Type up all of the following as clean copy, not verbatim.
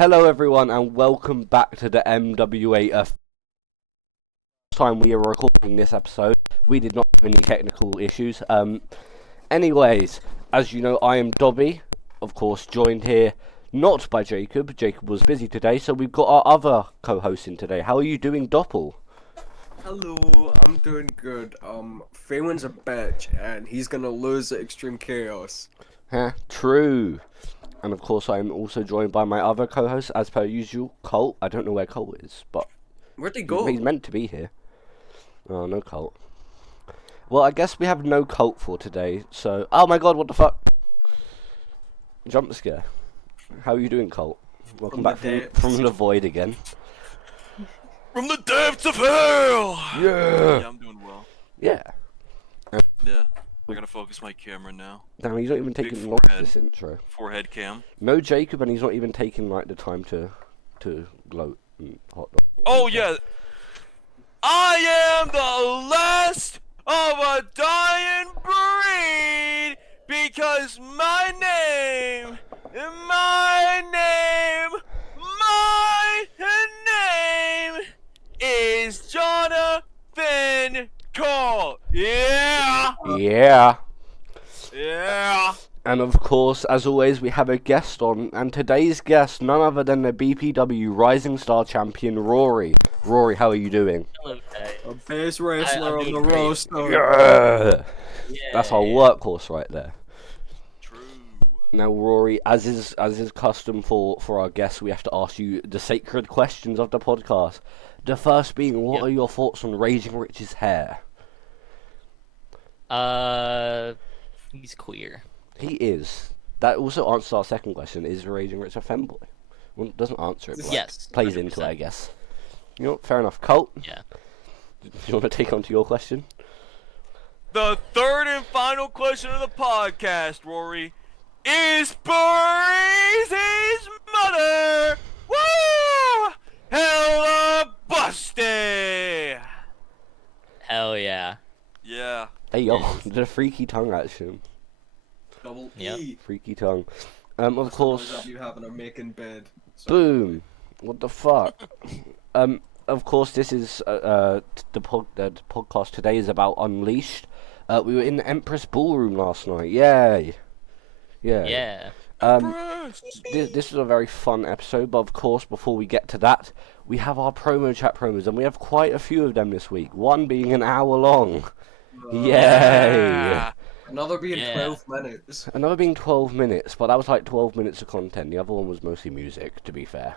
Hello everyone and welcome back to the MWA. First time we are recording this episode, we did not have any technical issues. Anyways, as you know, I am Dobby, of course, joined here not by Jacob. Jacob was busy today, so we've got our other co-host in today. How are you doing, Doppel? Hello, I'm doing good. Freeman's a bitch, and he's gonna lose at Extreme Chaos. Huh? True. And of course, I'm also joined by my other co-host, as per usual, Colt. I don't know where Colt is, but Where'd he go? he's meant to be here. Oh, no Colt. Well, I guess we have no Colt for today, so... Oh my god, what the fuck? Jump scare. How are you doing, Colt? Welcome back from the void again. From the depths of hell! Yeah! Yeah, I'm doing well. Yeah. Yeah. I'm gonna focus my camera now. Damn, he's not even taking Big long for forehead. this intro. Forehead cam. No Jacob, and he's not even taking, like, the time to gloat and hot dog. Oh yeah! I am the last of a dying breed! Because my name is Jonathan Cole! Yeah! Yeah! Yeah! And of course, as always, we have a guest on, and today's guest, none other than the BPW Rising Star champion, Rory. Rory, how are you doing? Hello, guys. A best wrestler I'm on the doing great. roster. Yeah! Yeah. That's our workhorse right there. True. Now, Rory, as is custom for our guests, we have to ask you the sacred questions of the podcast. The first being, what Yep. are your thoughts on Raging Rich's hair? He's queer. He is. That also answers our second question: is Raging Rich a femboy? Well, it doesn't answer it, but like, Yes. plays into it, 100%. I guess. You know, fair enough. Colt, Yeah. do you want to take on to your question? The third and final question of the podcast, Rory, is Breezy's mother. Woo! Hella busted. Hell yeah. Yeah. Hey yo, the freaky tongue action. Double Yep. E. Freaky tongue. Of That's the course. noise that you have in a making bed. Boom. What the fuck? Of course, this is the podcast today is about Unleashed. We were in the Empress Ballroom last night. Yay! Yeah. Yeah. This was a very fun episode, but of course, before we get to that, we have our promo chat promos, and we have quite a few of them this week. One being an hour long. Yay! Yeah. Another being Yeah. 12 minutes. Another being 12 minutes, but that was like 12 minutes of content. The other one was mostly music, to be fair.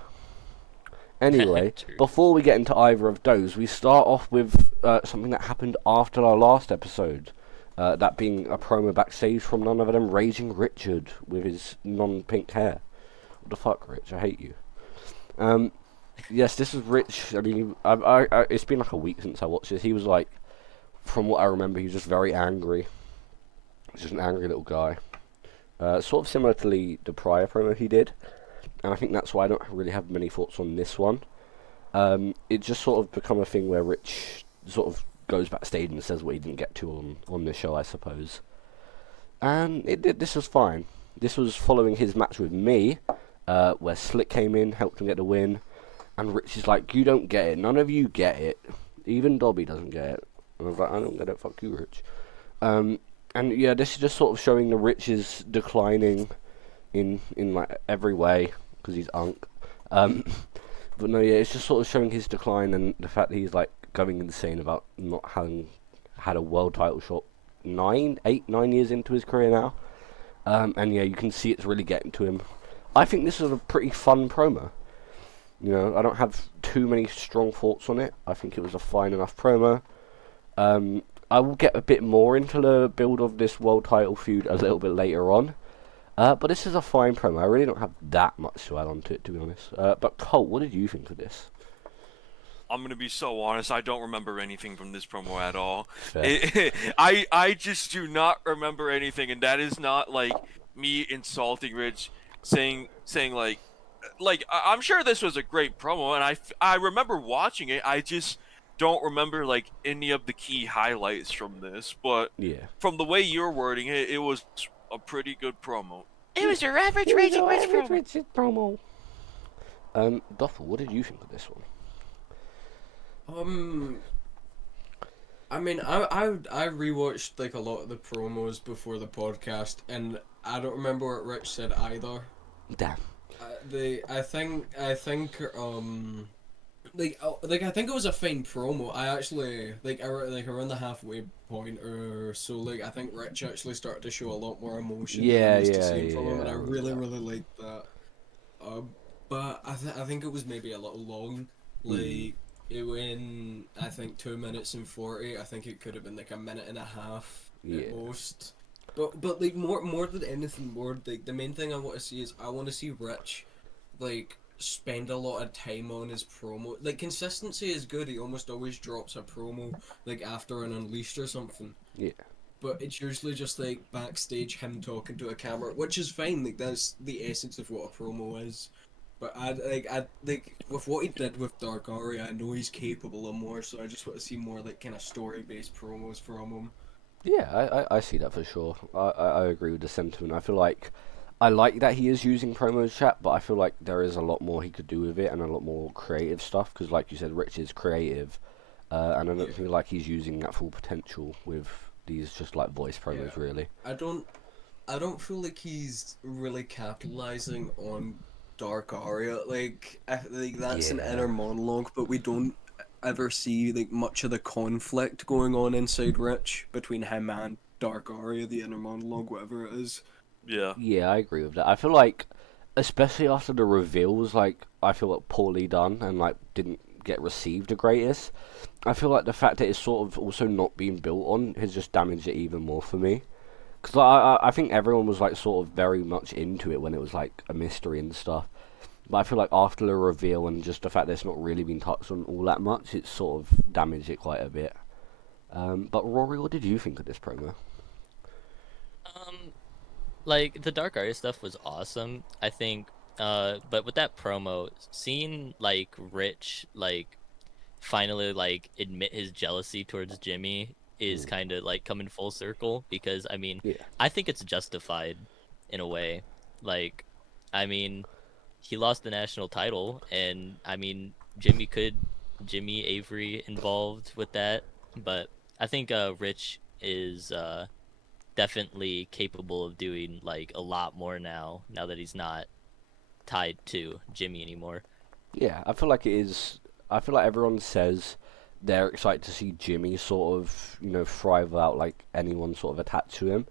Anyway, True. before we get into either of those, we start off with something that happened after our last episode. That being a promo backstage from none other than Raging Richard with his non-pink hair. What the fuck, Rich? I hate you. Yes, this is Rich. I mean, it's been like a week since I watched this. He was like, from what I remember, he was just very angry. He's just an angry little guy. Sort of similar to the prior promo he did. And I think that's why I don't really have many thoughts on this one. It just sort of become a thing where Rich sort of goes backstage and says what he didn't get to on this show, I suppose. And this was fine. This was following his match with me, where Slick came in, helped him get the win, and Rich is like, you don't get it, none of you get it. Even Dobby doesn't get it. And I was like, I don't get it, fuck you, Rich. And yeah, this is just sort of showing the Rich is declining in like every way, because he's unk. But no, yeah, it's just sort of showing his decline and the fact that he's like going insane about not having had a world title shot 9 years into his career now. And yeah, you can see it's really getting to him. I think this was a pretty fun promo. You know, I don't have too many strong thoughts on it. I think it was a fine enough promo. I will get a bit more into the build of this world title feud a little bit later on. But this is a fine promo. I really don't have that much to add on to it, to be honest. But Colt, what did you think of this? I'm gonna be so honest. I don't remember anything from this promo at all. Fair. I just do not remember anything, and that is not like me insulting Rich, saying like I'm sure this was a great promo, and I remember watching it. I just don't remember like any of the key highlights from this, but Yeah. from the way you're wording it, it was a pretty good promo. It was your average Raging Rich promo. promo. Duffel, what did you think of this one? I mean, I rewatched like a lot of the promos before the podcast, and I don't remember what Rich said either. Damn. I think like I think it was a fine promo. I actually like around the halfway point or so. Like I think Rich actually started to show a lot more emotion than Yeah, I'm used to yeah, seeing from him, yeah, and I I remember really that. really liked that. But I think it was maybe a little long. Like it went I think 2 minutes and 40. I think it could have been like a minute and a half Yeah. at most. But like more than anything, more like the main thing I want to see is I want to see Rich like spend a lot of time on his promo. Like consistency is good. He almost always drops a promo like after an Unleashed or something. Yeah. But it's usually just like backstage him talking to a camera, which is fine. Like that's the essence of what a promo is. But I like with what he did with Dark Aria, I know he's capable of more. So I just want to see more like kind of story based promos from him. Yeah, I see that for sure. I agree with the sentiment. I feel like I like that he is using promos chat, but I feel like there is a lot more he could do with it and a lot more creative stuff. Because, like you said, Rich is creative, and I don't feel like he's using that full potential with these just like voice promos. Really. I don't feel like he's really capitalizing on Dark Aria. Like like that's an Yeah. inner monologue, but we don't ever see like much of the conflict going on inside Rich between him and Dark Aria, the inner monologue, whatever it is. Yeah. Yeah, I agree with that. I feel like, especially after the reveals, like I feel like poorly done and like didn't get received the greatest. I feel like the fact that it's sort of also not being built on has just damaged it even more for me. Because I think everyone was like sort of very much into it when it was like a mystery and stuff. But I feel like after the reveal and just the fact that it's not really been touched on all that much, it's sort of damaged it quite a bit. But Rory, what did you think of this promo? Like the Dark Artist stuff was awesome. I think, but with that promo, seeing like Rich like finally like admit his jealousy towards Jimmy is kind of like coming full circle because I mean, Yeah. I think it's justified in a way. Like, I mean, he lost the national title, and I mean, Jimmy Avery involved with that, but I think Rich is definitely capable of doing like a lot more now that he's not tied to Jimmy anymore. Yeah, I feel like it is. I feel like everyone says they're excited to see Jimmy sort of, thrive without like anyone sort of attached to him.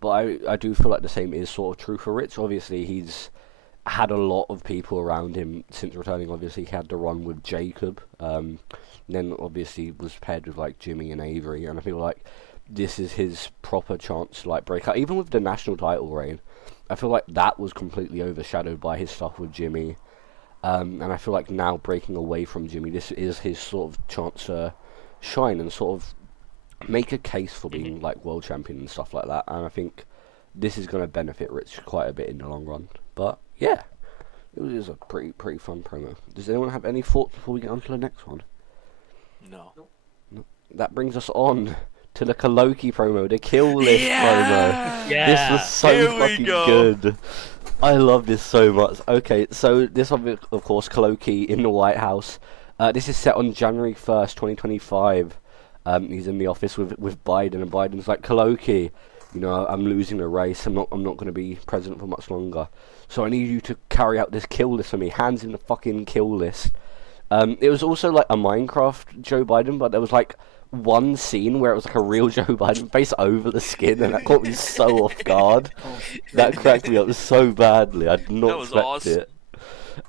But I do feel like the same is sort of true for Rich. Obviously, he's had a lot of people around him since returning. Obviously, he had the run with Jacob. Then obviously was paired with like Jimmy and Avery, and I feel like this is his proper chance to like break out. Even with the national title reign, I feel like that was completely overshadowed by his stuff with Jimmy. And I feel like now breaking away from Jimmy, this is his sort of chance to shine and sort of make a case for being like world champion and stuff like that. And I think this is going to benefit Rich quite a bit in the long run. But yeah, it was a pretty fun promo. Does anyone have any thoughts before we get on to the next one? No. That brings us on to the Kaloki promo, the Kill List promo. Yeah. This was so Here we fucking go. good. I love this so much. Okay, so this one, of course, Kaloki in the White House. This is set on January 1st, 2025. He's in the office with Biden, and Biden's like, Kaloki, I'm losing the race. I'm not going to be president for much longer. So I need you to carry out this kill list for me. Hands in the fucking kill list. It was also like a Minecraft Joe Biden, but there was like one scene where it was like a real Joe Biden face over the skin, and that caught me so off guard. That cracked me up so badly. I did not That was expect awesome. it.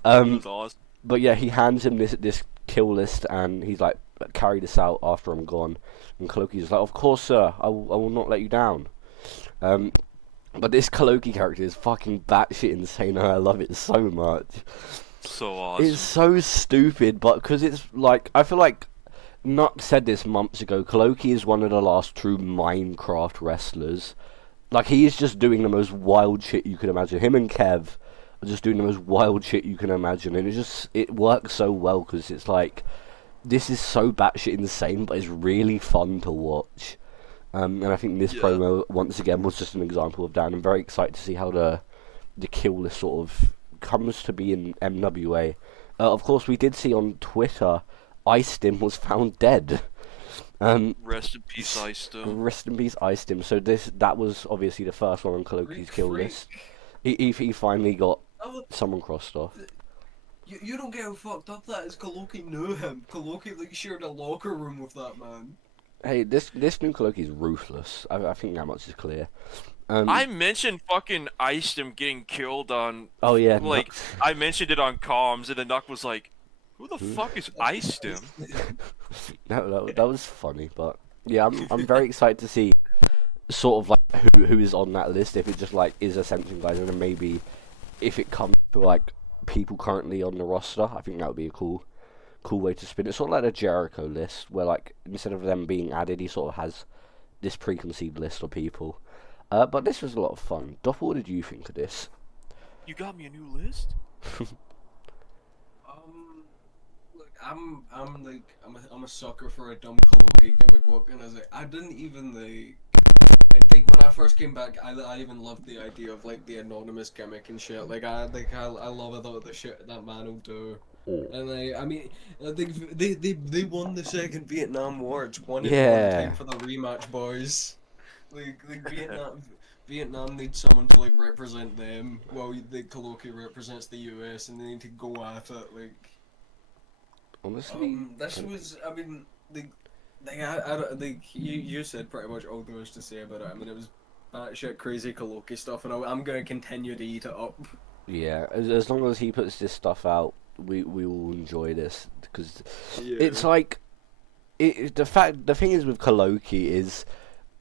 That was awesome. But yeah, he hands him this kill list, and he's like, carry this out after I'm gone. And Kaloki's like, of course, sir, I will not let you down. But this Kaloki character is fucking batshit insane, and I love it so much. So awesome. It's so stupid, but because it's like, I feel like Nut said this months ago, Kaloki is one of the last true Minecraft wrestlers. Like, he is just doing the most wild shit you can imagine. Him and Kev are just doing the most wild shit you can imagine, and it works so well, because it's like, this is so batshit insane, but it's really fun to watch. And I think this promo, once again, was just an example of that, and I'm very excited to see how the kill list sort of comes to be in MWA. Of course, we did see on Twitter, Iced was found dead. Rest in peace, Icedom. Rest in peace, Iced. So that was obviously the first one on Coloki's Greek kill freak. list. He finally got Oh, someone crossed off. you don't get how fucked up that is. Coloki knew him. Coloki like shared a locker room with that man. Hey, this new Coloki is ruthless. I think that much is clear. I mentioned fucking Icedom getting killed on. Oh yeah, Like, Nux. I mentioned it on comms, and the Nuck was like, "Who the fuck is Icedom?" that was funny, but yeah, I'm very excited to see sort of like who is on that list. If it just like is Ascension guys, and then maybe if it comes to like people currently on the roster, I think that would be a cool way to spin it. Sort of like a Jericho list, where like instead of them being added, he sort of has this preconceived list of people. But this was a lot of fun. Duff, what did you think of this? You got me a new list? Look, I'm a sucker for a dumb Coloki gimmick. What can I say? I didn't even I think when I first came back, I even loved the idea of like the anonymous gimmick and shit. I love all the shit that man will do. And I mean, I think they won the second Vietnam War. It's one Yeah. time for the rematch, boys. Like Vietnam needs someone to like represent them, while the Coloki represents the US, and they need to go at it. Like, Honestly, this was, I mean, I don't think you said pretty much all there was to say about it. I mean, it was batshit crazy Coloki stuff, and I'm gonna continue to eat it up. yeah. As long as he puts this stuff out, we will enjoy this because Yeah. it's like the thing is with Coloki is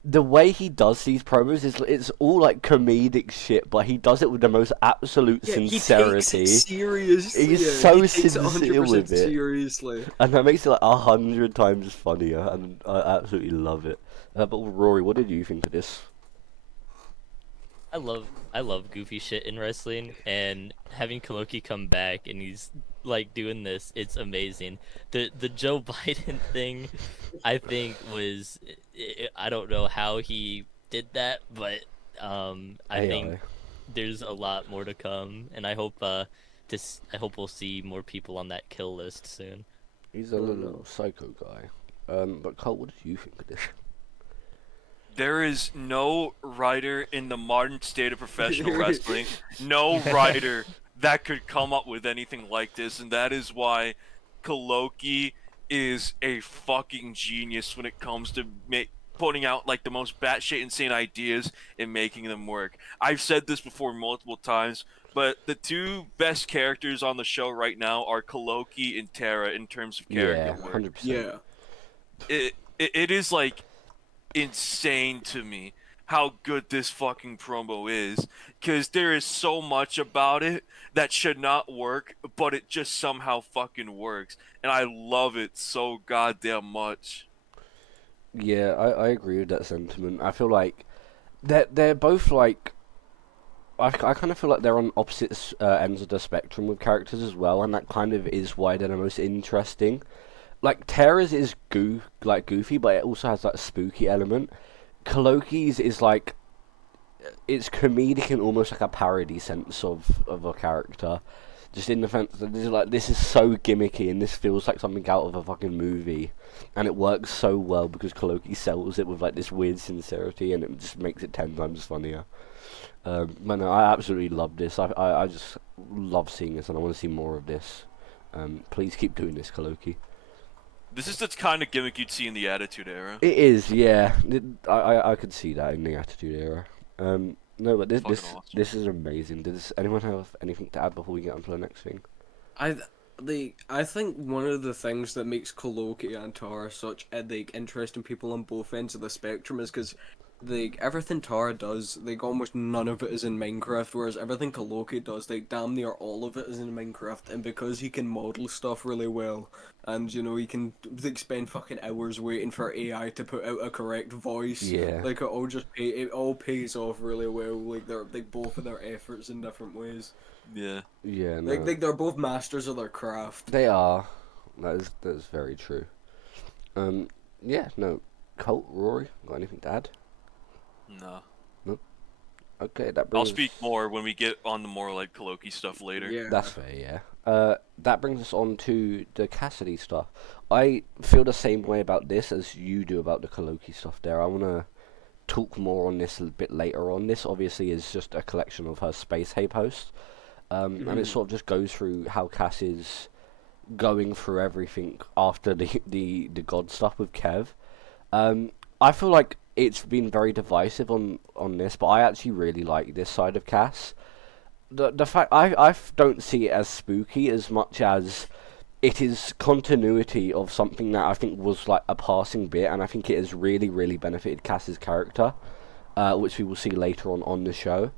the way he does these promos is it's all like comedic shit, but he does it with the most absolute sincerity. He takes it seriously. He's so he takes it sincere 100% with it. seriously. And that makes it like 100 times funnier, and I absolutely love it. But Rory, what did you think of this? I love goofy shit in wrestling, and having Kaloki come back and he's like doing this, it's amazing. The Joe Biden thing, I think I don't know how he did that, but I think there's a lot more to come, and I hope I hope we'll see more people on that kill list soon. He's a little psycho guy. But Cole, what did you think of this? There is no writer in the modern state of professional wrestling, no writer that could come up with anything like this, and that is why Koloki is a fucking genius when it comes to putting out like the most batshit insane ideas and making them work. I've said this before multiple times, but the two best characters on the show right now are Koloki and Tara in terms of character work. 100%. Yeah. It is like insane to me how good this fucking promo is, because there is so much about it that should not work, but it just somehow fucking works, and I love it so goddamn much. Yeah, I agree with that sentiment. I feel like they're both like I kind of feel like they're on opposite ends of the spectrum with characters as well, and that kind of is why they're the most interesting. Like Tara's is goofy, but it also has that spooky element. Koloki's is like it's comedic in almost like a parody sense of a character, just in the sense that this is so gimmicky and this feels like something out of a fucking movie, and it works so well because Koloki sells it with like this weird sincerity, and it just makes it 10 times funnier. Man, I absolutely love this. I just love seeing this, and I want to see more of this. Please keep doing this, Koloki. This is the kind of gimmick you'd see in the Attitude Era. It is, yeah. I could see that in the Attitude Era. No, but Fucking awesome. this is amazing. Does anyone have anything to add before we get on to the next thing? I think one of the things that makes Koloki and Tara such interesting people on both ends of the spectrum is because everything Tara does, almost none of it is in Minecraft, whereas everything Koloki does, damn near all of it is in Minecraft, and because he can model stuff really well, and he can spend fucking hours waiting for AI to put out a correct voice. Yeah. Like it all pays off really well. Like they're both of their efforts in different ways. Yeah. Yeah, no. They're both masters of their craft. They are. That is very true. Yeah, no. Colt, Rory, got anything to add? No. Nope. Okay, that I'll brings. speak more when we get on the more like colloquy stuff later. Yeah. That's fair, yeah. That brings us on to the Cassidy stuff. I feel the same way about this as you do about the Kaloki stuff there. I want to talk more on this a bit later on. This obviously is just a collection of her Space Hay posts. And it sort of just goes through how Cass is going through everything after the God stuff with Kev. I feel like it's been very divisive on this, but I actually really like this side of Cass. The fact I don't see it as spooky as much as it is continuity of something that I think was like a passing bit, and I think it has really benefited Cass's character, which we will see later on the show.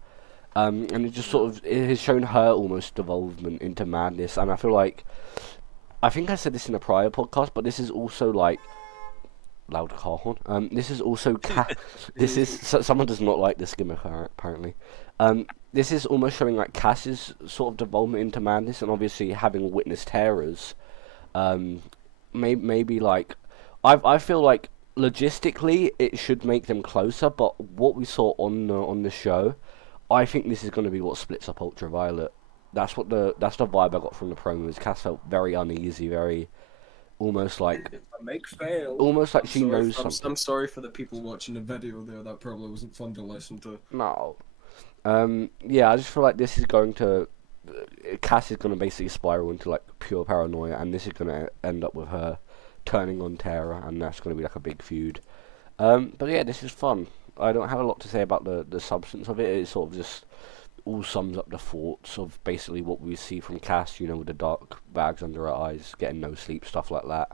And it just sort of it has shown her almost devolvement into madness, and I feel like I think I said this in a prior podcast, but this is also like loud car horn. This is also this is someone does not like this gimmick apparently. This is almost showing like Cass's sort of development into madness, and obviously having witnessed terrors. Maybe like I feel like logistically it should make them closer, but what we saw on the show, I think this is going to be what splits up Ultraviolet. That's the vibe I got from the promos. Cass felt very uneasy, very almost like If I make fail. almost like I'm she sorry knows for- something. I'm sorry for the people watching the video there. That probably wasn't fun to listen to. No. Yeah, I just feel like this is going to Cass is going to basically spiral into like pure paranoia, and this is going to end up with her turning on Tara, and that's going to be like a big feud. But yeah, this is fun. I don't have a lot to say about the substance of it. It sort of just all sums up the thoughts of basically what we see from Cass, you know, with the dark bags under her eyes, getting no sleep, stuff like that.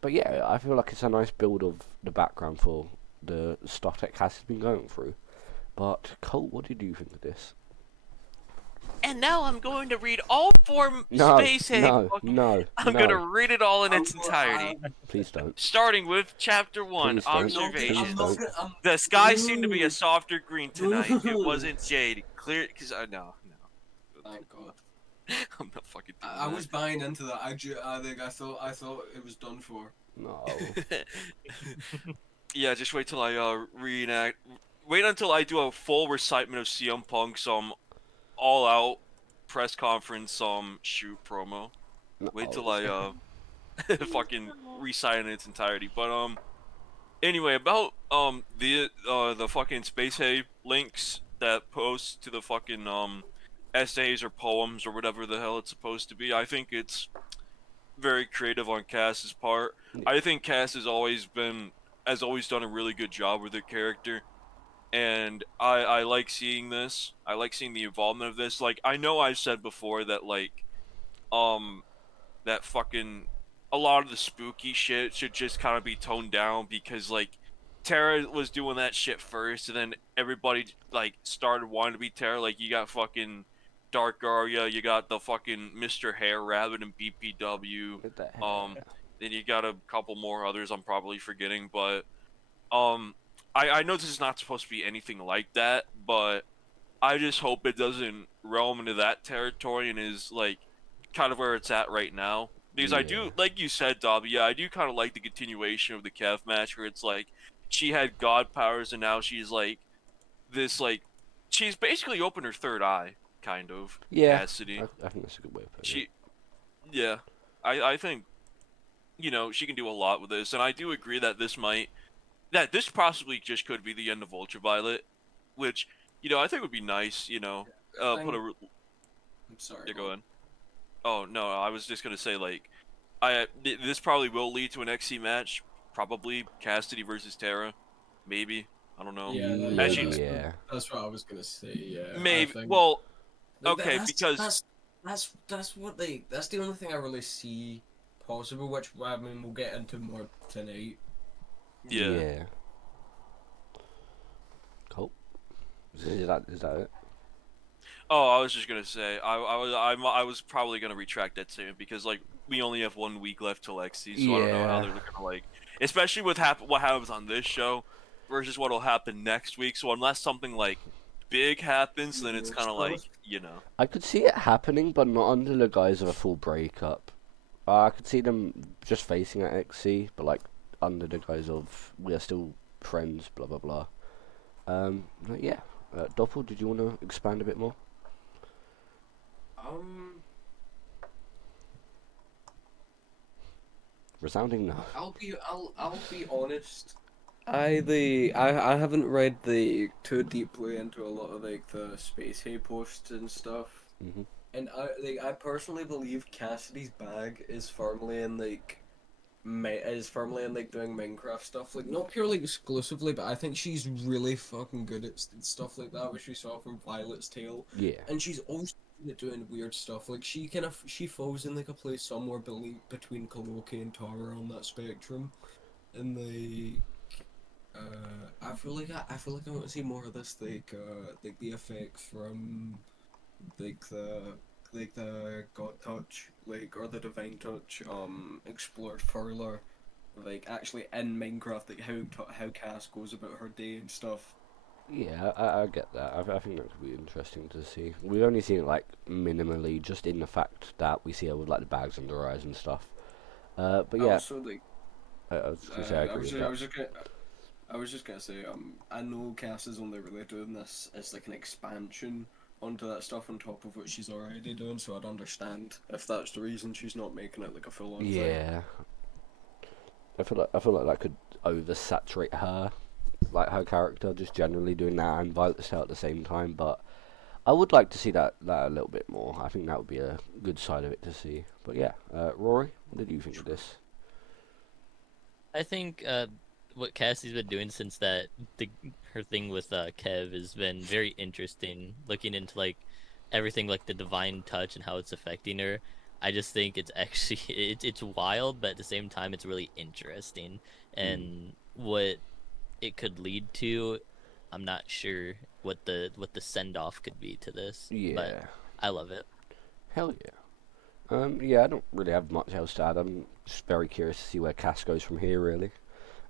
But yeah, I feel like it's a nice build of the background for the stuff that Cass has been going through. But Colt, what did you think of this? And now I'm going to read all four No, Space Hay no, books. no, I'm no. gonna read it all in its entirety. Please don't. Starting with Chapter 1, Please don't. Observations. Please don't. The sky seemed to be a softer green tonight. It wasn't jade. Clear, because no. Thank God. I'm not fucking doing I that. was buying into that. I think I thought it was done for. No. Yeah, just wait till I reenact. Wait until I do a full recitement of CM Punk's all out press conference shoot promo. Wait till I fucking recite in its entirety. But anyway, about the fucking Space Hay links that post to the fucking essays or poems or whatever the hell it's supposed to be. I think it's very creative on Cass's part. I think Cass has always done a really good job with her character, and I like seeing this. I like seeing the involvement of this. Like, I know I've said before that like that fucking a lot of the spooky shit should just kind of be toned down, because like Tara was doing that shit first, and then everybody like started wanting to be Tara. Like, you got fucking Dark Arya, you got the fucking Mr. Hair Rabbit and BPW. What the heck? Then you got a couple more others I'm probably forgetting, but I know this is not supposed to be anything like that, but I just hope it doesn't realm into that territory and is like kind of where it's at right now. Because I do, like you said, Dobby, yeah, I do kind of like the continuation of the Kev match, where it's like she had god powers and now she's like this, like she's basically opened her third eye, kind of. Yeah. Cassidy. I think that's a good way of putting it. Yeah, I think, you know, she can do a lot with this, and I do agree that this possibly just could be the end of Ultraviolet, which, you know, I think would be nice, you know, I'm sorry. Yeah, go ahead. Oh, no, I was just gonna say, like, this probably will lead to an XC match, probably Cassidy versus Tara, maybe, I don't know. Yeah, Actually, yeah. That's what I was gonna say. Yeah. maybe, I think- well, Like, okay, that's- because that's the only thing I really see possible, which I mean we'll get into more tonight. yeah. Cool. Is that it? Oh, I was just gonna say, I was probably gonna retract that statement, because like we only have 1 week left till XC, so I don't know how they're gonna, like, especially with what happens on this show versus what'll happen next week. So unless something like big happens, then it's kind of like, you know. I could see it happening, but not under the guise of a full breakup. I could see them just facing at XC, but like under the guise of we are still friends, blah blah blah. But yeah, Doppel, did you want to expand a bit more? Um, Resounding no. I'll be honest. I haven't read too deeply into a lot of like the Space Hay posts and stuff, Hmm. and I personally believe Cassidy's bag is firmly in doing Minecraft stuff, like not purely exclusively, but I think she's really fucking good at stuff like that, which we saw from Violet's Tale, Yeah. and she's also good at doing weird stuff. Like she falls in like a place somewhere between Kaloki and Tara on that spectrum, and I feel like I want to see more of this, like the effects from like the God Touch, like or the Divine Touch, explored further, like actually in Minecraft, like how Cass goes about her day and stuff. Yeah, I get that. I think that could be interesting to see. We've only seen it like minimally, just in the fact that we see her with like the bags under her eyes and stuff. But yeah, Also, like, I was just gonna say I agree with I that. was just gonna. I was just gonna say, I know Cass is only really doing this as like an expansion onto that stuff on top of what she's already doing, so I'd understand if that's the reason she's not making it like a full on thing. Yeah, I feel like that could oversaturate her, like her character, just generally doing that and Violet's Tale at the same time. But I would like to see that a little bit more. I think that would be a good side of it to see. But yeah, Rory, what did you think of this? I think what Cassie's been doing since her thing with Kev has been very interesting. Looking into like everything like the divine touch and how it's affecting her. I just think it's actually it's wild, but at the same time it's really interesting. Mm. And what it could lead to, I'm not sure what the send off could be to this. But Yeah, I love it. hell yeah. Yeah, I don't really have much else to add. I'm just very curious to see where Cass goes from here, really.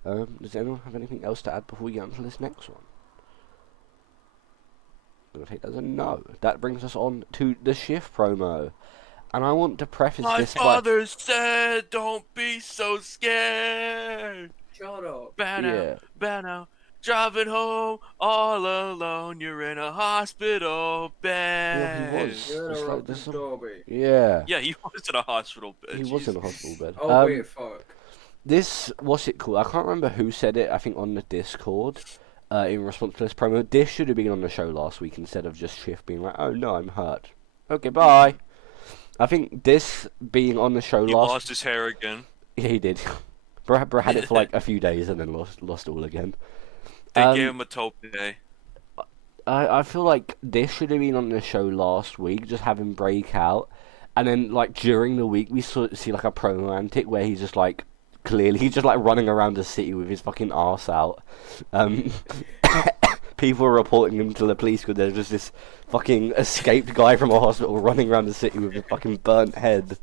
Does anyone have anything else to add before we get on to this next one? I'm gonna take that as a no. That brings us on to the Shift promo. And I want to preface My this by... father said, "Don't be so scared." Shut up. Yeah. Bad now. Driving home all alone. You're in a hospital Well, he bed. was. You It's like interrupted there's some... Dobby. Yeah. Yeah, he was in a hospital bed. He was in a Jesus. hospital bed. Oh wait, fuck. This, what's it called? I can't remember who said it, I think on the Discord, in response to this promo. This should have been on the show last week instead of just Shift being like, oh no, I'm hurt. Okay, bye. I think this being on the show He last... lost his hair again. Yeah, he did. Bro had it for like a few days and then lost all again. They Um, gave him a tope. I feel like this should have been on the show last week, just have him break out, and then like during the week we see like a promo antic where he's just like clearly he's just like running around the city with his fucking arse out. People are reporting him to the police because there's just this fucking escaped guy from a hospital running around the city with a fucking burnt head.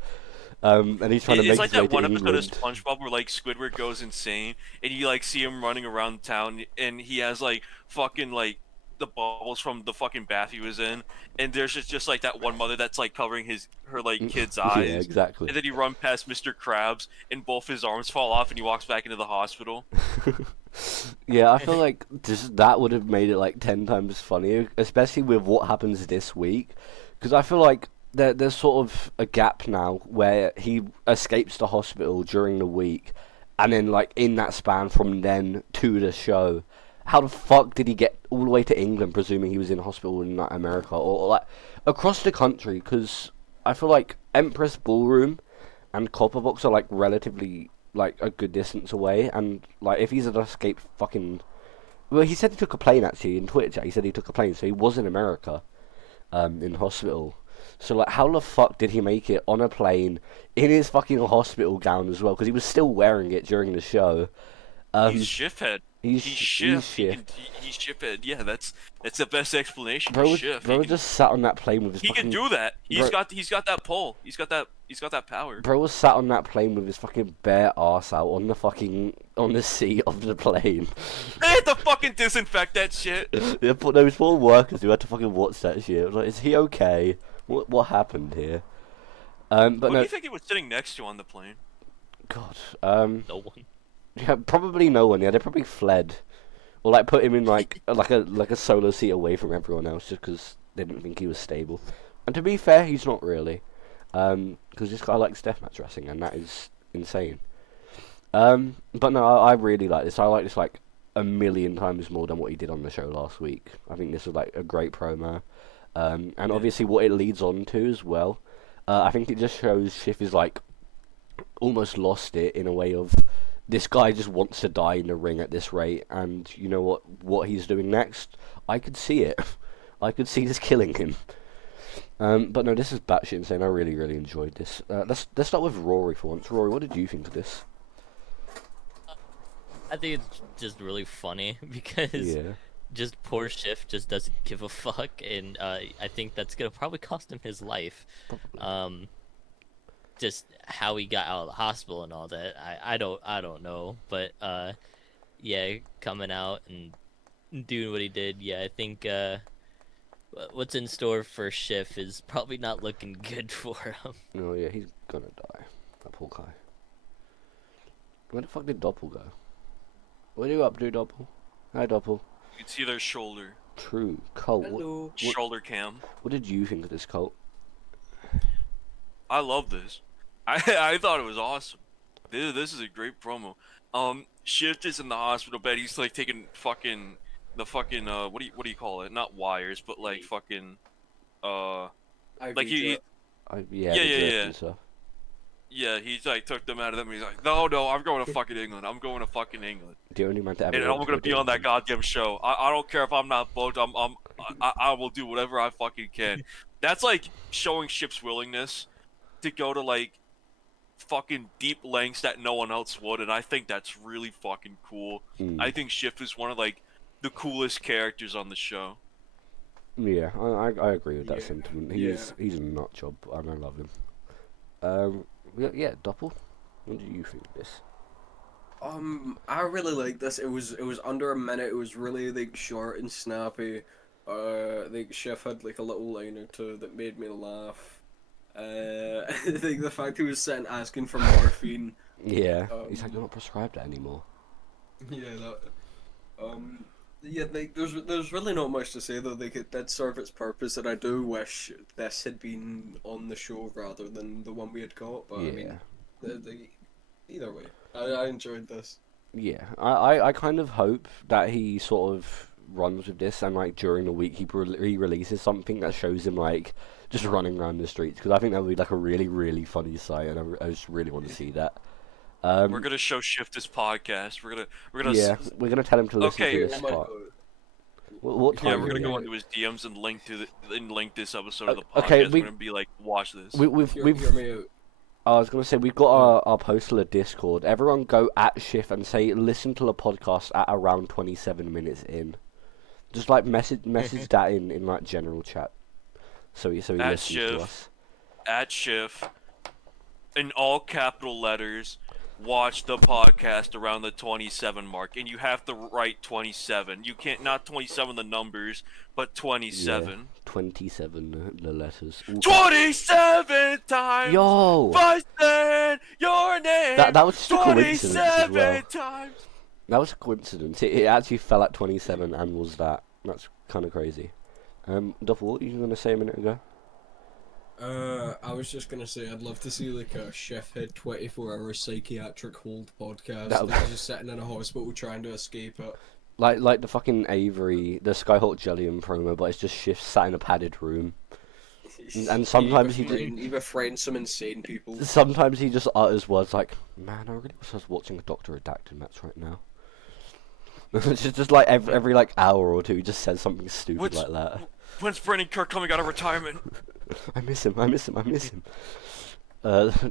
And he's trying to It's make like his way that to one episode of England. SpongeBob where like Squidward goes insane and you like see him running around town and he has like fucking like the bubbles from the fucking bath he was in, and there's just like that one mother that's like covering her like kid's Yeah, eyes, exactly. and then he run past Mr. Krabs and both his arms fall off and he walks back into the hospital. Yeah, I feel like that would have made it like 10 times funnier, especially with what happens this week. Because I feel like there's sort of a gap now where he escapes the hospital during the week, and then like in that span from then to the show, how the fuck did he get all the way to England, presuming he was in hospital in like, America or like across the country? Because I feel like Empress Ballroom and Copperbox are like relatively like a good distance away, and like if he's an escaped fucking, well, he said he took a plane actually in Twitter. He said he took a plane, so he was in America, in hospital. So like, how the fuck did he make it on a plane in his fucking hospital gown as well? Because he was still wearing it during the show. He's shift-head. He's He's shift. shift. He's shift-head. Yeah, that's the best explanation. Bro, He's shift. bro just sat on that plane with his He fucking... can do that. He's Bro- got that pull. He's got that power. Bro was sat on that plane with his fucking bare arse out on the seat of the plane. They had to fucking disinfect that shit. Those poor workers who had to fucking watch that shit. I was like, is he okay? What happened here? But What do no, you think he was sitting next to on the plane? God. No one. Yeah, probably no one. Yeah, they probably fled or like put him in like a solo seat away from everyone else just because they didn't think he was stable. And to be fair, he's not really, because this guy likes deathmatch wrestling, and that is insane. But no, I really like this. I like this like a million times more than what he did on the show last week. I think this was like a great promo, and obviously what it leads on to as well. I think it just shows Schiff is like almost lost it in a way of this guy just wants to die in the ring at this rate, and you know what he's doing next? I could see it. I could see this killing him. But no, this is batshit insane. I really, really enjoyed this. Let's start with Rory for once. Rory, what did you think of this? I think it's just really funny because Yeah. just poor Schiff just doesn't give a fuck, and I think that's gonna probably cost him his life. Probably. Just how he got out of the hospital and all that, I don't know, but yeah, coming out and doing what he did, yeah, I think what's in store for Schiff is probably not looking good for him. Oh yeah, he's gonna die. That poor guy. Where the fuck did Doppel go? What are you up to, Doppel? Hi, Doppel. You can see their shoulder. True. Colt, Hello. Shoulder cam. what did you think of this, Colt? I love this. I thought it was awesome. This is a great promo. Shift is in the hospital bed. He's like taking fucking what do you call it? Not wires, but like fucking like he Yeah, Yeah, the yeah, drift yeah. and stuff. yeah, he's like took them out of them. And he's like, no, I'm going to fucking England. I'm going to fucking England, The only man to ever. and I'm gonna be on that goddamn show. I don't care if I'm not booked. I will do whatever I fucking can. That's like showing Ship's willingness to go to like fucking deep lengths that no one else would, and I think that's really fucking cool. I think Shift is one of like the coolest characters on the show. Yeah, I agree with that Yeah, sentiment. yeah. He's a nut job, and I love him. Yeah, Doppel, what do you think of this? I really like this. It was under a minute. It was really like short and snappy. Like Chef had like a little line or two that made me laugh. I think the fact he was sitting asking for morphine. Yeah, he's like, you're not prescribed it anymore. Yeah, that. Yeah, like there's really not much to say though. Like it did serve its purpose, and I do wish this had been on the show rather than the one we had got. But Yeah. I mean, either way, I enjoyed this. Yeah, I kind of hope that he sort of runs with this, and like during the week he releases something that shows him like just running around the streets, because I think that would be like a really, really funny sight, and I just really want to see that. We're gonna show Shift this podcast. We're gonna Yeah, we're gonna tell him to listen Okay. to this Oh my part. God. What time? Yeah, is we're gonna it? go into his DMs and link this episode of the podcast. Okay, We're gonna be like, watch this. We've Hear me out. I was gonna say we've got our postal of Discord. Everyone go at Shift and say listen to the podcast at around 27 minutes in. Just like message that in like general chat. So he At listens to Shift. us. At Shift, in all capital letters, watch the podcast around the 27 mark, and you have to write 27. You can't, not 27 the numbers, but 27. 27 the letters. Ooh. 27 times. Yo! I said your name. That was just a coincidence as 27 well. times. That was a coincidence. It actually fell at 27 and was that. That's kind of crazy. Duffel, what were you gonna say a minute ago? I was just gonna say I'd love to see like a chef head 24-hour psychiatric hold podcast. That would- Like, just sitting in a hospital trying to escape it. Like the fucking Avery, the Skyhawk Jellium promo, but it's just Shift sat in a padded room. And sometimes he befriends some insane people. Sometimes he just utters words like, "Man, I really wish I was watching a Doctor Redacted match right now." It's just like every like hour or two, he just says something stupid What's- like that. When's Brendan Kirk coming out of retirement? I miss him.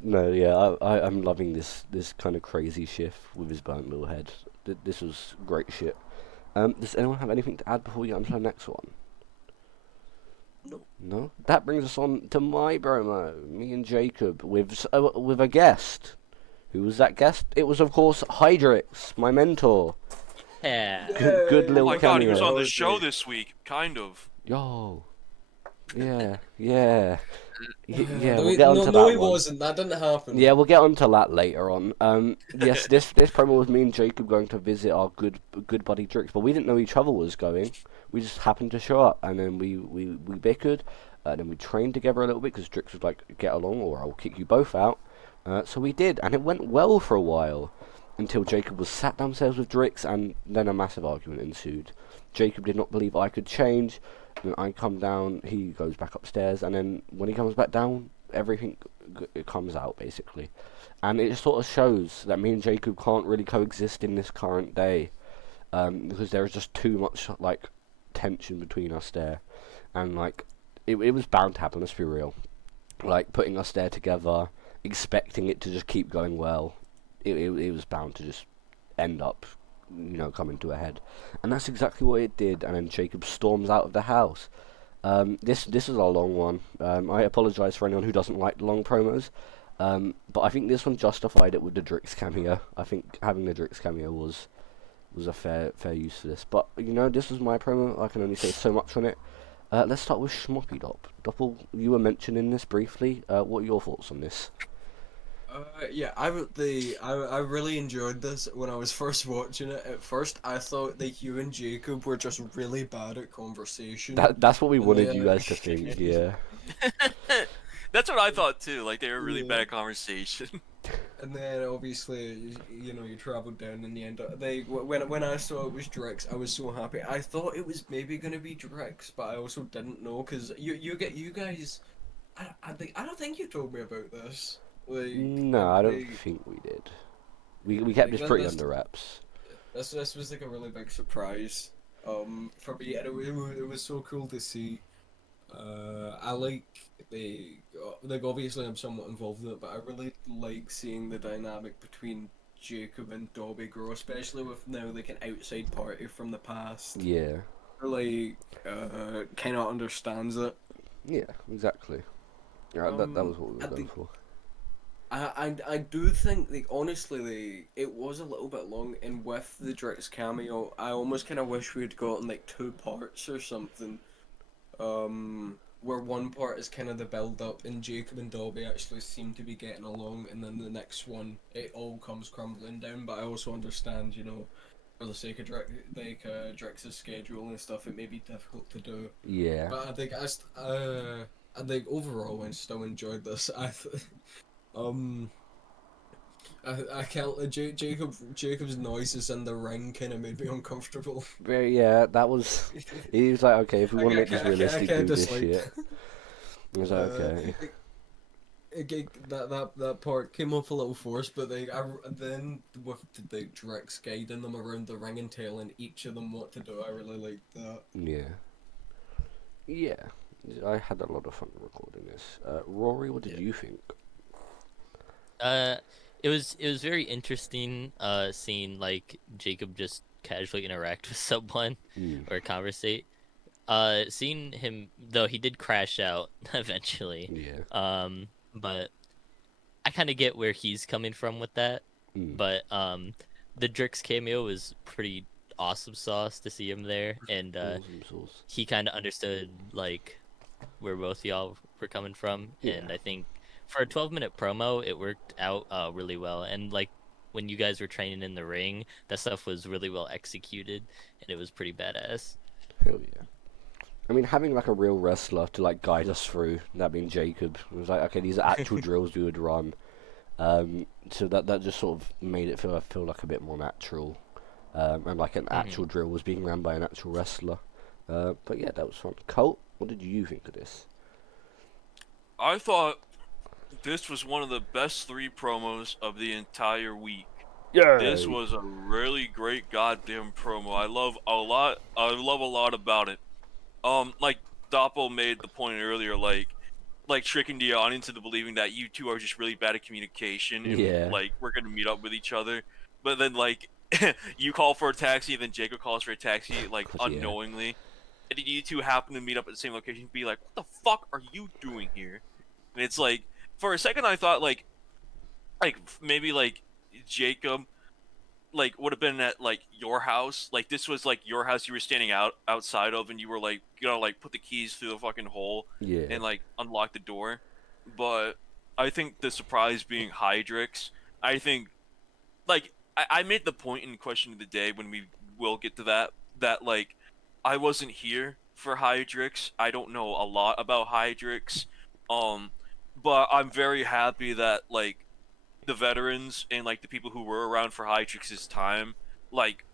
No, yeah, I'm loving this kind of crazy Shift with his burnt little head. This was great shit. Does anyone have anything to add before we get on to the next one? No. That brings us on to my promo. Me and Jacob with a guest. Who was that guest? It was of course Hydrix, my mentor. Yeah. Good Oh little my god, he was cameo. on the show this week, kind of. Yo. Yeah. Yeah, No, we'll get no, onto no, that he one. wasn't. That didn't happen. Yeah, we'll get onto that later on. Yes, this promo was me and Jacob going to visit our good buddy Drix, but we didn't know each other was going. We just happened to show up, and then we bickered, and then we trained together a little bit because Drix was like, "Get along, or I'll kick you both out." So we did, and it went well for a while, until Jacob was sat downstairs with Drix, and then a massive argument ensued. Jacob did not believe I could change. Then I come down, he goes back upstairs, and then when he comes back down, everything it comes out basically, and it sort of shows that me and Jacob can't really coexist in this current day, because there is just too much like tension between us there, and like it was bound to happen. Let's be real, like putting us there together, expecting it to just keep going well, it was bound to just end up, coming to a head, and that's exactly what it did. And then Jacob storms out of the house. This is a long one. I apologise for anyone who doesn't like the long promos, but I think this one justified it with the Drix cameo. I think having the Drix cameo was a fair use for this. But this was my promo. I can only say so much on it. Let's start with Schmoppy Dop. Doppel, you were mentioning this briefly. What are your thoughts on this? Yeah, I really enjoyed this when I was first watching it. At first, I thought that Hugh and Jacob were just really bad at conversation. That's what we And wanted they, you guys to think. Yeah. That's what I thought too. Like they were really Yeah. bad at conversation. And then obviously, you traveled down in the end. When I saw it was Drix, I was so happy. I thought it was maybe gonna be Drix, but I also didn't know because you guys. I don't think you told me about this. Like No, I don't think we did. We kept Like, this pretty that's- under wraps. this was like a really big surprise. For me, and it was so cool to see. I like obviously I'm somewhat involved in it, but I really like seeing the dynamic between Jacob and Dobby grow, especially with now like an outside party from the past. Yeah. Who, like kind of understands it. Yeah, exactly. Yeah, that was what we were I going think- for. I do think like honestly it was a little bit long, and with the Drix cameo I almost kind of wish we'd gotten like 2 parts or something, where one part is kind of the build up and Jacob and Dobby actually seem to be getting along, and then the next one it all comes crumbling down. But I also understand, for the sake of Drix's schedule and stuff, it may be difficult to do. Yeah. But I think overall I still enjoyed this. I can't. Jacob's noises in the ring kind of made me uncomfortable. Yeah, that was. He was like, okay, if we want to make this I realistic, kinda do this disliked shit. I was like, okay. That part came off a little forced, but then with the Drix guiding them around the ring and telling each of them what to do, I really liked that. Yeah. Yeah. I had a lot of fun recording this. Rory, what did you think? It was very interesting seeing like Jacob just casually interact with someone Mm. or conversate. Seeing him though he did crash out eventually. Yeah. But I kind of get where he's coming from with that. Mm. But the Drix cameo was pretty awesome sauce to see him there, and Awesome sauce. he kind of understood like where both y'all were coming from, and Yeah. I think for a 12-minute promo it worked out really well. And like when you guys were training in the ring, that stuff was really well executed and it was pretty badass. Hell yeah. I mean, having like a real wrestler to like guide us through, that being Jacob, it was like, okay, these are actual drills we would run. So that just sort of made it feel like a bit more natural, and like an actual drill was being ran by an actual wrestler. But yeah, that was fun. Colt, what did you think of this? I thought this was one of the best 3 promos of the entire week. Yeah. This was a really great goddamn promo. I love a lot about it. Like Doppel made the point earlier, like tricking the audience into believing that you two are just really bad at communication and Yeah. like we're gonna meet up with each other. But then like you call for a taxi and then Jacob calls for a taxi like Yeah. unknowingly. And then you two happen to meet up at the same location, be like, what the fuck are you doing here? And it's like, for a second I thought like maybe like Jacob like would have been at like your house, like this was like your house you were standing outside of, and you were like like put the keys through the fucking hole Yeah. and like unlock the door. but I think the surprise being Hydrix. I think, like, I made the point in question of the day when we will get to that like I wasn't here for Hydrix. I don't know a lot about Hydrix, um, but I'm very happy that like the veterans and like the people who were around for Hydrix's time, like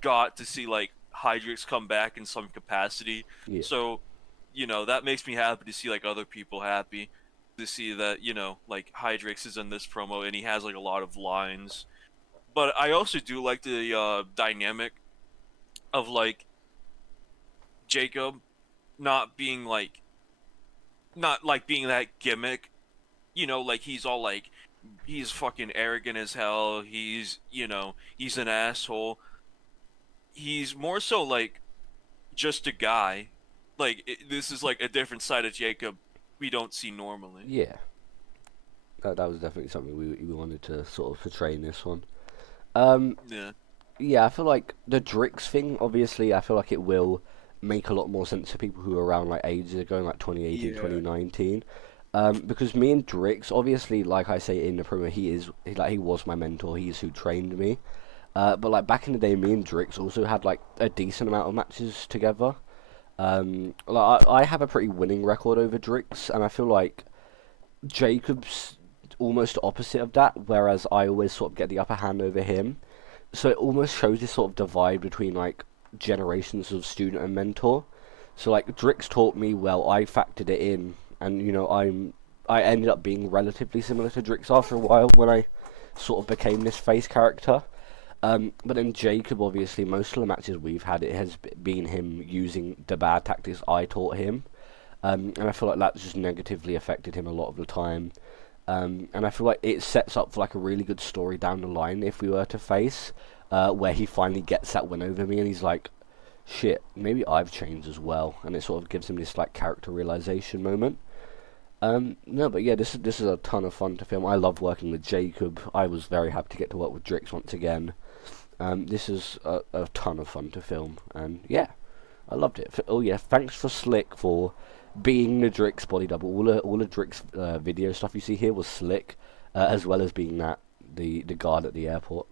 got to see like Hydrix come back in some capacity. Yeah. So, that makes me happy to see like other people happy to see that, like Hydrix is in this promo and he has like a lot of lines. But I also do like the dynamic of like Jacob not being like not like being that gimmick, like he's fucking arrogant as hell. He's an asshole. He's more so like just a guy. Like this is like a different side of Jacob we don't see normally. Yeah. That was definitely something we wanted to sort of portray in this one. Um, Yeah. yeah, I feel like the Drix thing, obviously, I feel like it will make a lot more sense to people who were around like ages ago, like 2018, Yeah. 2019. Because me and Drix, obviously, like I say in the promo, he was my mentor. He's who trained me. But like back in the day, me and Drix also had like a decent amount of matches together. Like I have a pretty winning record over Drix, and I feel like Jacob's almost opposite of that, whereas I always sort of get the upper hand over him. So it almost shows this sort of divide between like generations of student and mentor. So like Drix taught me well, I factored it in, and I ended up being relatively similar to Drix after a while when I sort of became this face character. But then Jacob, obviously, most of the matches we've had, it has been him using the bad tactics I taught him. And I feel like that's just negatively affected him a lot of the time. And I feel like it sets up for like a really good story down the line if we were to face, where he finally gets that win over me and he's like, shit, maybe I've changed as well. And it sort of gives him this like character realization moment. No, but yeah, this is a ton of fun to film. I love working with Jacob. I was very happy to get to work with Drix once again. This is a ton of fun to film, and yeah, I loved it. Oh yeah, thanks for Slick for being the Drix body double. All the Drix video stuff you see here was Slick, as well as being the guard at the airport.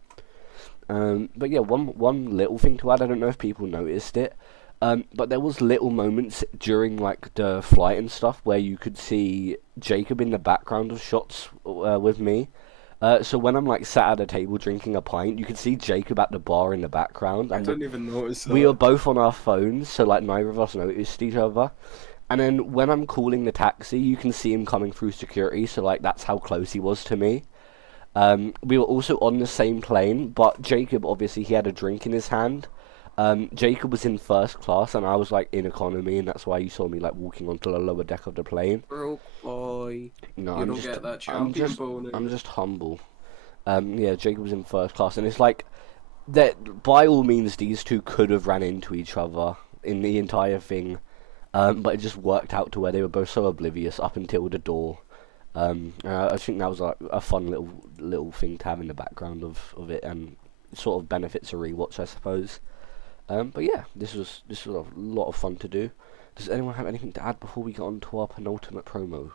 But yeah, one little thing to add. I don't know if people noticed it, but there was little moments during like the flight and stuff where you could see Jacob in the background of shots with me. So when I'm like sat at a table drinking a pint, you can see Jacob at the bar in the background. I And didn't even notice that. we were both on our phones, so like neither of us noticed each other. And then when I'm calling the taxi, you can see him coming through security, so like that's how close he was to me. We were also on the same plane, but Jacob, obviously, he had a drink in his hand. Jacob was in first class, and I was like in economy, and that's why you saw me like walking onto the lower deck of the plane. Broke boy. No, You I'm don't just, get that I'm champion just, bonus. I'm just humble. Yeah, Jacob was in first class, and it's like that. By all means, these two could have ran into each other in the entire thing, but it just worked out to where they were both so oblivious up until the door. I think that was like a fun little thing to have in the background of it, and sort of benefits a rewatch, I suppose. But yeah, this was a lot of fun to do. Does anyone have anything to add before we get on to our penultimate promo?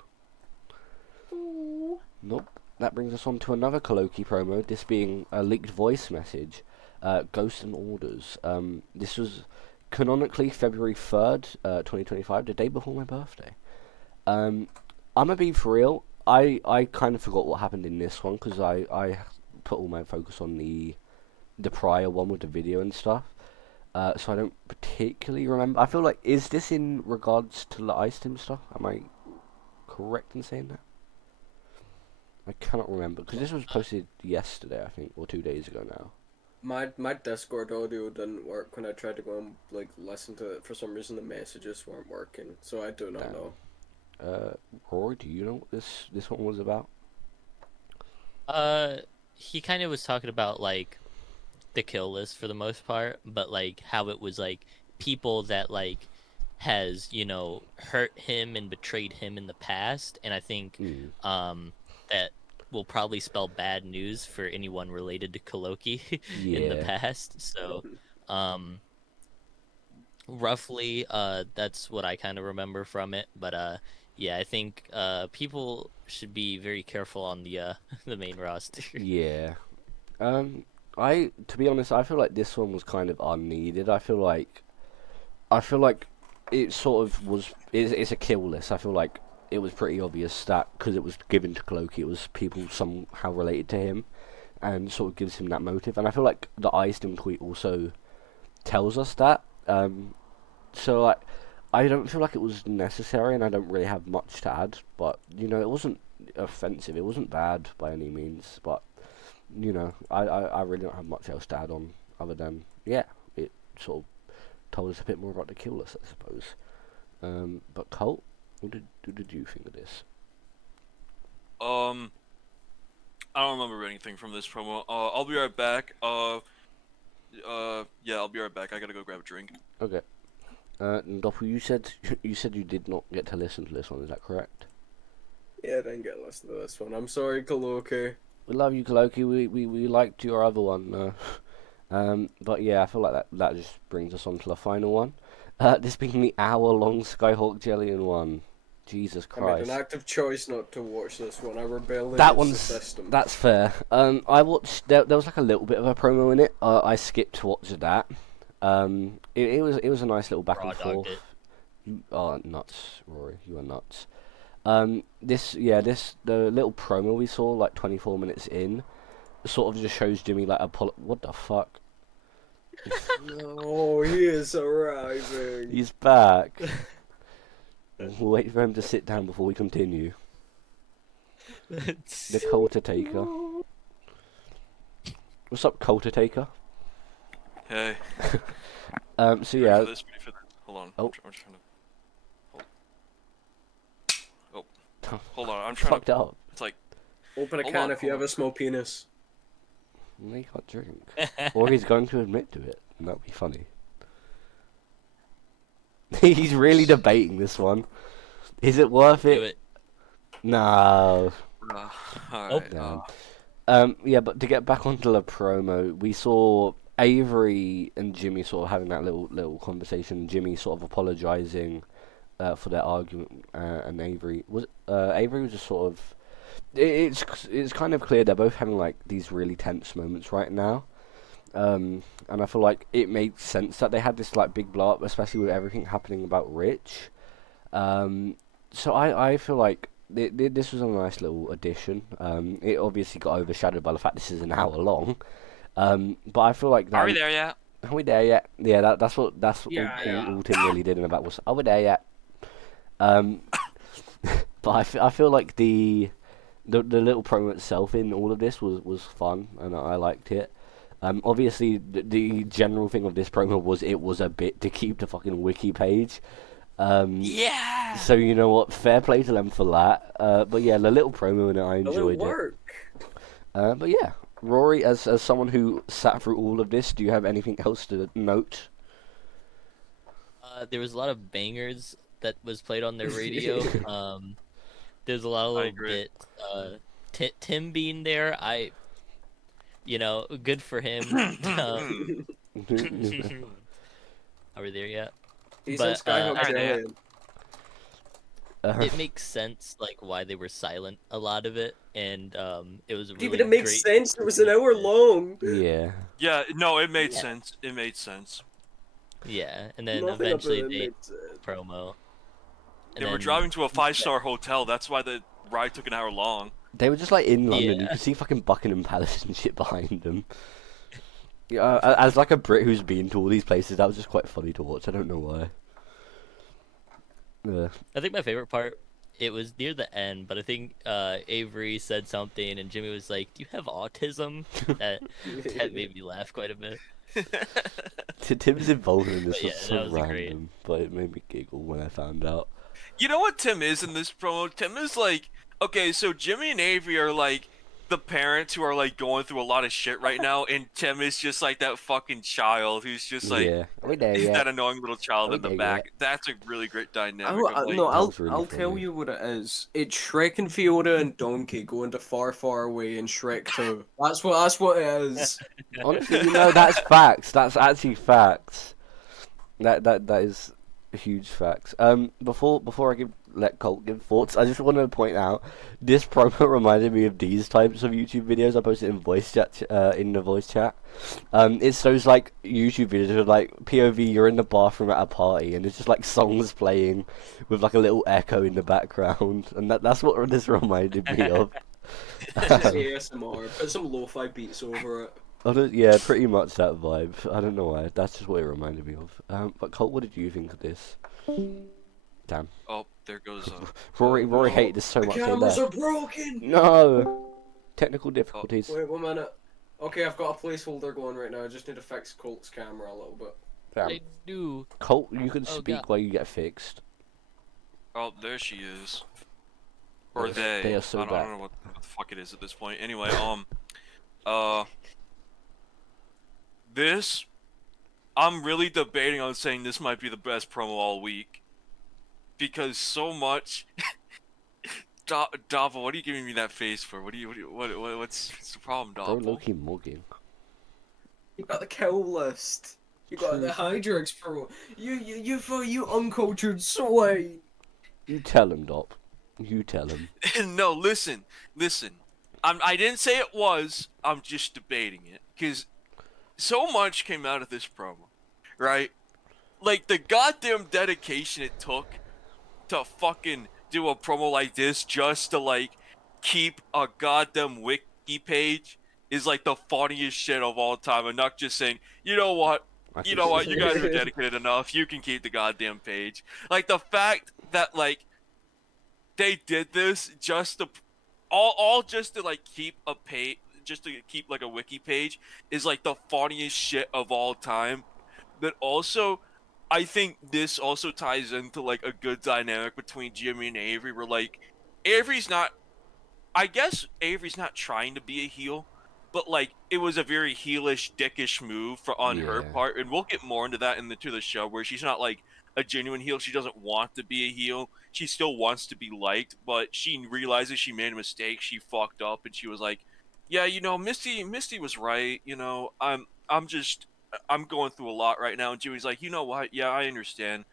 Nope. That brings us on to another Koloki promo, this being a leaked voice message, Ghosts and Orders. This was canonically February 3rd, 2025, the day before my birthday. I'm gonna be for real, I kind of forgot what happened in this one, because I put all my focus on the prior one with the video and stuff. So I don't particularly remember. I feel like, is this in regards to the Ice Team stuff? Am I correct in saying that? I cannot remember, because this was posted yesterday, I think, or 2 days ago now. My Discord audio didn't work when I tried to go and like listen to it. For some reason, the messages weren't working, so I do not Damn. know. Rory, do you know what this one was about? He kind of was talking about like the kill list for the most part, but like how it was like people that like has hurt him and betrayed him in the past, and I think that will probably spell bad news for anyone related to Koloki in the Yeah. past. So, roughly, that's what I kind of remember from it. But yeah, I think people should be very careful on the the main roster. Yeah. To be honest, I feel like this one was kind of unneeded. I feel like it sort of was. It's a kill list. I feel like it was pretty obvious that because it was given to Cloaky, it was people somehow related to him, and sort of gives him that motive. And I feel like the Iceland tweet also tells us that. So like, I don't feel like it was necessary, and I don't really have much to add. But it wasn't offensive. It wasn't bad by any means. But I really don't have much else to add on other than it sort of told us a bit more about the kill list, I suppose. But Colt, what did you think of this? I don't remember anything from this promo. I'll be right back. Yeah, I'll be right back. I gotta go grab a drink. Okay. Doppel, you said you did not get to listen to this one. Is that correct? Yeah, I didn't get to listen to this one. I'm sorry, Kaloki. We love you, Kaloki. We liked your other one. But yeah, I feel like that just brings us on to the final one. This being the hour-long Skyhawk Jellian one. Jesus I Christ. made an active choice not to watch this one. I rebelled That against the system. That's fair. I watched. There was like a little bit of a promo in it. I skipped to watch that. It was a nice little back Raw and dogged forth. it. You are nuts, Rory. You are nuts. The little promo we saw like 24 minutes in, sort of just shows Jimmy like what the fuck? Oh, he is arriving. He's back. We'll wait for him to sit down before we continue. The Coulter Taker. What's up, Coulter Taker? Hey. So yeah. Ready for this. Hold on. Oh. I'm trying to. Oh. Hold on. I'm trying Fucked to. up. It's like. Open a Hold can on, if you hold have a small penis. No, you can't drink. Or he's going to admit to it, and that'd be funny. He's really debating this one. Is it worth Do it? it. No. Alright. Yeah, but to get back onto the promo, we saw Avery and Jimmy sort of having that little conversation. Jimmy sort of apologizing for their argument, and Avery was just sort of. It's kind of clear they're both having like these really tense moments right now, and I feel like it made sense that they had this like big blow up, especially with everything happening about Rich. So I feel like this was a nice little addition. It obviously got overshadowed by the fact this is an hour long. But I feel like that, Are we there yet? Are we there yet? Yeah, that's what Yeah. all Tim really did in about was. Are we there yet? But I feel like the little promo itself in all of this was fun, and I liked it. Obviously, the general thing of this promo was it was a bit to keep the fucking wiki page. Yeah. So you know what? Fair play to them for that. But yeah, the little promo in it, I enjoyed it. Work. But yeah, Rory, as someone who sat through all of this, do you have anything else to note? There was a lot of bangers that was played on their radio. There's a lot of little agree. bits. Tim being there, good for him. Are we there yet? He's But, in Skyhook alright, yeah. Jellian. It makes sense, like why they were silent a lot of it, and it was really Even it makes great. sense. It was an hour long. Yeah. Yeah. No, it made Yeah. sense. It made sense. Yeah, and then Nothing eventually about it they made sense. promo. They And were then- driving to a 5-star hotel. That's why the ride took an hour long. They were just like in London. You Yeah. could see fucking Buckingham Palace and shit behind them. Yeah, as like a Brit who's been to all these places, that was just quite funny to watch. I don't know why. I think my favorite part, it was near the end, but I think Avery said something, and Jimmy was like, "Do you have autism?" That made me laugh quite a bit. Tim's involvement in this But yeah, was so that was great. random, but it made me giggle when I found out. You know what Tim is in this promo? Tim is like, okay, so Jimmy and Avery are like the parents who are like going through a lot of shit right now, and Tim is just like that fucking child who's just like Yeah, are we there he's yet? that annoying little child Are in we the there back. That's a really great dynamic. No, of, like, That was really I'll tell funny. you what it is. It's Shrek and Fiona and Donkey going to Far, Far Away in Shrek 2. That's what it is. Honestly, that's facts. That's actually facts. That is huge facts. Before I give let Colt give thoughts. I just want to point out this promo reminded me of these types of YouTube videos I posted in voice chat, in the voice chat. It's those like YouTube videos with like POV, you're in the bathroom at a party and it's just like songs playing with like a little echo in the background, and that's what this reminded me of. Just ASMR. Put some lo-fi beats over it. Yeah, pretty much that vibe. I don't know why. That's just what it reminded me of. But Colt, what did you think of this? Damn. Oh, there goes. Rory hated this so The much. cameras are broken! No! Technical difficulties. Wait 1 minute. Okay, I've got a placeholder going right now. I just need to fix Colt's camera a little bit. Damn. I do. Colt, you can Oh, speak God. while you get fixed. Oh, there she is. Or Yes, they. they are so I don't bad. know what the fuck it is at this point. Anyway, this, I'm really debating on saying this might be the best promo all week. Because so much... Dava, what are you giving me that face for? What's the problem, Bro, Dava? low-key mugging. You got the kill list. You got the Hydrix pro. You uncultured swine. You tell him, Dop. You tell him. No, listen. I didn't say it was. I'm just debating it because so much came out of this promo, right? Like the goddamn dedication it took to fucking do a promo like this just to like keep a goddamn wiki page is like the funniest shit of all time, and not just saying, you know what, you guys are dedicated enough, you can keep the goddamn page. Like the fact that like they did this just to all just to like keep a page, just to keep like a wiki page is like the funniest shit of all time. But also, I think this also ties into like a good dynamic between Jimmy and Avery, where like I guess Avery's not trying to be a heel, but like it was a very heelish, dickish move on her Yeah. part, and we'll get more into that in the show, where she's not like a genuine heel. She doesn't want to be a heel. She still wants to be liked, but she realizes she made a mistake. She fucked up, and she was like, "Yeah, Misty was right. I'm going through a lot right now." And Jimmy's like, "You know what? Yeah, I understand.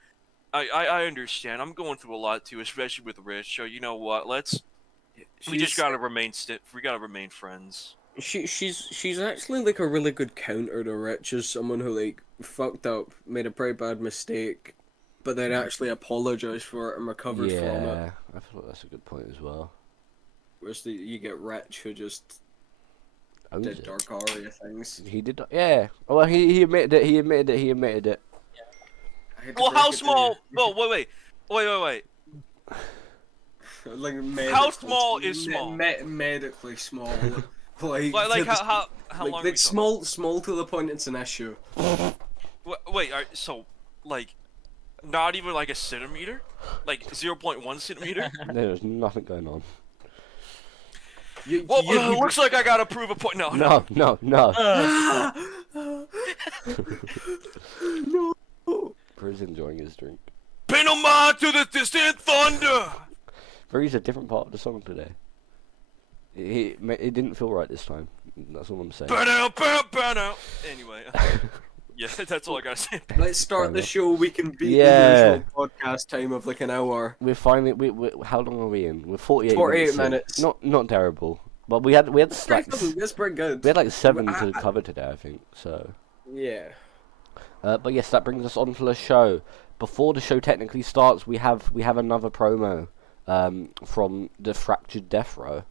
I understand. I'm going through a lot too, especially with Rich. So you know what? We just gotta remain friends." She's actually like a really good counter to Rich as someone who like fucked up, made a pretty bad mistake, but then actually apologized for it and recovered from it. Yeah, I feel like that's a good point as well. Whereas you get Rich who just Owns did it. Dark Aria things. He did. Yeah. Well, he admitted it. He admitted it. I had to Well, break how it to small? you. No, wait. Like How small is small? Medically small. Like Like to the- how like, long? like small to the point it's an issue. Wait, so like not even like a centimeter, like 0.1 centimeter. There's nothing going on. Well, looks like I gotta prove a point. No. No. Bro's enjoying his drink. Panama to the distant thunder. Bro's a different part of the song today. It didn't feel right this time. That's all I'm saying. Burn out. Anyway, yeah, that's all I gotta say. Let's start the show. We can beat Yeah. the usual podcast time of like an hour. We're finally. We how long are we in? We're 48. 48 minutes. minutes. Not terrible. But we had like That's pretty good. we had like 7 I- to cover today, I think. So. Yeah. But yes, that brings us on to the show. Before the show technically starts, we have another promo from the Fractured Death Row.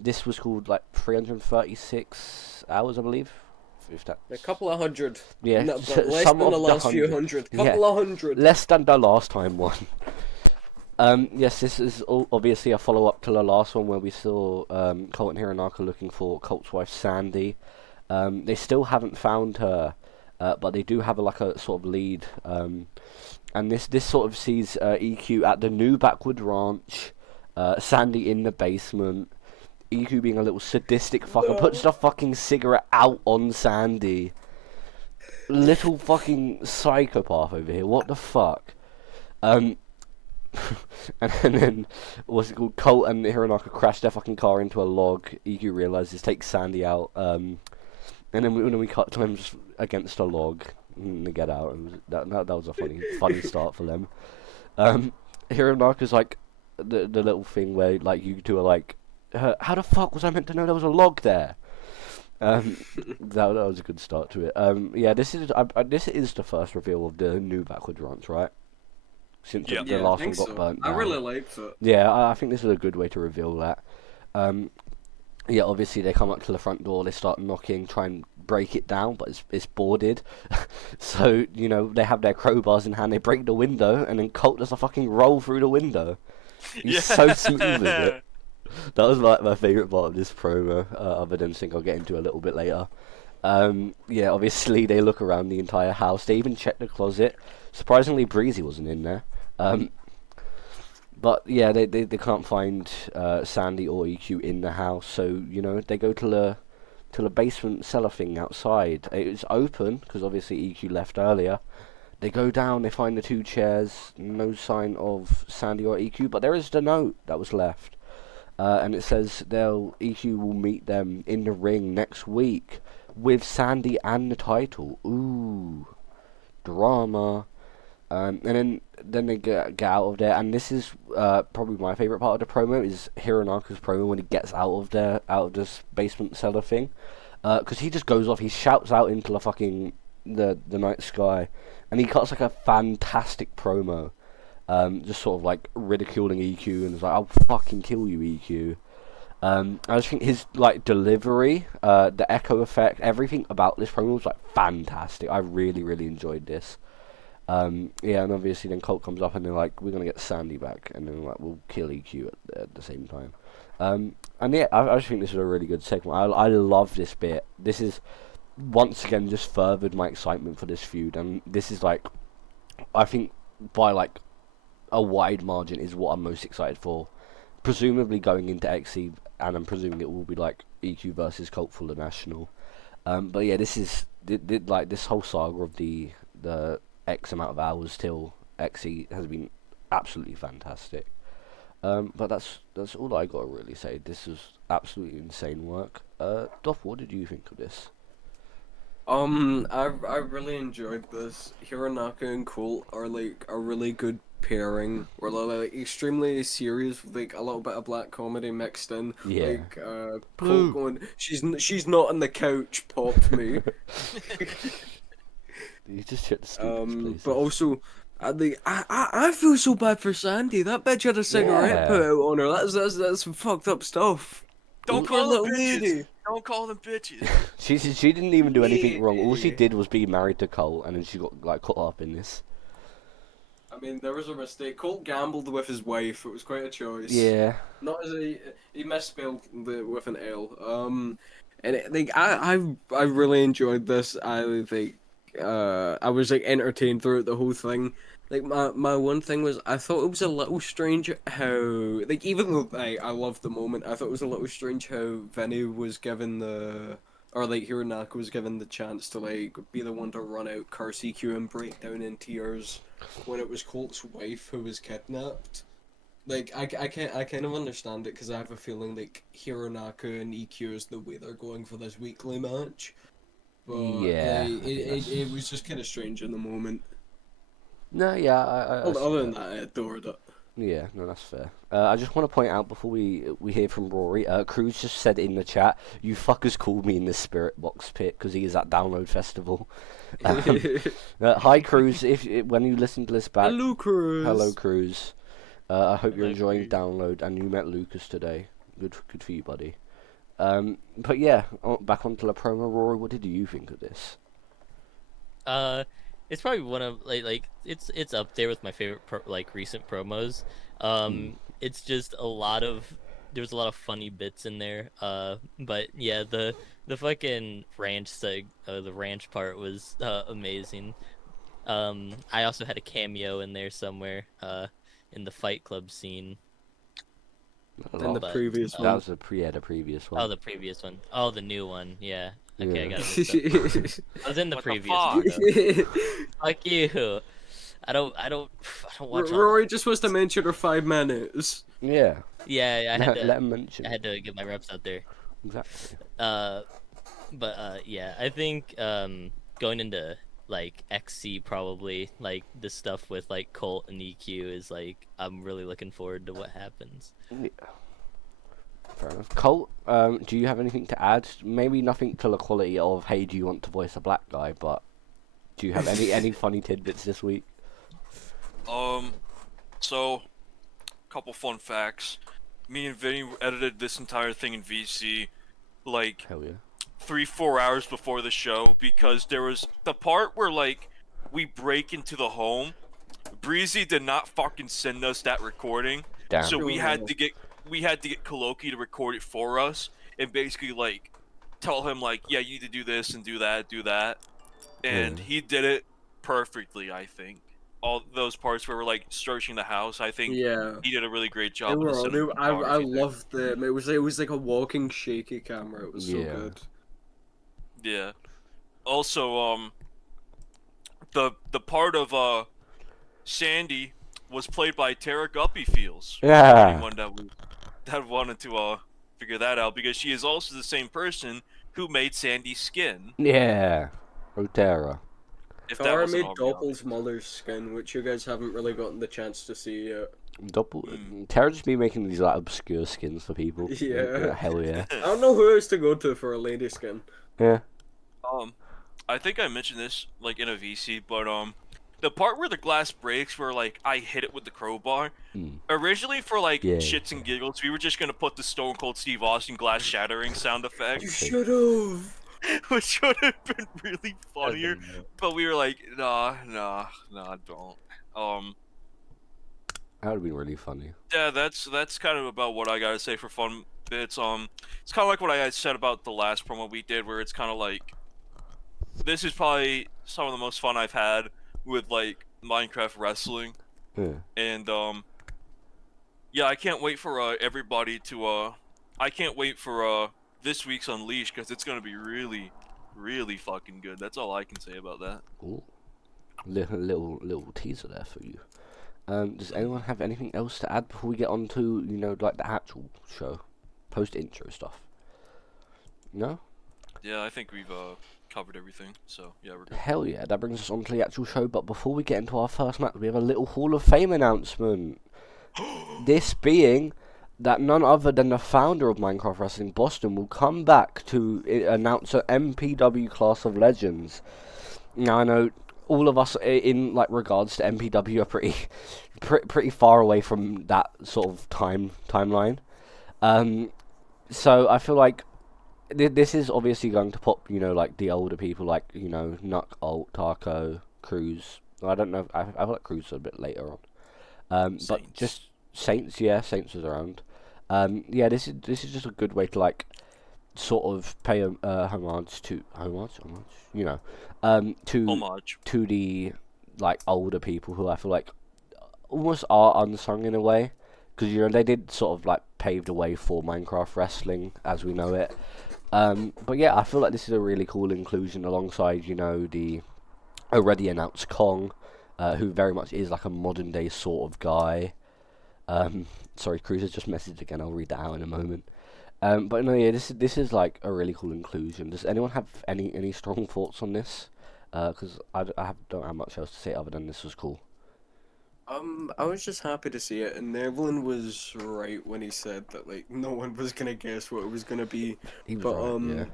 This was called like 336 hours, I believe. If that A couple of hundred. Yeah, No, but less some than the of last few 100. hundred. Yeah. Couple of hundred. Less than the last time one. Yes, this is obviously a follow-up to the last one where we saw Colt and Hironaka looking for Colt's wife Sandy. They still haven't found her, but they do have like a sort of lead. And this sort of sees EQ at the new Backwood Ranch, Sandy in the basement, EQ being a little sadistic fucker, puts the fucking cigarette out on Sandy. Little fucking psychopath over here, what the fuck? And then, what's it called? Colt and Hironaka crash their fucking car into a log. EQ realizes, takes Sandy out. And then we cut to them just against a log and they get out. And that was a funny start for them. Hironaka's like the little thing where like you two are like, how the fuck was I meant to know there was a log there? That was a good start to it. Yeah, this is the first reveal of the new Backward Ranch, right? Since Yeah. the I last one think got so. burnt I down. really liked it. Yeah, I think this is a good way to reveal that. Yeah, obviously they come up to the front door, they start knocking, try and break it down, but it's boarded. So, you know, they have their crowbars in hand, they break the window, and then Colt does a fucking roll through the window. He's so smooth with it. That was my favourite part of this promo, other than something I'll get into a little bit later. Yeah, obviously they look around the entire house, they even check the closet. Surprisingly, Breezy wasn't in there. But yeah, they can't find Sandy or EQ in the house, so you know they go to the basement cellar thing outside. It's open because obviously EQ left earlier. They go down, they find the 2 chairs, no sign of Sandy or EQ, but there is the note that was left, and it says EQ will meet them in the ring next week with Sandy and the title. Ooh, drama. And then they get out of there, and this is probably my favorite part of the promo is Hironaka's promo when he gets out of this basement cellar thing, because he just goes off, he shouts out into the fucking the night sky, and he cuts like a fantastic promo, just sort of like ridiculing EQ and is like, I'll fucking kill you, EQ. I just think his like delivery, the echo effect, everything about this promo was like fantastic. I really enjoyed this. Yeah, and obviously then Colt comes up and they're like, we're gonna get Sandy back, and then like we'll kill EQ at the same time. And yeah, I just think this is a really good segment. I love this bit. This is once again just furthered my excitement for this feud, and this is like, I think by like a wide margin is what I'm most excited for. Presumably going into XE, and I'm presuming it will be like EQ versus Colt for the national. But yeah, this is like this whole saga of the X amount of hours till XE has been absolutely fantastic. But that's all I got to really say. This is absolutely insane work. Doff, what did you think of this? I really enjoyed this. Hironaka and Colt are like a really good pairing. Where they're like extremely serious with like a little bit of black comedy mixed in. Yeah. Like Colt going, she's not on the couch, popped me. You just hit the speakers, please. But also, I feel so bad for Sandy. That bitch had a cigarette Yeah. put out on her. That's some fucked up stuff. Don't Poor call them little bitches. lady. Don't call them bitches. She didn't even do anything wrong. All she Yeah. did was be married to Colt, and then she got like caught up in this. I mean, there was a mistake. Colt gambled with his wife. It was quite a choice. Yeah. Not as he misspelled with an L. And like I really enjoyed this. I think I was like entertained throughout the whole thing. Like my one thing was I thought it was a little strange how like even though I loved the moment, I thought it was a little strange how Vinny was given or like Hironaka was given the chance to like be the one to run out, curse EQ and break down in tears when it was Colt's wife who was kidnapped. Like I kind of understand it because I have a feeling like Hironaka and EQ is the way they're going for this weekly match. But Yeah, it was just kind of strange in the moment. No, yeah, I see Other than that. that, I adored it. Yeah, no, that's fair. I just want to point out before we hear from Rory, Cruz just said in the chat, "You fuckers called me in the Spirit Box pit because he is at Download Festival." Hi, Cruz. When you listen to this back, Hello, Cruz. hello, Cruz. I hope you're Hello, enjoying Cruz. Download, and you met Lucas today. Good for you, buddy. But yeah, back onto the promo. Rory, what did you think of this? It's probably one of like it's up there with my favorite recent promos. It's just there's a lot of funny bits in there. But yeah, the fucking the ranch part was amazing. I also had a cameo in there somewhere. In the Fight Club scene. In the But, previous That one. was the previous one. Oh, the previous one. Oh, the new one. Yeah. Okay, I Yeah. got it. mixed up. I was in the What the previous fuck? one. Though. Fuck you. I don't watch all Rory just wants to mention her 5 minutes. Yeah, Yeah, I had let to him mention. I had to get my reps out there. Exactly. But yeah, I think going into like XC probably, like the stuff with like Colt and EQ is like I'm really looking forward to what happens. Yeah. Fair enough. Colt, do you have anything to add? Maybe nothing to the quality of, hey, do you want to voice a black guy, but do you have any funny tidbits this week? So, couple fun facts. Me and Vinny edited this entire thing in VC, like, Hell yeah. 3-4 hours before the show, because there was the part where, like, we break into the home. Breezy did not fucking send us that recording, Damn. so we had to get Koloki to record it for us, and basically, like, tell him, like, yeah, you need to do this and do that, and he did it perfectly, I think. All those parts where we're like searching the house, I think Yeah. he did a really great They job with the were, I cinematography there. loved them. It was like a walking shaky camera. It was so Yeah. good. Yeah. Also, the part of Sandy was played by Tara Guppy Feels. Yeah. Anyone that wanted to figure that out, because she is also the same person who made Sandy's skin. Yeah. Rotera. If that Tara wasn't made already Doppel's mother's skin, which you guys haven't really gotten the chance to see yet. Tara just be making these like obscure skins for people. Yeah. Hell yeah. I don't know who else to go to for a lady skin. Yeah. I think I mentioned this like in a VC, but the part where the glass breaks, where like I hit it with the crowbar. Originally, for like Yeah. shits and giggles, we were just gonna put the Stone Cold Steve Austin glass shattering sound effect, You should have. which would have been really funnier. But we were like, nah, don't. That would be really funny. Yeah, that's kind of about what I gotta say for fun bits. It's kind of like what I had said about the last promo we did, where it's kind of like, this is probably some of the most fun I've had with like Minecraft wrestling, Yeah. and yeah, I can't wait for everybody to I can't wait for this week's Unleashed, because it's gonna be really, really fucking good. That's all I can say about that. Ooh. Little teaser there for you. Does anyone have anything else to add before we get on to, like the actual show? Post-intro stuff. No? Yeah, I think we've covered everything, so yeah, we're good. Hell yeah, that brings us on to the actual show, but before we get into our first match, we have a little Hall of Fame announcement. This being that none other than the founder of Minecraft Wrestling Boston will come back to announce an MPW Class of Legends. Now, I know all of us in like regards to MPW are pretty far away from that sort of timeline. So I feel like this is obviously going to pop, like the older people, like Nuck, Alt, Taco, Cruz. I don't know. I feel like Cruz is a bit later on. But Saints. just Saints, yeah, Saints was around. Yeah, this is just a good way to like sort of pay homage, to Homage. to the like older people who I feel like almost are unsung in a way, because they did sort of like pave the way for Minecraft wrestling as we know it. But yeah, I feel like this is a really cool inclusion alongside the already announced Kong, who very much is like a modern day sort of guy. Sorry, Cruz has just messaged again. I'll read that out in a moment. But no, yeah, this is like a really cool inclusion. Does anyone have any strong thoughts on this? Because I don't have much else to say other than this was cool. I was just happy to see it, and Evelyn was right when he said that like no one was gonna guess what it was gonna be. He was But right, yeah.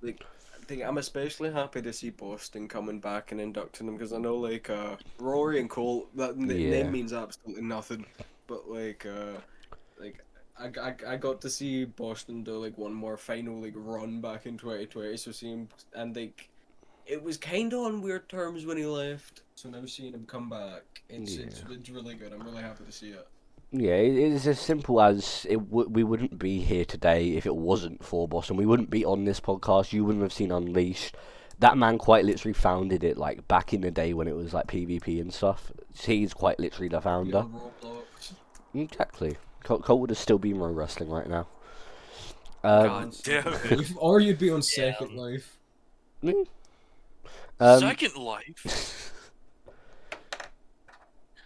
like I think I'm especially happy to see Boston coming back and inducting them, because I know like Rory and Cole, that Yeah. name means absolutely nothing. But like I got to see Boston do like one more final like run back in 2020, so seeing and like it was kind of on weird terms when he left. So now seeing him come back, it's really good. I'm really happy to see it. Yeah, it's as simple as we wouldn't be here today if it wasn't for Boston. We wouldn't be on this podcast. You wouldn't have seen Unleashed. That man quite literally founded it, like back in the day when it was like PvP and stuff. He's quite literally the founder. Roblox. Exactly. Colt would have still been Pro Wrestling right now. God damn it. Or you'd be on Second Life. Second Life.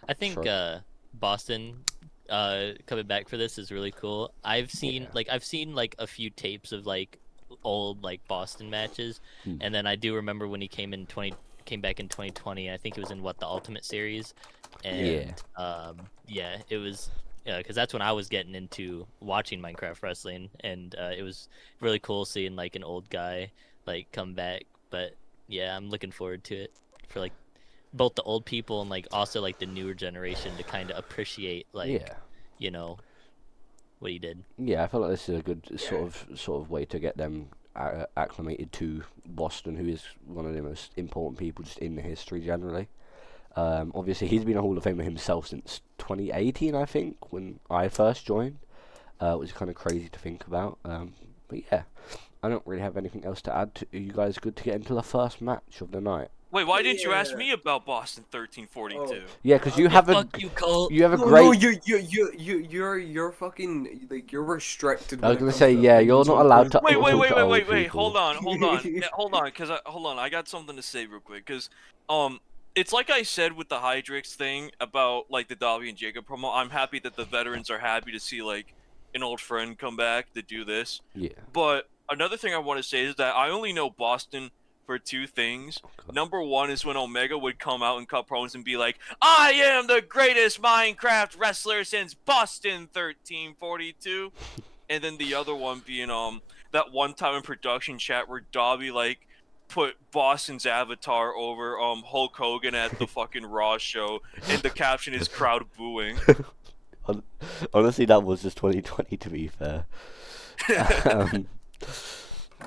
I think Sure. Boston coming back for this is really cool. I've seen like a few tapes of like old like Boston matches, and then I do remember when he came in came back in 2020. I think it was in the Ultimate Series, Yeah. and yeah, it was because that's when I was getting into watching Minecraft wrestling, and it was really cool seeing like an old guy like come back. But yeah, I'm looking forward to it for like both the old people and like also like the newer generation to kind of appreciate like Yeah. you know what he did. Yeah, I feel like this is a good sort of way to get them acclimated to Boston, who is one of the most important people just in the history generally. Obviously, he's been a Hall of Famer himself since 2018, I think, when I first joined, which is kind of crazy to think about. But yeah, I don't really have anything else to add. Are you guys good to get into the first match of the night? Wait, why didn't you ask Yeah. me about Boston 1342? Oh. Yeah, because you Yeah, have a Fuck you, Cole. you have a No, great. you're fucking like you're restricted. I was when it gonna comes say, to yeah, you're opinions not on allowed to Wait, talk wait, to wait, wait, old wait, wait. people. Hold on, hold on. Yeah, hold on, hold on. I got something to say real quick, cause it's like I said with the Hydrix thing about like the Dobby and Jacob promo. I'm happy that the veterans are happy to see like an old friend come back to do this. Yeah. But another thing I want to say is that I only know Boston for two things. Okay. Number one is when Omega would come out and cut promos and be like, "I am the greatest Minecraft wrestler since Boston 1342," and then the other one being that one time in production chat where Dobby like put Boston's avatar over Hulk Hogan at the fucking Raw show, and the caption is "crowd booing." Honestly, that was just 2020. To be fair. um,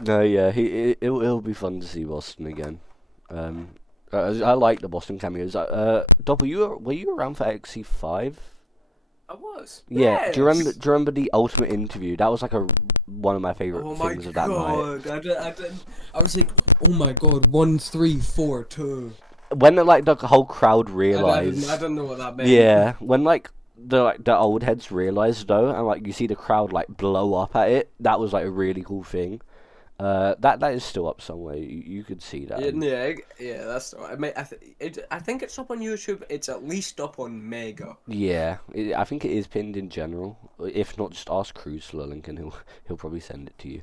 no, yeah, it'll be fun to see Boston again. I like the Boston cameos. Dob, were you around for XC5? I was. Yeah. Do you remember? Yes. Do you remember the Ultimate Interview? That was like one of my favorite Oh my things of that night. god! I was like, oh my god, 1, 3, 4, 2. When the whole crowd I realized. didn't know what that meant. Yeah, when the old heads realized though, and like you see the crowd like blow up at it. That was like a really cool thing. That is still up somewhere. You could see that. Yeah, that's. I think it's up on YouTube. It's at least up on Mega. Yeah, I think it is pinned in general. If not, just ask Cruz for the link, and he'll probably send it to you.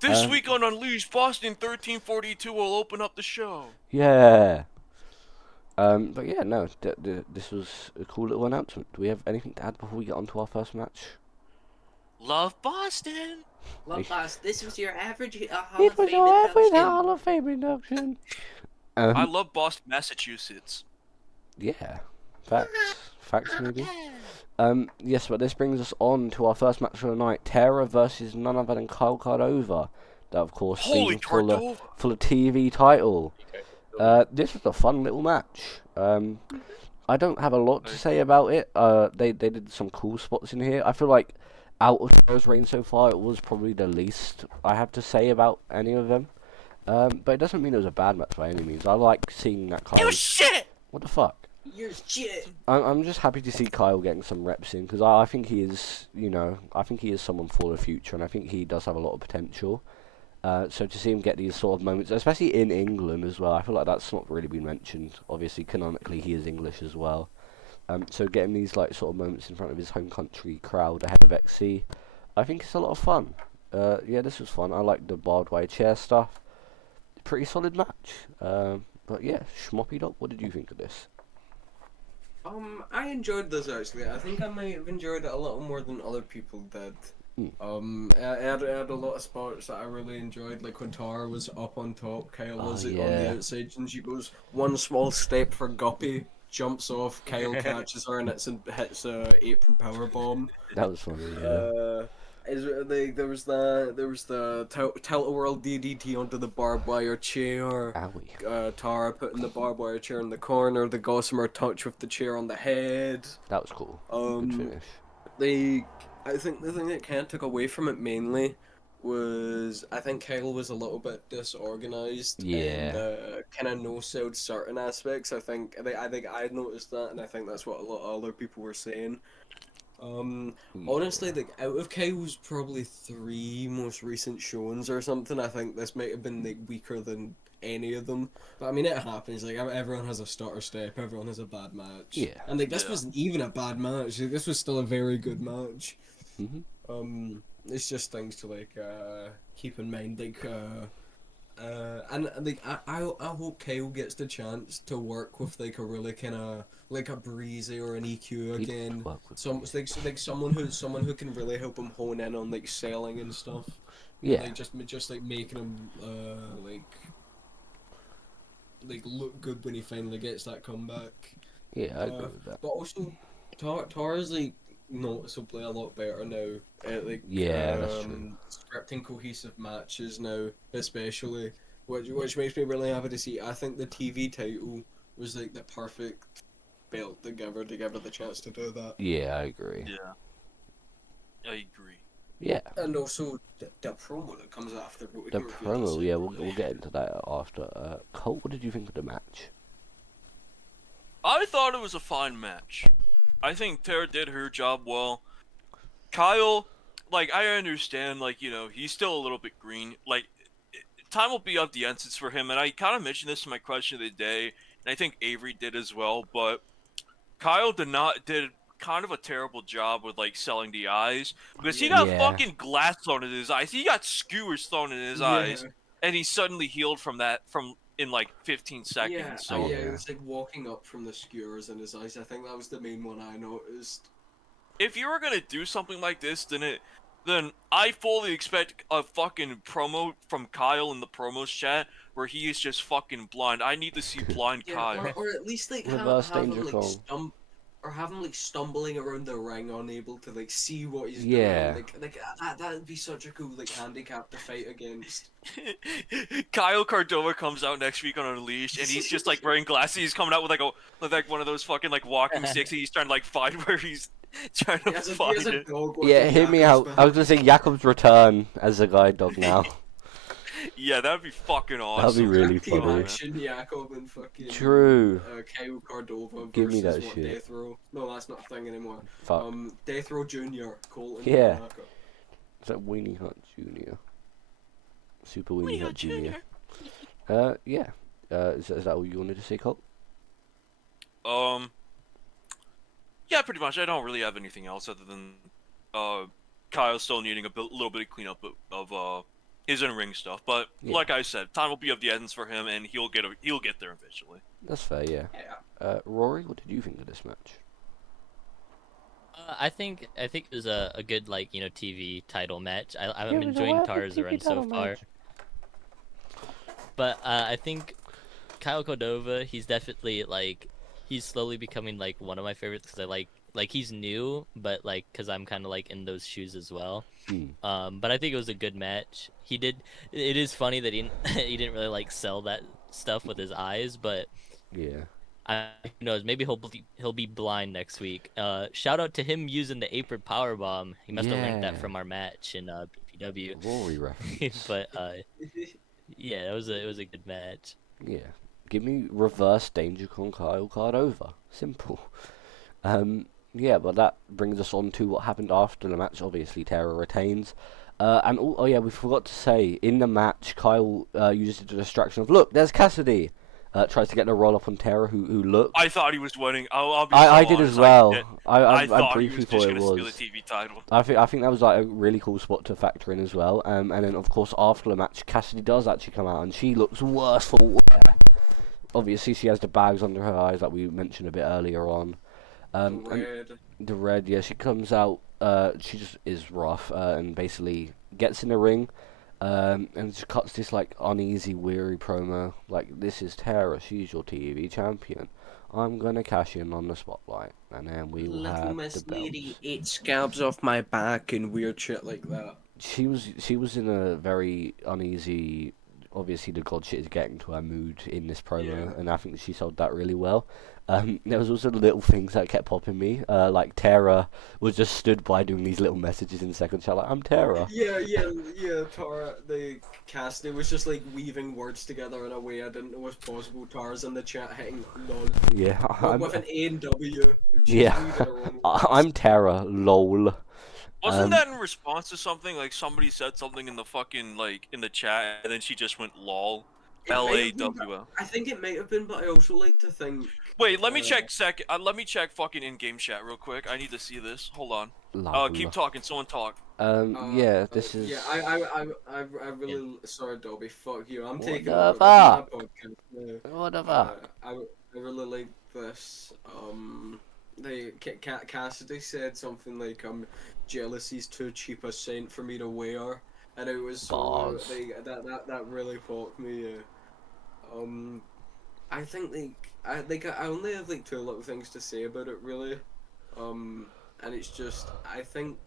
This week on Unleashed, Boston 1342 will open up the show. Yeah. But yeah, no, this was a cool little announcement. Do we have anything to add before we get on to our first match? Love Boston. Love us. This was your average Hall It of was Fame your average induction. Hall of Fame induction. I love Boston, Massachusetts. Yeah, facts maybe. Yes, but this brings us on to our first match of the night: Terra versus none other than Kyle Cordova. That, of course, Holy being for the Cordova! TV title. This was a fun little match. I don't have a lot to say about it. They did some cool spots in here. I feel like out of Terra's reign so far, it was probably the least I have to say about any of them. But it doesn't mean it was a bad match by any means. I like seeing that Kyle. You shit! What the fuck? You're shit. I'm just happy to see Kyle getting some reps in, because I think he is, I think he is someone for the future, and I think he does have a lot of potential. So to see him get these sort of moments, especially in England as well, I feel like that's not really been mentioned. Obviously, canonically, he is English as well. So getting these like sort of moments in front of his home country crowd ahead of XC, I think it's a lot of fun. Yeah, this was fun. I like the barbed wire chair stuff. Pretty solid match. But yeah, Schmoppy Dog, what did you think of this? I enjoyed this actually. I think I might have enjoyed it a little more than other people did. It had a lot of spots that I really enjoyed, like when Tara was up on top, Kyle was on the outside, and she goes one small step for Guppy, jumps off, Kyle catches her, and hits a apron power bomb. That was funny. Yeah. There was the tilt-a-whirl DDT onto the barbed wire chair. Owie. Tara putting the barbed wire chair in the corner. The Gossamer touch with the chair on the head. That was cool. Good finish. I think the thing that kind of took away from it mainly was I think Kyle was a little bit disorganized. Yeah. And kind of no-sold certain aspects. I think I noticed that, and I think that's what a lot of other people were saying. Honestly, like out of Kyle's probably 3 most recent showings or something, I think this might have been like weaker than any of them. But I mean, it happens. Like everyone has a stutter step. Everyone has a bad match. Yeah. And like this wasn't even a bad match. Like, this was still a very good match. Mm-hmm. It's just things to like keep in mind. Like And like I hope Kyle gets the chance to work with like a really kind of like a Breezy or an EQ He'd again. work with Some me. like someone who can really help him hone in on like selling and stuff. Yeah, Like just like making him like look good when he finally gets that comeback. yeah, I agree with that. But also, Tara's like noticeably a lot better now at like Yeah, that's true. scripting cohesive matches now, especially, which makes me really happy to see. I think the TV title was like the perfect belt to give her the chance to do that. Yeah, I agree. Yeah, I agree. Yeah, And also the promo that comes after. But we the can review that promo. Yeah, we'll separately. get into that after. Colt, what did you think of the match? I thought it was a fine match. I think Tara did her job well. Kyle, like, I understand, like, you know, he's still a little bit green. Like, time will be of the essence for him, and I kind of mentioned this in my question of the day, and I think Avery did as well, but Kyle did kind of a terrible job with, like, selling the eyes, because he got Yeah, fucking glass thrown in his eyes. He got skewers thrown in his Yeah. eyes, and he suddenly healed from that in, like, 15 Yeah, seconds. So, yeah, Yeah. it was like walking up from the skewers in his eyes. I think that was the main one I noticed. if you were gonna do something like this, then I fully expect a fucking promo from Kyle in the promos chat where he is just fucking blind. I need to see blind Yeah, Kyle. or at least like Reverse have Danger him like Kong. have him like stumbling around the ring, unable to like see what he's Yeah. doing. Like that'd be such a cool like handicap to fight against. Kyle Cardova comes out next week on Unleashed, and he's just like wearing glasses. He's coming out with like one of those fucking like walking sticks, and he's trying to like find where he's trying to He has find a it. dog with Yeah, a hear me Jakobs out. I was gonna say Jakob's return as a guide dog now. Yeah, that'd be fucking awesome. That'd be really Team funny. action Jakob and fucking True. Kyle Cordova Give me versus that what, shit. Death Row. No, that's not a thing anymore. Fuck. Death Row Junior, Colton. Yeah. Tanaka. Is that Weenie Hut Jr.? Super Weenie Leo Hut Jr. Jr. Yeah. Is that all you wanted to say, Colt? Yeah, pretty much. I don't really have anything else other than Kyle still needing little bit of cleanup of his in-ring stuff. But Yeah. like I said, time will be of the essence for him, and he'll get there eventually. That's fair, yeah. Yeah. Rory, what did you think of this match? I think it was a good like TV title match. I'm Yeah, it was a enjoying worthy Tara's TV run so title far. match. But I think Kyle Cordova, he's definitely like he's slowly becoming like one of my favorites because I like he's new, but like because I'm kind of like in those shoes as well. But I think it was a good match. It is funny that he he didn't really like sell that stuff with his eyes, but Yeah. who knows? Maybe he'll be blind next week. Shout out to him using the apron power bomb. He must have learned that Yeah. from our match in BPW. Rory reference. But yeah, it was a good match. Yeah. Give me reverse Danger Con Kyle Cardova. Simple. Yeah, but that brings us on to what happened after the match. Obviously, Tara retains. Oh yeah, we forgot to say, in the match, Kyle uses the distraction of, look, there's Cassidy. Tries to get the roll up on Tara, who looked. I thought he was winning. I'll be I so did honest, as well. I I thought he briefly was thought just it gonna steal was. the TV title. I think that was like a really cool spot to factor in as well. And then of course after the match, Cassidy does actually come out, and she looks worse for wear. Obviously, she has the bags under her eyes that we mentioned a bit earlier on. And Red. the red, yeah, she comes out. She just is rough and basically gets in the ring. And just cuts this like uneasy, weary promo. Like, this is Tara, she's your TV champion. I'm gonna cash in on the spotlight, and then we will Little have Miss the belts. Lady ate scabs off my back and weird shit like that. She was in a very uneasy. Obviously, the god shit is getting to her mood in this promo, Yeah. and I think she sold that really well. There was also little things that kept popping me, like Tara was just stood by doing these little messages in second chat, like, I'm Tara. Yeah, Tara, the cast, it was just like weaving words together in a way I didn't know was possible. Tara's in the chat hitting lol. Yeah, With an A and W. She's Yeah. weaving her own words. I'm Tara, lol. Wasn't Um, that in response to something like somebody said something in the fucking like in the chat, and then she just went lol, It might have been, LAWL. I think it might have been, but I also like to think. Wait, let me check let me check fucking in-game chat real quick. I need to see this. Hold on. lol. Keep talking. Someone talk. Yeah, this is. Yeah, I really sorry, Dobby. Fuck you. I'm What taking the over. This is my fuck? podcast. Yeah. What the fuck? I really like this. Cassidy said something like, jealousy's too cheap a scent for me to wear," and it was so Bars. like that really poked me. Yeah. I think I only have like two little things to say about it really. Um, and it's just I think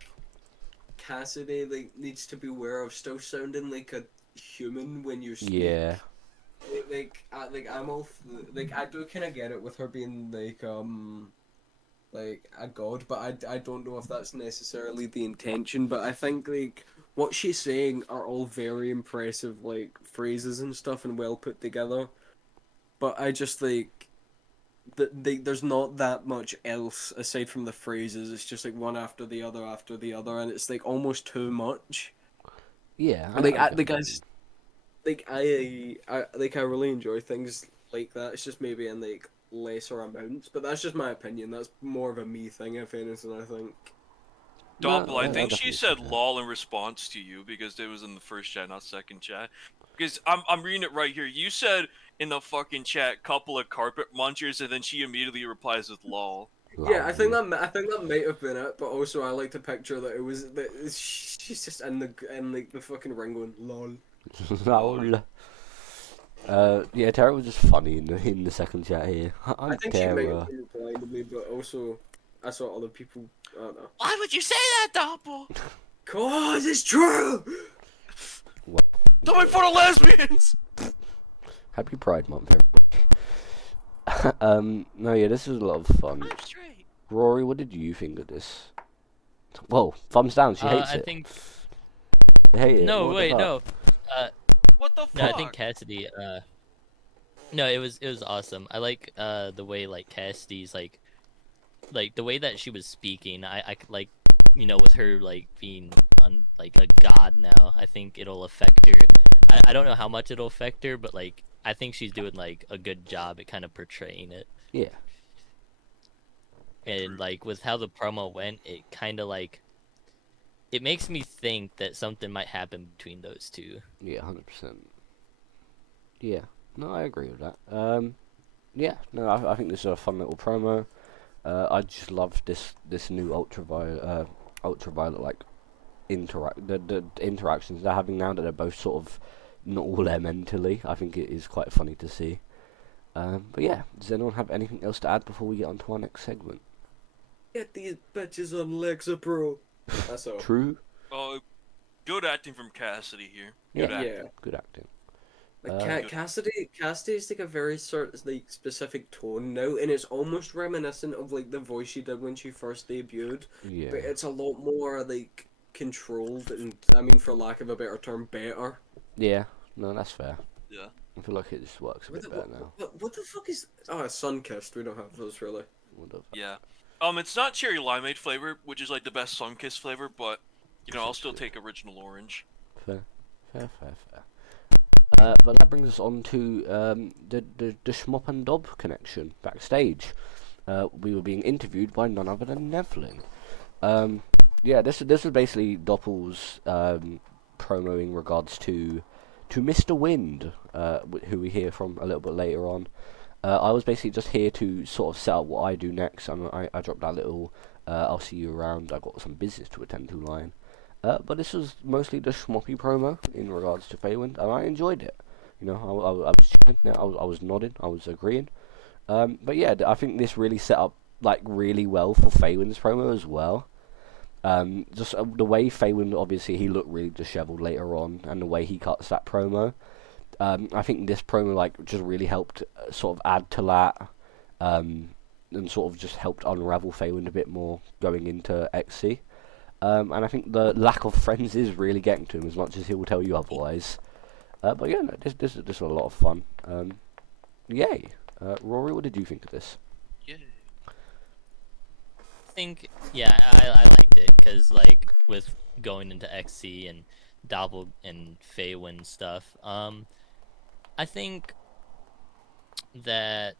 Cassidy like needs to be aware of still sounding like a human when you speak. Yeah. I'm all like I do kind of get it with her being like a god, but I don't know if that's necessarily the intention. But I think like what she's saying are all very impressive like phrases and stuff and well put together. But I just like there's not that much else aside from the phrases. It's just like one after the other, and it's like almost too much. Yeah. Like I I get like what I you mean. I really enjoy things like that. It's just maybe in like lesser amounts, but that's just my opinion. That's more of a me thing, if anything. I think. No, Doppel, I I think she definitely said see that. lol in response to you because it was in the first chat, not second chat. Because I'm reading it right here. You said in the fucking chat, couple of carpet munchers, and then she immediately replies with lol. Yeah, Lol. I think that might have been it, but also I like to picture that it was that she's just in like the fucking ring going lol. Lol. Yeah, Tara was just funny in the second chat here. I I'm think she might have Tara. been replying to me, but also I saw other people. I don't know. Why would you say that, Doppel? Cause it's true. Don't make fun of lesbians! Happy Pride Month, everybody. No, yeah, this was a lot of fun. I'm straight. Rory, what did you think of this? Whoa, thumbs down. She hates I it. think I hate it. no, What the wait, fuck? no. What the fuck? No, I think Cassidy. No, it was awesome. I like the way like Cassidy's like the way that she was speaking. I could like with her like being on like a god now. I think it'll affect her. I don't know how much it'll affect her, but like I think she's doing like a good job at kind of portraying it. Yeah. And like with how the promo went, it kind of like it makes me think that something might happen between those two. Yeah, 100%. Yeah. No, I agree with that. Yeah. No, I think this is a fun little promo. I just love this new ultraviolet like the interactions they're having now that they're both sort of not all there mentally. I think it is quite funny to see. But yeah, does anyone have anything else to add before we get on to our next segment? Get these bitches on Lexapro. That's all. True. Oh, good acting from Cassidy here. Yeah. Good acting. Yeah. Good acting. Like Cassidy's like a very sort of like specific tone now, and it's almost reminiscent of like the voice she did when she first debuted. Yeah. But it's a lot more like controlled, and I mean, for lack of a better term, better. Yeah. No, that's fair. Yeah. I feel like it just works a bit better now. What the fuck is? Oh, it's Sunkissed. We don't have those really. What the Yeah. It's not cherry limeade flavor, which is like the best Sunkist flavor, but I'll still take original orange. Fair. But that brings us on to the Schmop and Dob connection backstage. We were being interviewed by none other than Nevlin. Yeah, this was basically Doppel's promo in regards to Mr. Wind, who we hear from a little bit later on. I was basically just here to sort of set up what I do next. I dropped that little I'll see you around, I got some business to attend to line. But this was mostly the schmoppy promo in regards to Feywind, and I enjoyed it. I was chilling, I was nodding, I was agreeing. But yeah, I think this really set up like really well for Feywind's promo as well. Just the way Feywind, obviously he looked really dishevelled later on, and the way he cuts that promo. I think this promo like just really helped sort of add to that, and sort of just helped unravel Feywind a bit more going into XC. And I think the lack of friends is really getting to him as much as he will tell you otherwise. But yeah, no, this is a lot of fun. Yay. Rory, what did you think of this? Yeah. I think I liked it because like with going into XC and Doppel and Feywind stuff, I think that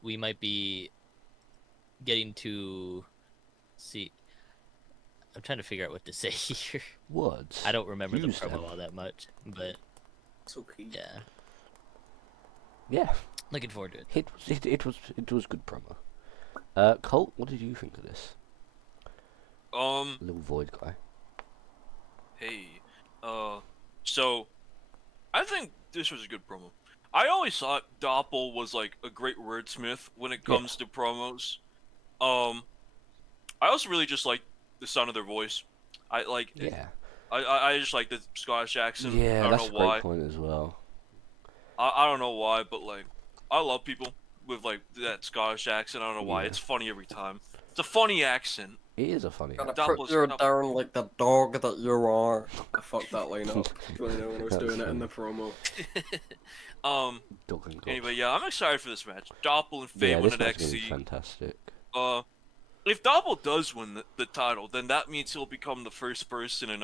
we might be getting to see. I'm trying to figure out what to say here. Words. I don't remember the Use promo them. all that much, but It's okay. yeah, Yeah, looking forward to it. it was good promo. Colt, what did you think of this little void guy? Hey, so I think this was a good promo. I always thought Doppel was like a great wordsmith when it Yeah. comes to promos. I also really just like the sound of their voice. I like. Yeah, I just like the Scottish accent. I yeah, don't that's a know great why. point as well. I don't know why, but like, I love people with like that Scottish accent. I don't know why. Yeah. It's funny every time. It's a funny accent. It is a funny. Gonna Doppel's- put you Doppel- down like the dog that you are. I fucked that line up when I was That's doing it in funny. the promo. Dog and Anyway, yeah, I'm excited for this match. Doppel and Fate yeah, win this at match is gonna be XC. fantastic. If Doppel does win the title, then that means he'll become the first person in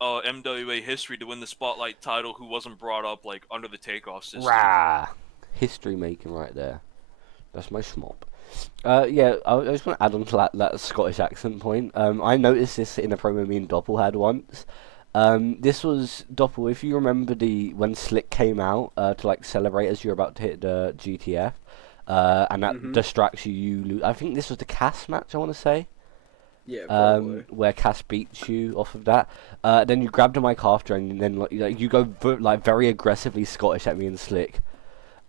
MWA history to win the Spotlight title who wasn't brought up like under the takeoff system. Rah! History making right there. That's my schmop. Yeah, I just want to add on to that Scottish accent point. I noticed this in a promo me and Doppel had once. This was Doppel, if you remember when Slick came out to like celebrate as you're about to hit the GTF, and that distracts you. I think this was the Cass match, I want to say. Yeah, probably. Where Cass beats you off of that. Then you grab the mic after, and then like you go very aggressively Scottish at me and Slick.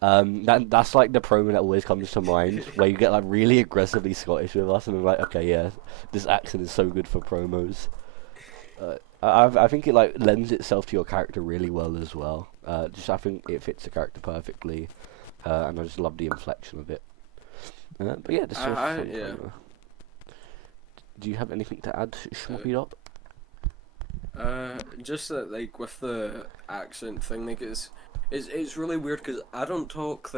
That's like the promo that always comes to mind, where you get like really aggressively Scottish with us, and I'm like, okay, yeah, this accent is so good for promos. I think it like lends itself to your character really well as well. I think it fits the character perfectly, and I just love the inflection of it. But yeah, this was a fun yeah. promo. Do you have anything to add, Schmoppy Dop? Just that like with the accent thing, like it's really weird because I don't talk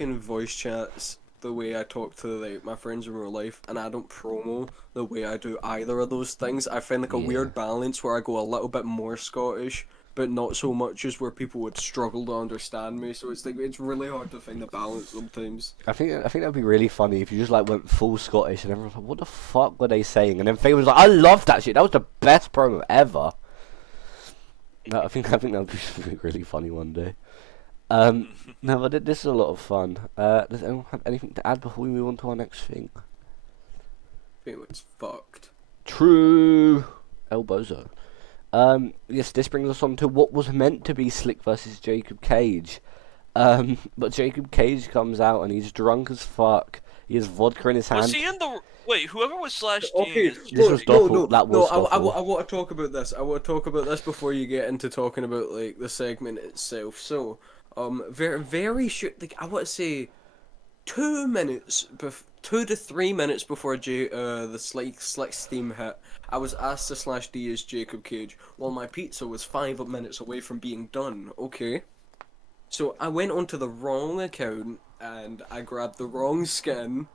in voice chats the way I talk to like my friends in real life, and I don't promo the way I do either of those things. I find like a Yeah. weird balance where I go a little bit more Scottish, but not so much as where people would struggle to understand me. So it's like it's really hard to find the balance sometimes. I think that'd be really funny if you just like went full Scottish and everyone's like, "What the fuck were they saying?" And then Faye was like, "I love that shit. That was the best promo ever." No, I think that would be really funny one day. No, but this is a lot of fun. Does anyone have anything to add before we move on to our next thing? Pretty much fucked. True, El Bozo. Yes, this brings us on to what was meant to be Slick versus Jacob Cage. But Jacob Cage comes out and he's drunk as fuck. He has vodka in his hand. Was he in the wait? Whoever was Slash G Okay, is This was Doppel. That was I Doppel. want to talk about this. I want to talk about this before you get into talking about like the segment itself. So, very short. Like I want to say, 2 to 3 minutes before the Slick Steam hit, I was asked to Slash D as Jacob Cage, while my pizza was 5 minutes away from being done. Okay, so I went onto the wrong account and I grabbed the wrong skin.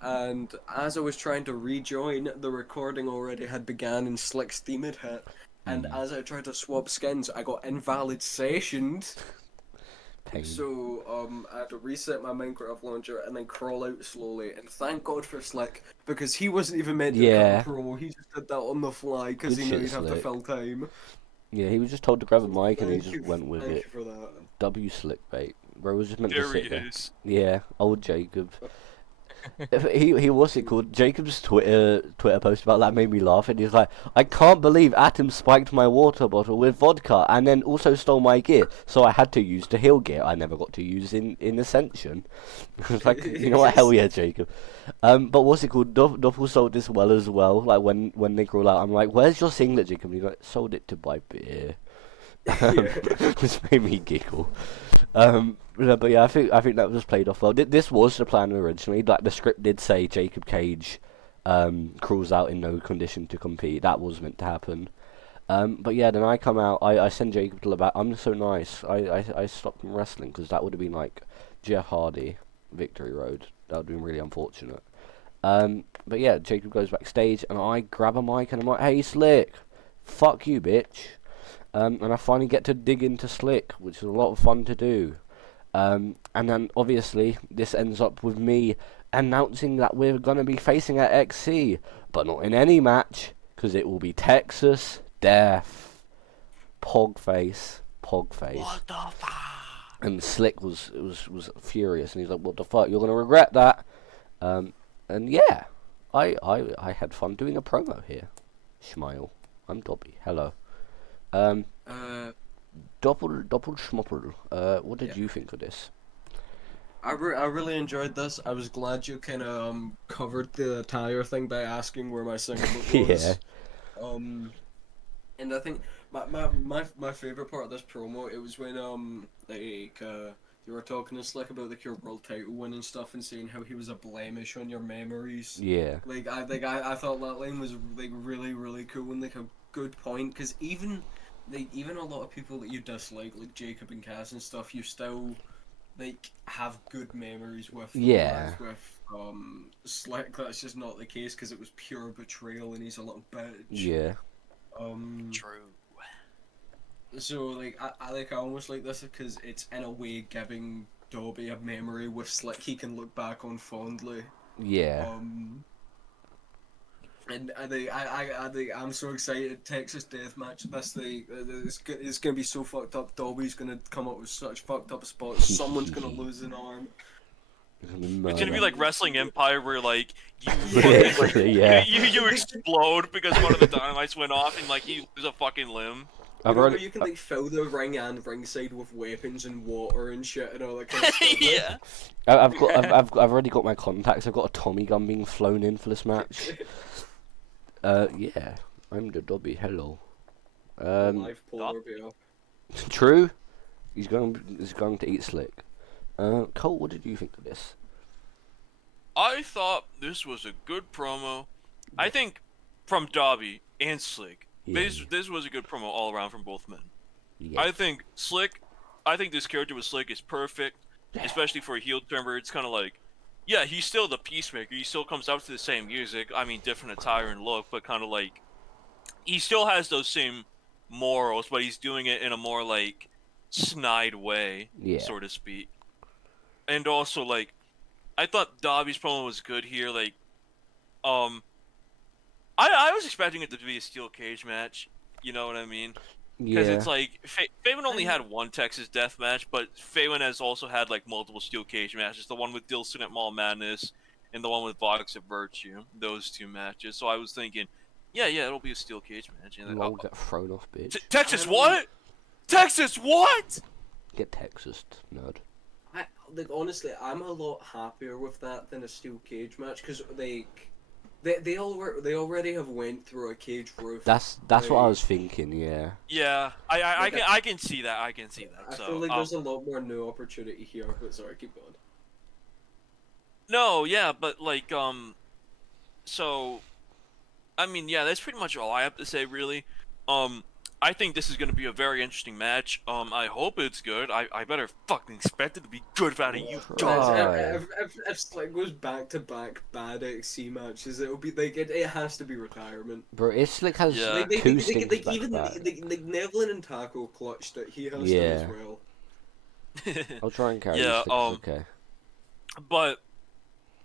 And as I was trying to rejoin, the recording already had began and Slick's theme had hit. And as I tried to swap skins, I got invalid sessioned. Pain. So I had to reset my Minecraft launcher and then crawl out slowly. And thank God for Slick, because he wasn't even meant to Yeah. cut a promo. He just did that on the fly because Good he knew shit, he'd have to Slick. fill time. Yeah, he was just told to grab a mic and he Thank just you- went with thank it. you for that. W Slick bait. Bro was just meant to There he sit there. is. Yeah, old Jacob. he what's it called? Jacob's Twitter post about that made me laugh, and he's like, "I can't believe Atom spiked my water bottle with vodka, and then also stole my gear, so I had to use the heal gear I never got to use in Ascension." It's like, you know what? Hell yeah, Jacob. But what's it called? Doppel sold this well as well. Like when they crawl out, I'm like, "Where's your singlet, Jacob?" And he's like, "Sold it to buy beer." Which made me giggle. But yeah, I think that was played off well. This was the plan originally. Like the script did say Jacob Cage crawls out in no condition to compete. That was meant to happen. But yeah, then I come out. I send Jacob to the back. I'm so nice. I stopped him wrestling because that would have been like Jeff Hardy Victory Road. That would have been really unfortunate. But yeah, Jacob goes backstage and I grab a mic and I'm like, "Hey Slick, fuck you, bitch." And I finally get to dig into Slick, which is a lot of fun to do. And then obviously this ends up with me announcing that we're going to be facing at XC, but not in any match, because it will be Texas Death. Pogface. What the fuck? And Slick was furious, and he's like, "What the fuck? You're gonna regret that." And yeah, I had fun doing a promo here. Smile. I'm Dobby. Hello. Doppel Schmoppel. What did you think of this? I really enjoyed this. I was glad you kind of covered the attire thing by asking where my singlet was. Yeah. And I think my favorite part of this promo, it was when you were talking to Slick about like your world title win and stuff, and saying how he was a blemish on your memories. Yeah. I thought that line was like really cool and like a good point, because even a lot of people that you dislike, like Jacob and Cass and stuff, you still like have good memories with them. Yeah. Whereas with Slick, that's just not the case, because it was pure betrayal and he's a little bitch. Yeah. True. So like I almost like this because it's in a way giving Dobby a memory with Slick he can look back on fondly. Yeah. And I'm so excited. Texas Deathmatch. This thing, it's gonna be so fucked up. Dobby's gonna come up with such fucked up spots. Someone's gonna lose an arm. It's gonna be like Wrestling Empire, where like you Yeah. fucking, Yeah. you explode because one of the dynamites went off and like you lose a fucking limb. I've Where already, you can like fill the ring and ringside with weapons and water and shit and all that kind of stuff. Yeah. I've already got my contacts. I've got a Tommy gun being flown in for this match. Yeah, I'm the Dobby. Hello. Live polar bear. True. He's going to eat Slick. Cole, what did you think of this? I thought this was a good promo. I think from Dobby and Slick, Yeah. this was a good promo all around from both men. Yeah. I think this character with Slick is perfect, especially for a heel turn where it's kind of like, yeah, he's still the Peacemaker. He still comes out to the same music. I mean, different attire and look, but kind of like, he still has those same morals, but he's doing it in a more like snide way, Yeah. so to speak. And also, like, I thought Dobby's promo was good here. Like, I was expecting it to be a steel cage match. You know what I mean? Because Yeah. it's like Faven only had one Texas Death match, but Faven has also had like multiple steel cage matches. The one with Dilson at Mall Madness, and the one with Vox at Virtue. Those two matches. So I was thinking, yeah, it'll be a steel cage match. And Lol, get thrown off, bitch. Texas what? Texas what? Get Texas, nerd. Honestly, I'm a lot happier with that than a steel cage match, because they already have went through a cage roof. That's what I was thinking. Yeah. Yeah, I can see that. I can see that. I So feel like there's a lot more new opportunity here. But sorry, keep going. no, yeah, but like so I mean, yeah, that's pretty much all I have to say, really. I think this is going to be a very interesting match. I hope it's good. I better fucking expect it to be good out of you, dog. Right. If Slick goes back to back bad XC matches, it'll be like it has to be retirement. Bro, Slick has Yeah. two stinks back Even to back. Nevlin and Taco clutched it. He has to Yeah. as well. I'll try and carry Yeah, Slick. Okay. But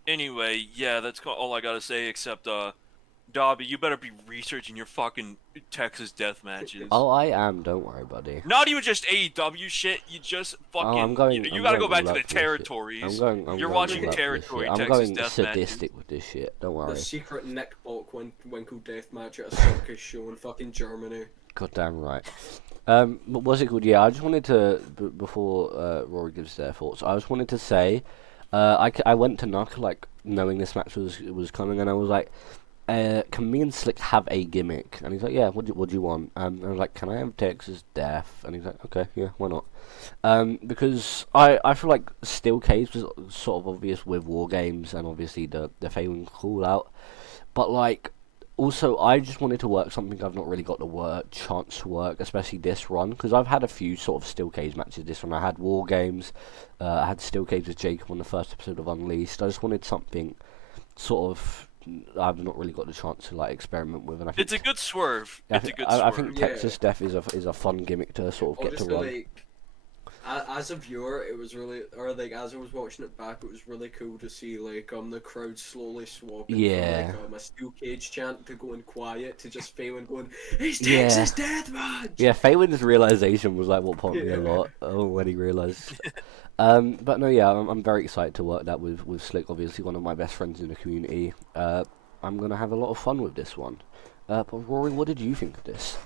anyway, yeah, that's all I gotta say. Except, Dobby, you better be researching your fucking Texas Death matches. Oh, I am. Don't worry, buddy. Not even just AEW shit. You just fucking. I'm going. You I'm gotta go going back to all the out for this shit. territories. I'm You're going watching all out for this territory shit. I'm Texas going Death sadistic matches. with this shit. Don't The worry. secret Nick Winkle death match at a circus show in fucking Germany. Goddamn right. But was it good? Yeah, I just wanted to before Rory gives their thoughts. I just wanted to say, I went to Knock like knowing this match was coming, and I was like, can me and Slick have a gimmick? And he's like, yeah. What do you want? And I was like, can I have Texas Death? And he's like, okay, yeah, why not? Because I feel like Steel Cage was sort of obvious with War Games and obviously the Faven call out, but like. Also, I just wanted to work something I've not really got the chance to work, especially this run, because I've had a few sort of Steel Cage matches this run. I had War Games, I had Steel Cage with Jacob on the first episode of Unleashed. I just wanted something sort of I've not really got the chance to like experiment with, and I think It's a good swerve. I It's a think, good I swerve. think Yeah. Texas Death is a fun gimmick to sort of get to Honestly, run. like, as a viewer, it was really, or like as I was watching it back, it was really cool to see like the crowd slowly swapping Yeah. from like a steel cage chant to going quiet to just Phelan going, "It's Yeah. Texas Deathmatch." Yeah, Faywin's realization was like what pumped me a Yeah. lot when he realized. But no, yeah, I'm very excited to work that with Slick. Obviously, one of my best friends in the community. I'm gonna have a lot of fun with this one. But Rory, what did you think of this?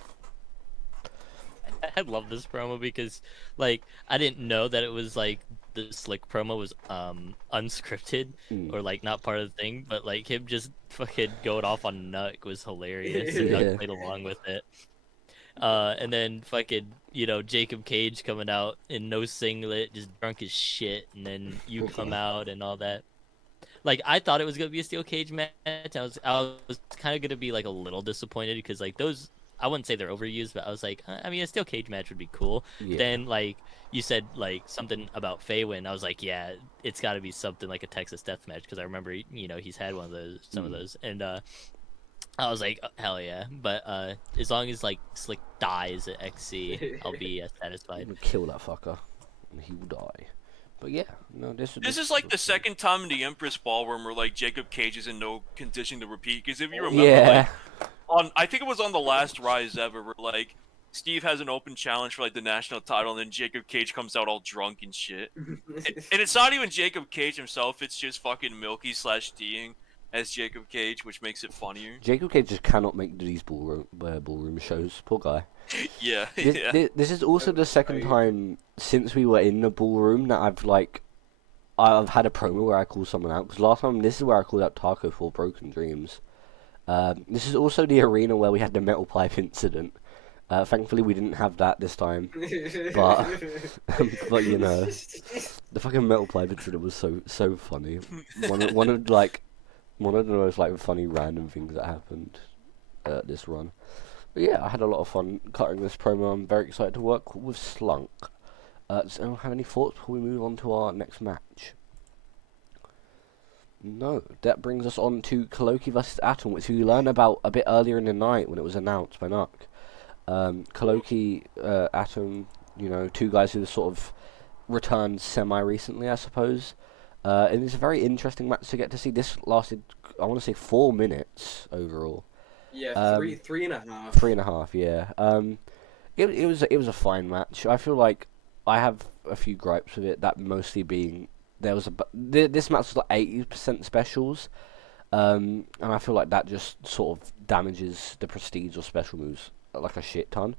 I love this promo because, like, I didn't know that it was like the Slick promo was unscripted Mm. or like not part of the thing, but like him just fucking going off on Nuck was hilarious, and Yeah. Nuck played along with it. And then fucking Jacob Cage coming out in no singlet, just drunk as shit, and then you come out and all that. Like I thought it was gonna be a steel cage match. I was kind of gonna be like a little disappointed because like those I wouldn't say they're overused, but I was like, I mean, a steel cage match would be cool. Yeah. Then like you said like something about Faywin, I was like, yeah, it's got to be something like a Texas Death Match because I remember he's had one of those, some of those, and I was like, hell yeah. But as long as like Slick dies at XC, I'll be I'm satisfied. gonna kill that fucker, and he will die. But yeah, no, This is like the second time in the Empress Ballroom where like Jacob Cage is in no condition to repeat. Because if you remember, Yeah. like I think it was on the last Rise ever, where like Steve has an open challenge for like the national title, and then Jacob Cage comes out all drunk and shit. And it's not even Jacob Cage himself; it's just fucking Milky / D'ing as Jacob Cage, which makes it funnier. Jacob Cage just cannot make these ballroom shows. Poor guy. Yeah, This, yeah. this is also the second time since we were in the ballroom that I've had a promo where I call someone out. Because last time, this is where I called out Taco for Broken Dreams. This is also the arena where we had the metal pipe incident. Thankfully, we didn't have that this time. But but you know, the fucking metal pipe incident was so funny. One of the most like funny random things that happened this run. But yeah, I had a lot of fun cutting this promo. I'm very excited to work with Slunk. Does anyone have any thoughts before we move on to our next match? No, that brings us on to Kaloki vs Atom, which we learned about a bit earlier in the night when it was announced by Nuck. Kaloki, Atom, two guys who sort of returned semi-recently, I suppose. And it's a very interesting match to get to see. This lasted, I want to say, 4 minutes overall. Yeah, three and a half. 3.5, yeah. It was a fine match. I feel like I have a few gripes with it. That mostly being this match was like 80% specials, and I feel like that just sort of damages the prestige of special moves like a shit ton.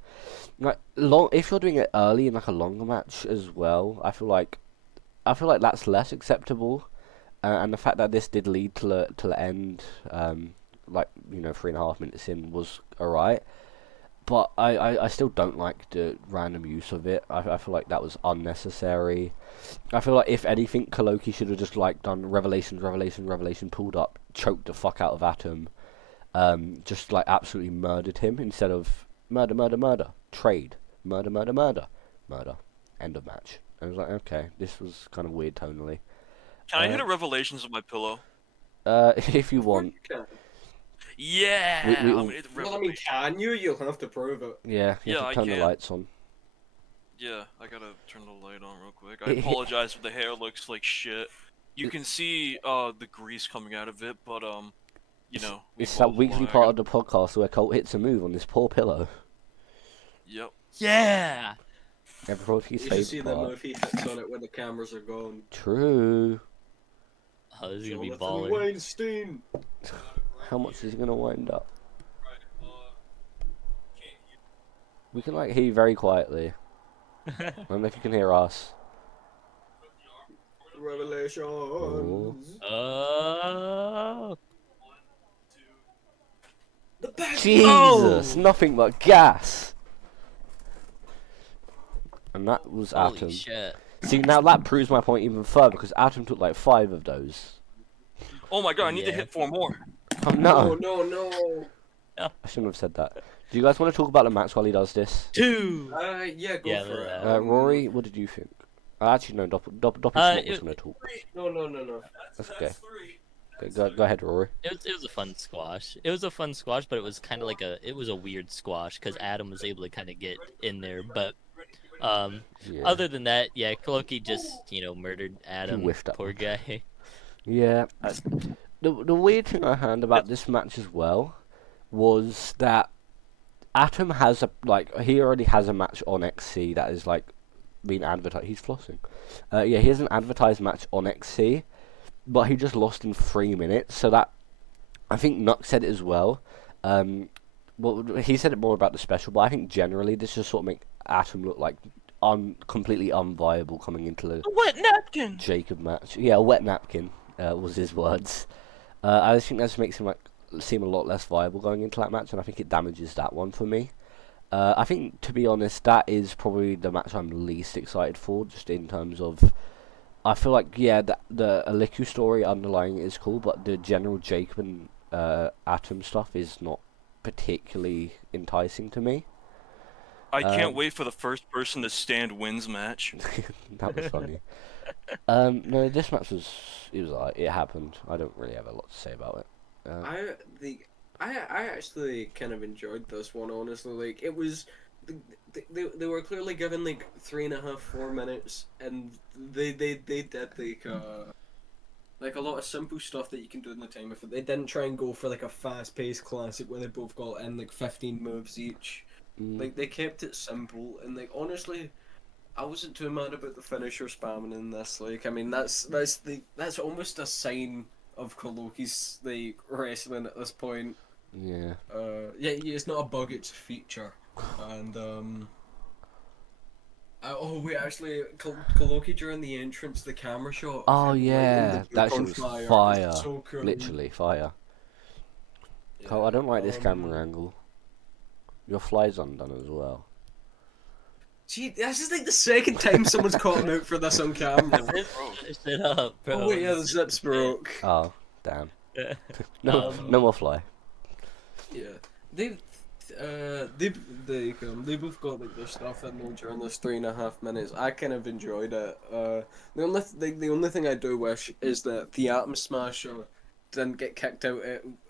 Like if you're doing it early in like a longer match as well, I feel like that's less acceptable. And the fact that this did lead to the end, 3.5 minutes in was alright. But I still don't like the random use of it. I feel like that was unnecessary. I feel like if anything, Kaloki should have just like done revelation, pulled up, choked the fuck out of Atom, just like absolutely murdered him instead of murder, trade, murder, end of match. I was like, okay, this was kind of weird tonally. Can I hit a Revelations with my pillow? If you want. Yeah. We- I'm gonna hit the Well, I mean, Revelation. can you? You'll have to prove it. Yeah, you Yeah, have I to turn the can. lights on. Yeah, I gotta turn the light on real quick. I apologize if the hair looks like shit. You can see the grease coming out of it, but It's that weekly part of the podcast where Colt hits a move on this poor pillow. Yep. Yeah. Everybody's You should favourite see them part. if he hits on it when the cameras are gone. True. Oh, this is gonna be Jonathan baller. Weinstein. How much is he gonna wind up? We can like hear you very quietly. I don't know if you can hear us. Revelations. Oh. The best. Jesus, nothing but gas. And that was Holy Atom. shit. See, now that proves my point even further because Atom took like 5 of those. Oh my god, I need to Yeah. hit 4 more. Oh no, No. I shouldn't have said that. Do you guys want to talk about the match while he does this? 2. Yeah, go Yeah, for it. Rory, what did you think? Actually, no, Doppel's not it- going to talk. No. That's okay. Okay, go ahead, Rory. It was a fun squash. It was a fun squash, but it was kind of like a weird squash because Adam was able to kind of get in there. But Yeah. Other than that, yeah, Loki just murdered Adam. whiffed that Poor one. guy. Yeah. The weird thing I heard about this match as well was that Atom has he already has a match on XC that is being advertised. He's flossing. Yeah, he has an advertised match on XC, but he just lost in 3 minutes. So that I think Nuck said it as well. Well, he said it more about the special, but I think generally this just sort of make Atom look like completely unviable coming into the A wet napkin. Jacob match. Yeah, a wet napkin was his words. I just think that just makes him seem a lot less viable going into that match, and I think it damages that one for me. I think, to be honest, that is probably the match I'm least excited for, just in terms of. I feel like the Aliku story underlying it is cool, but the general Jacob and Atom stuff is not particularly enticing to me. I can't wait for the first person to stand wins match. That was funny. No, this match was alright. It happened. I don't really have a lot to say about it. I actually kind of enjoyed this one, honestly. Like, it was, they were clearly given like 3.5, 4 minutes, and they did like a lot of simple stuff that you can do in the time of it. They didn't try and go for like a fast paced classic where they both got in like 15 moves each. Like, they kept it simple, and like honestly, I wasn't too mad about the finisher spamming in this. Like, I mean, that's almost a sign of Koloki's like wrestling at this point. Yeah. Yeah, it's not a bug; it's a feature. And oh wait, actually, Koloki during the entrance, the camera shot. Oh of him, like, in yeah, the that book shit on was fire. fire. It's so cool. Literally fire. Yeah, Cole, I don't like this camera angle. Your fly's undone as well. Gee, this is like the second time someone's caught him out for this on camera. Shut up, bro. Oh wait, yeah, the zips broke. Oh, damn. Yeah. No, no more fly. Yeah, they both got like their stuff in there during this 3.5 minutes. I kind of enjoyed it. The only thing I do wish is that the Atom Smasher didn't get kicked out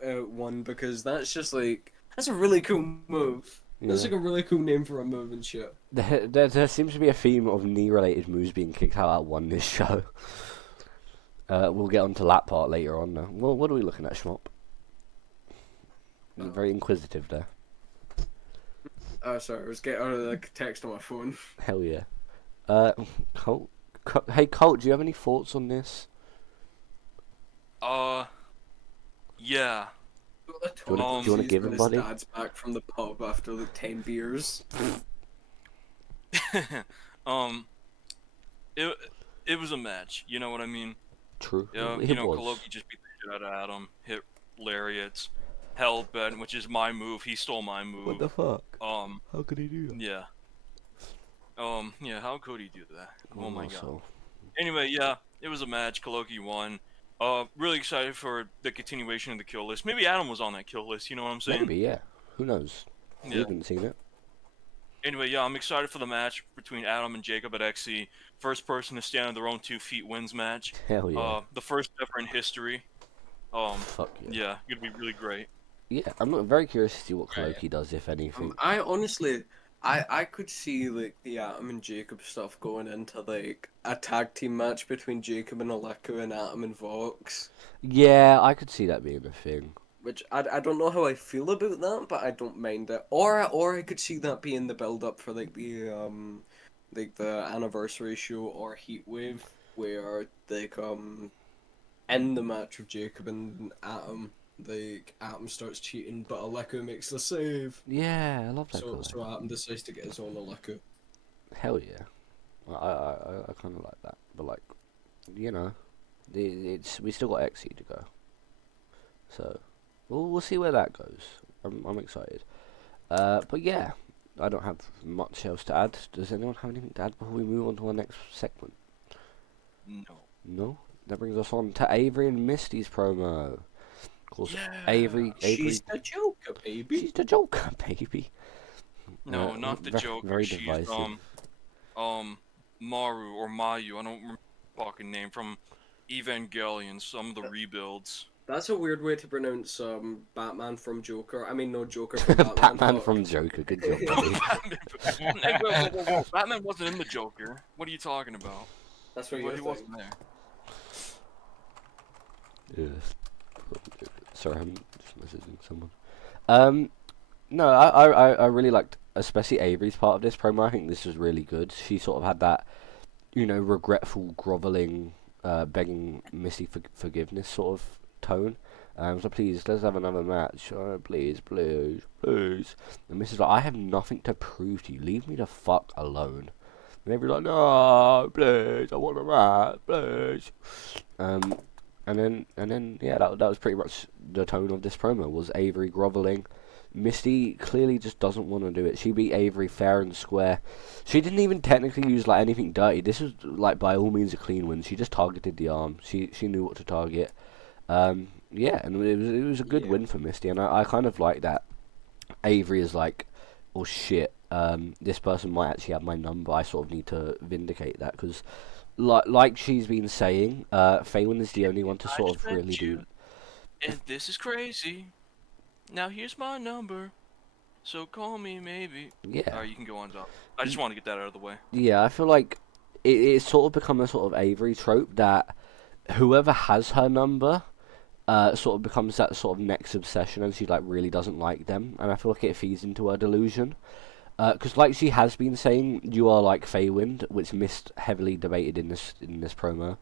at one, because that's a really cool move. That's Yeah. like a really cool name for a move and shit. There seems to be a theme of knee-related moves being kicked out at one this show. We'll get onto that part later on now. Well, what are we looking at, Schmop? Very inquisitive there. Oh, sorry, I was getting a text on my phone. Hell yeah. Colt? Hey, Colt, do you have any thoughts on this? Yeah. Do you wanna give him, buddy? His dad's back from the pub after like 10 beers. It was a match. You know what I mean? True. Yeah. It You know, was. Koloki just beat the shit out of Adam. Hit lariats. Hellbent, which is my move. He stole my move. What the fuck? How could he do that? Yeah. Yeah. How could he do that? Oh my god. So. Anyway, yeah, it was a match. Koloki won. Really excited for the continuation of the kill list. Maybe Adam was on that kill list. You know what I'm saying? Maybe, yeah. Who knows? We Yeah. haven't seen it. Anyway, yeah, I'm excited for the match between Adam and Jacob at XC. First person to stand on their own 2 feet wins match. Hell yeah. The first ever in history. Fuck yeah. Yeah, it'd be really great. Yeah, I'm very curious to see what Koloki does, if anything. I honestly, I could see like the Atom and Jacob stuff going into like a tag team match between Jacob and Aleku and Atom and Vox. Yeah, I could see that being a thing. Which I don't know how I feel about that, but I don't mind it. Or I could see that being the build up for like the anniversary show or Heatwave, where like in the match with Jacob and Atom, like Atom starts cheating, but Aleku makes the save. Yeah, I love that guy. So Atom decides to get his own Aleku. Hell yeah. I kind of like that. But like, you know, we still got XE to go. So, we'll see where that goes. I'm excited. But yeah, I don't have much else to add. Does anyone have anything to add before we move on to our next segment? No. No? That brings us on to Avery and Misty's promo. Of course, Yeah. Avery. She's the Joker, baby. She's the Joker, baby. No, not the Joker. Very She's divisive. Maru or Mayu. I don't remember the fucking name from Evangelion. Some of the rebuilds. That's a weird way to pronounce Batman from Joker. I mean, no Joker from Batman. Batman but- from Joker. Good job, buddy. Hey, whoa. Batman wasn't in the Joker. What are you talking about? That's what Well, you he think. wasn't there. Yes. Sorry, I'm just messaging someone. No, I really liked, especially Avery's part of this promo. I think this was really good. She sort of had that, regretful, groveling, begging Misty for forgiveness sort of tone. So please, let's have another match. Please, please, please. And Misty's like, I have nothing to prove to you. Leave me the fuck alone. And Avery's like, no, please, I want a match, please. And then, yeah, that was pretty much the tone of this promo, was Avery groveling. Misty clearly just doesn't want to do it. She beat Avery fair and square. She didn't even technically use like anything dirty. This was like by all means a clean win. She just targeted the arm. She knew what to target. Yeah, and it was a good win for Misty, and I kind of like that. Avery is like, oh shit, this person might actually have my number. I sort of need to vindicate that because, like she's been saying, Faywin is the only one to I sort just of met really you. do. And this is crazy. Now here's my number. So call me maybe. Yeah. Alright, you can go on, John. I just want to get that out of the way. Yeah, I feel like it's sort of become a sort of Avery trope that whoever has her number sort of becomes that sort of next obsession, and she like really doesn't like them, and I feel like it feeds into her delusion. Because like she has been saying, you are like Feywind, which Mist heavily debated in this promo.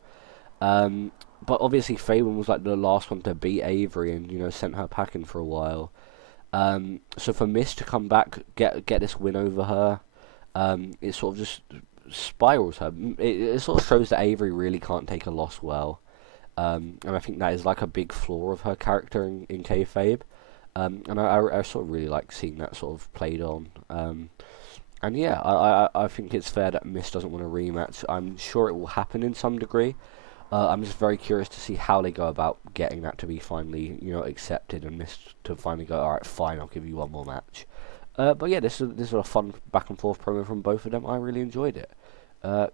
But obviously Feywind was like the last one to beat Avery, and sent her packing for a while. So for Mist to come back, get this win over her, it sort of just spirals her. It sort of shows that Avery really can't take a loss well. And I think that is like a big flaw of her character in kayfabe. And I sort of really like seeing that sort of played on. And yeah, I think it's fair that Mist doesn't want a rematch. I'm sure it will happen in some degree. I'm just very curious to see how they go about getting that to be finally, accepted, and Mist to finally go, alright, fine, I'll give you one more match. But yeah, this was a fun back and forth promo from both of them. I really enjoyed it.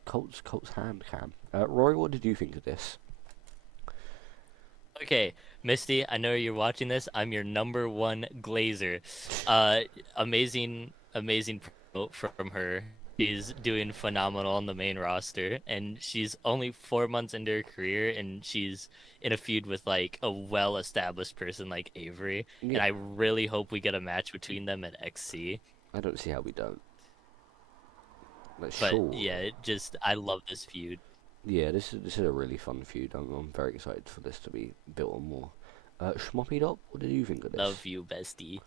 Colt's hand cam. Rory, what did you think of this? Okay, Misty, I know you're watching this. I'm your number one glazer. Amazing promo from her. She's doing phenomenal on the main roster, and she's only 4 months into her career, and she's in a feud with like a well-established person like Avery. And Yeah. I really hope we get a match between them at XC. I don't see how we don't. But But sure. yeah, I love this feud. Yeah, this is a really fun feud. I'm very excited for this to be built on more. Schmoppy Dog, what did you think of this? Love you, bestie.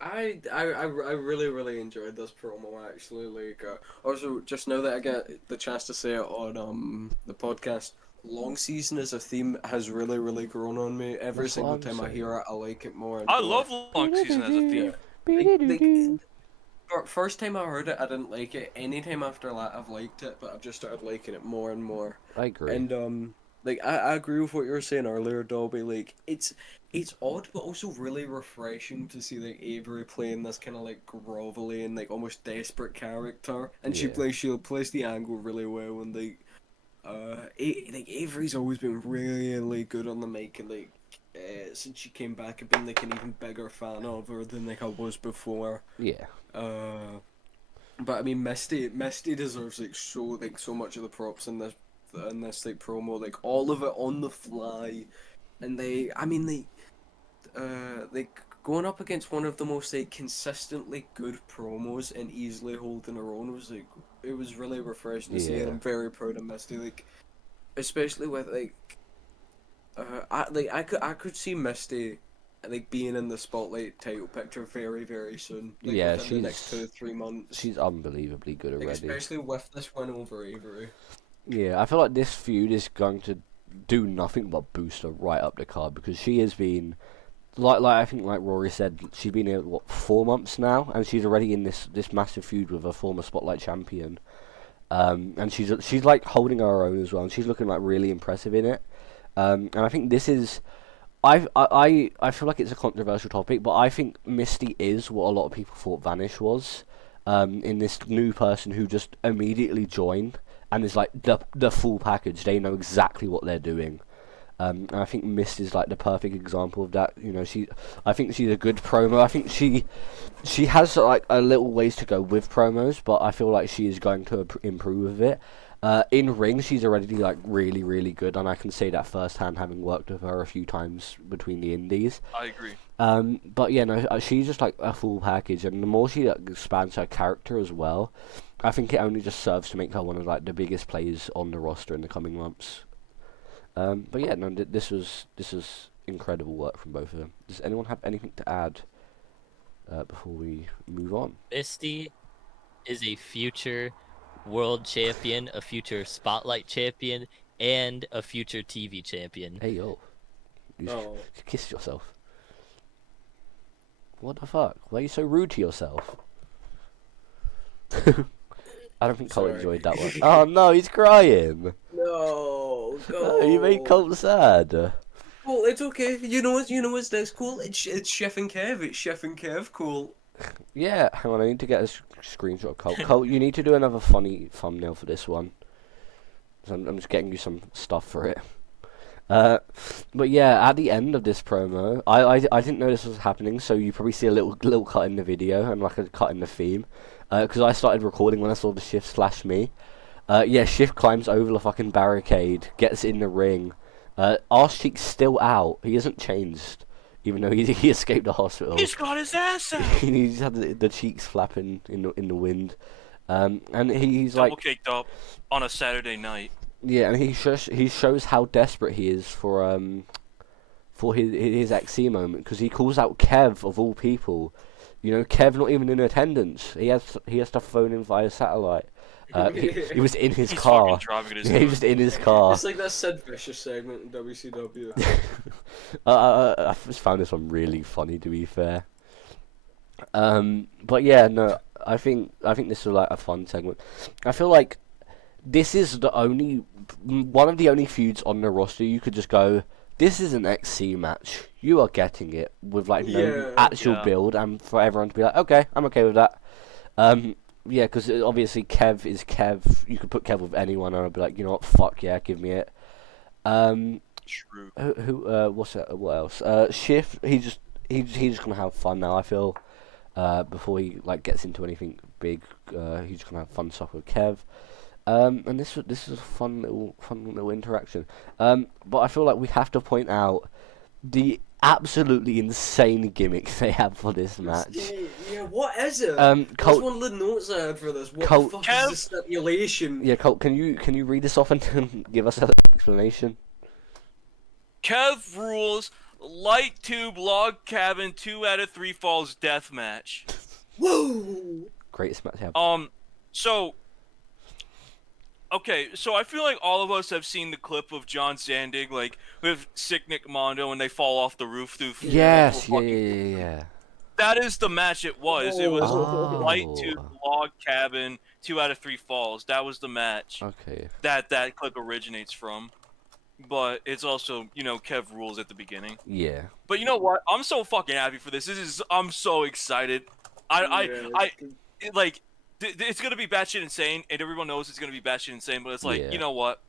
I really enjoyed this promo actually. Like, also just now that I get the chance to say it on the podcast, long season as a theme has really grown on me. Every That's what single I'm time I saying. hear it, I like it more. And I more. love long season as a theme. First time I heard it, I didn't like it. Anytime after that, I've liked it, but I've just started liking it more and more. I agree. And like I agree with what you were saying earlier, Dobby. Like it's odd, but also really refreshing to see like Avery playing this kind of like grovelly and like almost desperate character, and she Yeah. plays the angle really well. And like like Avery's always been really good on the mic, and like since she came back, I've been like an even bigger fan of her than like I was before. Yeah. But I mean, Misty deserves like so much of the props in this like promo, like all of it on the fly, and like going up against one of the most like consistently good promos and easily holding her own was like it was really refreshing to see, and Yeah. I'm very proud of Misty, like especially with like I could see Misty like being in the spotlight title picture very soon. Like, Yeah, within the next she's- 2 to 3 months. She's unbelievably good Like, already. especially with this win over Avery. Yeah, I feel like this feud is going to do nothing but boost her right up the card, because she has been like I think like Rory said, she's been here 4 months now, and she's already in this massive feud with a former Spotlight champion. And she's like holding her own as well, and she's looking like really impressive in it. And I think this is, I feel like it's a controversial topic, but I think Misty is what a lot of people thought Vanish was. In this new person who just immediately joined and is like the full package. They know exactly what they're doing. And I think Mist is like the perfect example of that. You know, I think she's a good promo. I think she has like a little ways to go with promos, but I feel like she is going to improve with it. In ring, she's already like really, really good, and I can say that firsthand, having worked with her a few times between the indies. I agree. But yeah, no, she's just like a full package, and the more she expands her character as well, I think it only just serves to make her one of like the biggest players on the roster in the coming months. But yeah, no, this was incredible work from both of them. Does anyone have anything to add before we move on? Misty is a future world champion, a future spotlight champion, and a future TV champion. Hey yo, you Oh. kissed yourself. What the fuck? Why are you so rude to yourself? I don't think Cole Sorry. enjoyed that one. Oh no, he's crying. No, Oh, you made Cole sad. Well, it's okay. You know what's next, Cole? It's Chef and Kev. It's Chef and Kev, Cole. Yeah, hang on, I need to get a screenshot of Cole. Cole, you need to do another funny thumbnail for this one. So I'm just getting you some stuff for it. But yeah, at the end of this promo, I didn't know this was happening, so you probably see a little cut in the video and like a cut in the theme. Because I started recording when I saw the Shift/me. Yeah, Shift climbs over the fucking barricade, gets in the ring. Arse Cheek's still out. He hasn't changed, even though he escaped the hospital. He's got his ass out. He's had the cheeks flapping in the wind. And he's Double like, caked up on a Saturday night. yeah, and he shows how desperate he is for his XC moment, because he calls out Kev of all people. You know, Kev not even in attendance. He has to phone in via satellite. He was in his He's car. fucking driving his Yeah, he was in his car. It's like that Sid Vicious segment in WCW. I just found this one really funny, to be fair. But yeah, no, I think this was like a fun segment. I feel like this is one of the only feuds on the roster you could just go, this is an XC match. You are getting it with like no Yeah. actual Yeah. build, and for everyone to be like, okay, I'm okay with that. Yeah, because obviously Kev is Kev. You could put Kev with anyone, and I'd be like, you know what, fuck yeah, give me it. True. What's it? What else? Shift. He's just gonna have fun now. I feel. Before he like gets into anything big, he's just gonna have fun stuff with Kev. And this is a fun little interaction. But I feel like we have to point out the absolutely insane gimmick they have for this match. Yeah, what is it? Colt, That's one of the notes I had for this. What Colt- the fuck Kev? is the stipulation? yeah, Colt, can you read this off and give us an explanation? Kev rules light tube log cabin 2 out of 3 falls death match. Whoa! Greatest match ever. So okay, so I feel like all of us have seen the clip of John Zandig like with Sick Nick Mondo when they fall off the roof through. Yes, through yeah. That is the match it was. It was Oh. light tube log cabin 2 out of 3 falls. That was the match Okay. that clip originates from. But it's also, you know, Kev rules at the beginning. Yeah. But you know what? I'm so fucking happy for this. I'm so excited. It's gonna be batshit insane, and everyone knows it's gonna be batshit insane. But it's like, Yeah. you know what?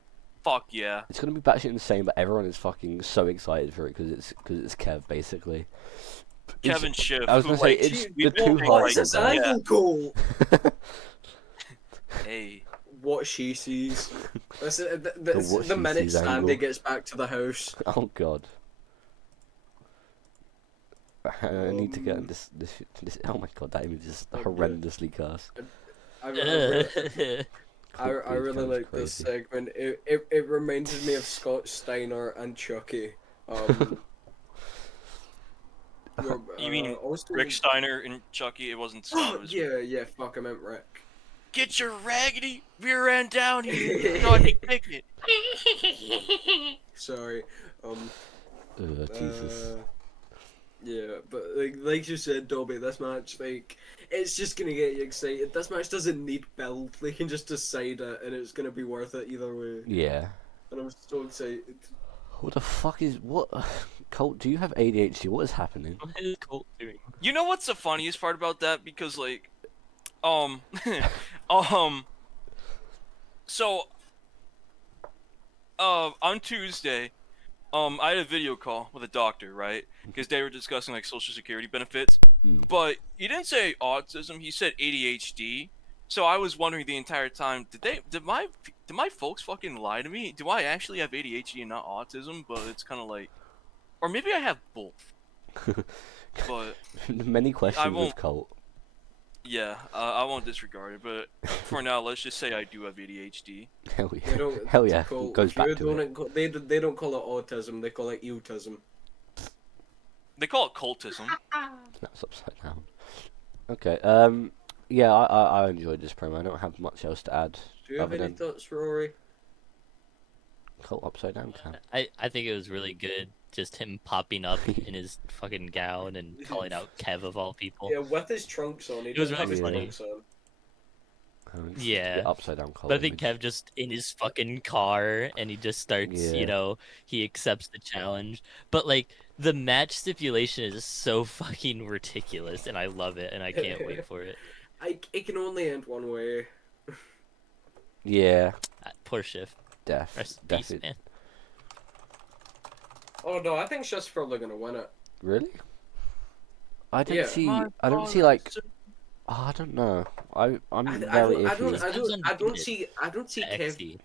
Fuck yeah. It's gonna be batshit insane, but everyone is fucking so excited for it because it's Kev basically. It's- Kevin Schiff. I was who, gonna say, like, it's we the all two think, What halves is like, this of that. angle, Cole? Hey. What she sees. This is what the she minute sees angle. Sandy gets back to the house. Oh god. I need to get this. Oh my god, that image is Okay. horrendously cursed. I really, I That really was like this crazy. segment. It reminded me of Scott Steiner and Chucky. You mean also, Rick Steiner and Chucky? It wasn't Scott. It was yeah, fuck, I meant Rick. Get your raggedy rear end down here so I can kick it. Sorry. Jesus. Yeah, but like you said, Dobby, this match, like, it's just gonna get you excited. This match doesn't need build. They can just decide it, and it's gonna be worth it either way. Yeah. And I'm so excited. What the fuck is what? Colt, do you have ADHD? What is happening? What is Colt doing? You know what's the funniest part about that? Because like, so, on Tuesday, I had a video call with a doctor, right? Because they were discussing like social security benefits, Mm. but he didn't say autism. He said ADHD. So I was wondering the entire time, did my folks fucking lie to me? Do I actually have ADHD and not autism? But it's kind of like, or maybe I have both. But Many questions won't- with Colt. yeah, I won't disregard it. But for now, let's just say I do have ADHD. Hell They yeah. don't Hell yeah. call, Goes if you back to it. don't, they don't call it autism. They call it autism. They call it cultism. That's upside down. Okay. Yeah, I enjoyed this promo. I don't have much else to add. Do you have Other any than- thoughts, Rory? Colt upside down cam. I think it was really good. Just him popping up in his fucking gown and calling out Kev of all people. Yeah, with his trunks on. He It was doesn't have really his funny. trunks on. Yeah. The upside down Colt. But I think image. Kev just in his fucking car and he just starts, Yeah. he accepts the challenge. But like the match stipulation is so fucking ridiculous and I love it and I can't wait for it. It can only end one way. Yeah. Poor Schiff. Rest in peace, Definitely. man. Oh no, I think Shift's probably gonna win it. Really? I don't Yeah. see. I don't see like. Oh, I don't know. I'm very iffy. I don't undefeated see. I don't see The Kev. XD.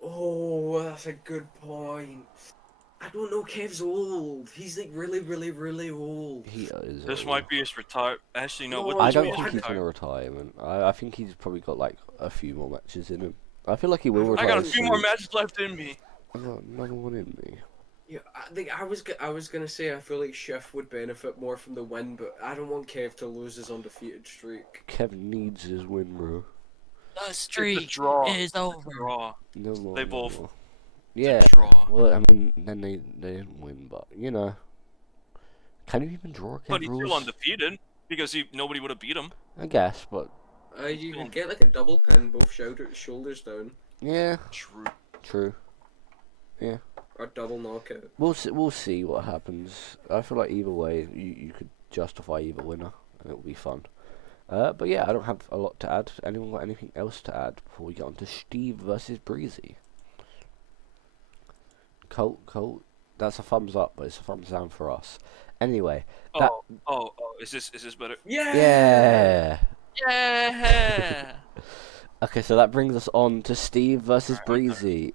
Oh, that's a good point. I don't know. Kev's old. He's like really, really, really old. He is. This old. might be his retire. Actually, no. No, What I this don't be think his he's gonna retire- retirement. I think he's probably got like a few more matches in him. I feel like he will I retire. I got a few more soon. matches left in me. I got another one in me. Yeah, I think I was gonna say I feel like Shift would benefit more from the win, but I don't want Kev to lose his undefeated streak. Kevin needs his win, bro. The It's a streak draw. is over. Draw. No more. They no both- more. It's a Yeah. draw. Well, I mean, then they didn't win, but you know, can you even draw But Kev he's rules? still undefeated because nobody would have beat him. I guess, but You can get like a double pin, both shoulders down, yeah, True. true. or double knockout. We'll see what happens. I feel like either way, you could justify either winner, and it'll be fun. But yeah, I don't have a lot to add. Anyone got anything else to add before we get on to Steve versus Breezy? Colt, that's a thumbs up, but it's a thumbs down for us. Anyway, That- Oh, is this better? yeah. Yeah. Okay, so that brings us on to Steve versus Alright, Breezy.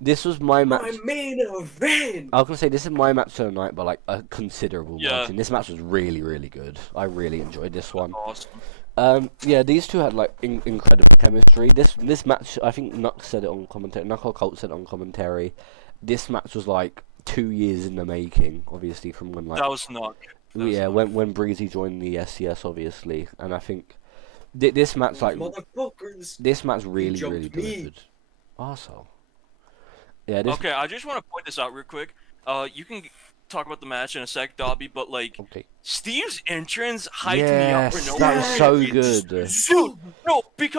This was my match. My main event. I was gonna say this is my match of the night, but like a considerable Yeah. margin. This match was really, really good. I really enjoyed this one. Awesome. Yeah, these two had like incredible chemistry. This match, I think Nuck said it on commentary. Nuck or Colt said it on commentary. This match was like 2 years in the making, obviously from when like That was not. that was yeah not- when Breezy joined the SCS, obviously, and I think this match like Motherfuckers. this match really jumped really me. delivered. Also, yeah, this Okay, I just want to point this out real quick. You can talk about the match in a sec, Dobby, but like okay. Steve's entrance hyped me up for Yes, no that was reason. so good.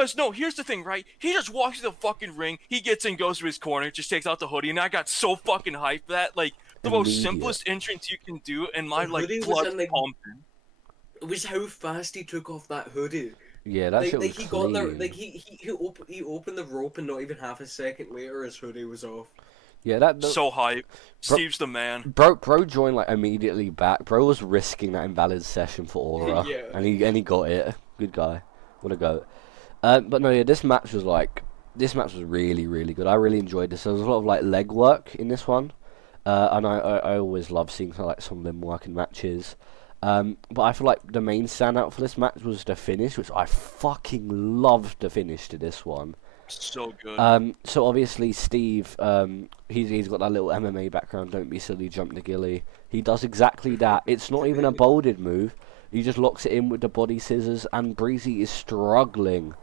Dude, no, here's the thing, right? He just walks to the fucking ring, he gets in, goes to his corner, just takes out the hoodie, and I got so fucking hyped for that. Like, the most Immediate. simplest entrance you can do, and my, The like, hoodie was blood in, like, pumping. It was how fast he took off that hoodie. Yeah, that shit was he got there, clean. like he opened the rope and not even half a second later his hoodie was off. Yeah, that So hype. Steve's the man. bro joined like immediately back. Bro was risking that invalid session for Aura, Yeah. and he got it. Good guy, what a goat. But no, yeah, this match was really really good. I really enjoyed this. There was a lot of like leg work in this one, and I always love seeing some limb work in matches. But I feel like the main standout for this match was the finish, which I fucking loved the finish to this one. So good. So obviously Steve, he's got that little MMA background. Don't be silly, jump the gilly. He does exactly that. It's not even a bolded move. He just locks it in with the body scissors, and Breezy is struggling.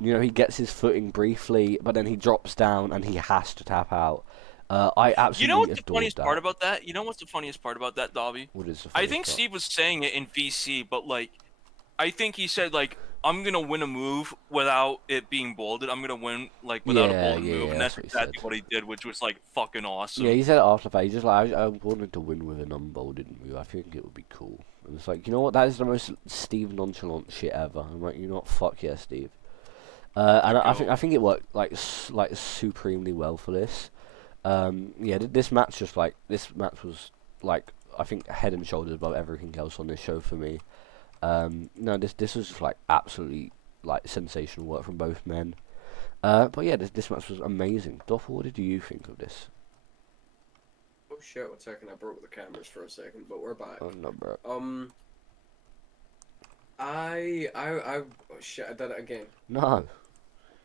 You know, he gets his footing briefly, but then he drops down and he has to tap out. I absolutely You know what's the adored funniest that. part about that? You know what's the funniest part about that, Dobby? What is the I funniest think part? Steve was saying it in VC, but like, I think he said like, I'm gonna win a move without it being bolded. I'm gonna win like without Yeah, a bolded yeah, move, and that's that's what he exactly said. what he did, which was like fucking awesome. Yeah, he said it after the fact. He's just like, I wanted to win with an unbolded move. I think it would be cool. And it's like, you know what? That is the most Steve nonchalant shit ever. I'm like, you know what? Fuck yeah, Steve. And I think it worked like supremely well for this. Yeah, this match was like I think head and shoulders above everything else on this show for me. No, this was just like absolutely like sensational work from both men. But yeah, this match was amazing. Doff, what did you think of this? Oh shit! 1 second, I broke the cameras for a second, but we're back. Oh no, bro. Oh shit! I did it again. No,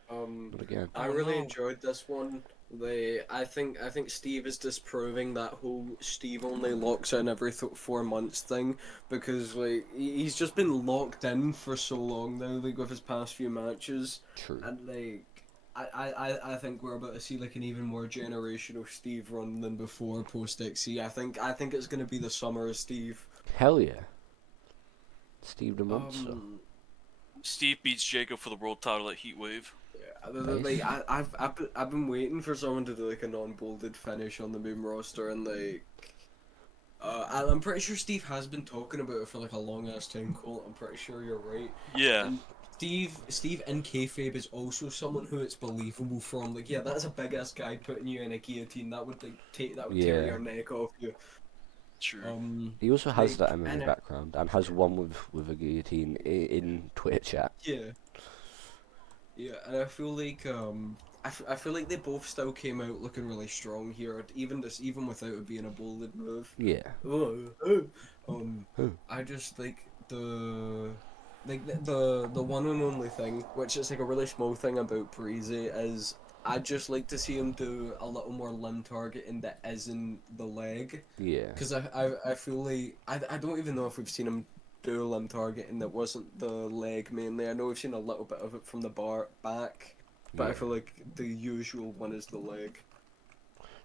Um, not again. I Oh, really no. enjoyed this one. I think Steve is disproving that whole Steve only locks in every 4 months thing, because like he's just been locked in for so long now, like with his past few matches, True. and like I think we're about to see like an even more generational Steve run than before post XC. I think it's gonna be the summer of Steve. Hell yeah. Steve the Monster. Steve beats Jacob for the world title at Heatwave. Yeah, like I've been waiting for someone to do like a non-bolded finish on the main roster, and like I'm pretty sure Steve has been talking about it for like a long ass time. Cole, I'm pretty sure you're right. Yeah. And Steve in kayfabe is also someone who it's believable from. Like, yeah, that's a big ass guy putting you in a guillotine. That would like tear Yeah. your neck off you. True. He also has like, that and MMA background and has won with a guillotine in Twitter chat. Yeah. Yeah, and I feel like I feel like they both still came out looking really strong here, even without it being a bolded move. Yeah. I just like the one and only thing, which is like a really small thing about Breezy, is I'd just like to see him do a little more limb targeting that isn't the leg, Yeah. because I feel like I don't even know if we've seen him do limb targeting that wasn't the leg mainly. I know we've seen a little bit of it from the back, but I Yeah. feel like the usual one is the leg.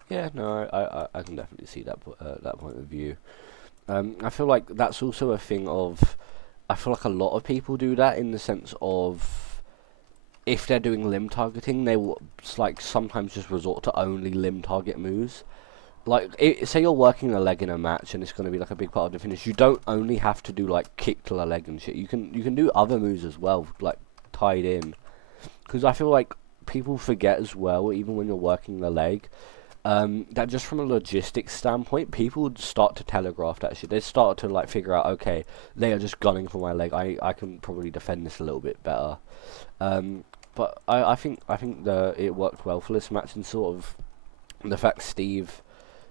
Yeah, no, I can definitely see that that point of view. I feel like that's also a thing of, I feel like a lot of people do that in the sense of, if they're doing limb targeting, they will like sometimes just resort to only limb target moves. Like, say you're working a leg in a match and it's going to be like a big part of the finish. You don't only have to do like kick to the leg and shit. You can do other moves as well, like tied in. Because I feel like people forget as well, even when you're working the leg, that just from a logistics standpoint, people would start to telegraph that shit. They start to like figure out, okay, they are just gunning for my leg. I can probably defend this a little bit better. But I think it worked well for this match, and sort of the fact Steve,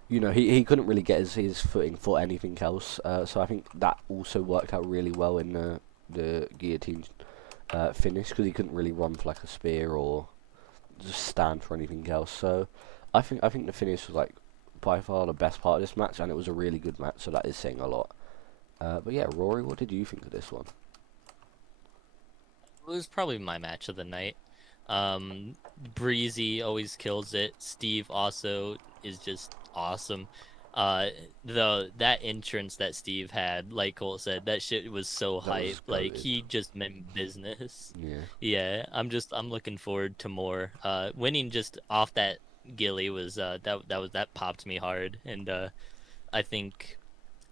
you know, he couldn't really get his footing for anything else. So I think that also worked out really well in the guillotine finish, because he couldn't really run for like a spear or just stand for anything else. So I think the finish was like by far the best part of this match, and it was a really good match. So that is saying a lot. But yeah, Rory, what did you think of this one? It was probably my match of the night. Breezy always kills it. Steve also is just awesome. That entrance that Steve had, like Cole said, that shit was so That was hype. Like, goated. he just meant business. Yeah. Yeah, I'm looking forward to more. Winning just off that gilly was that popped me hard, and I think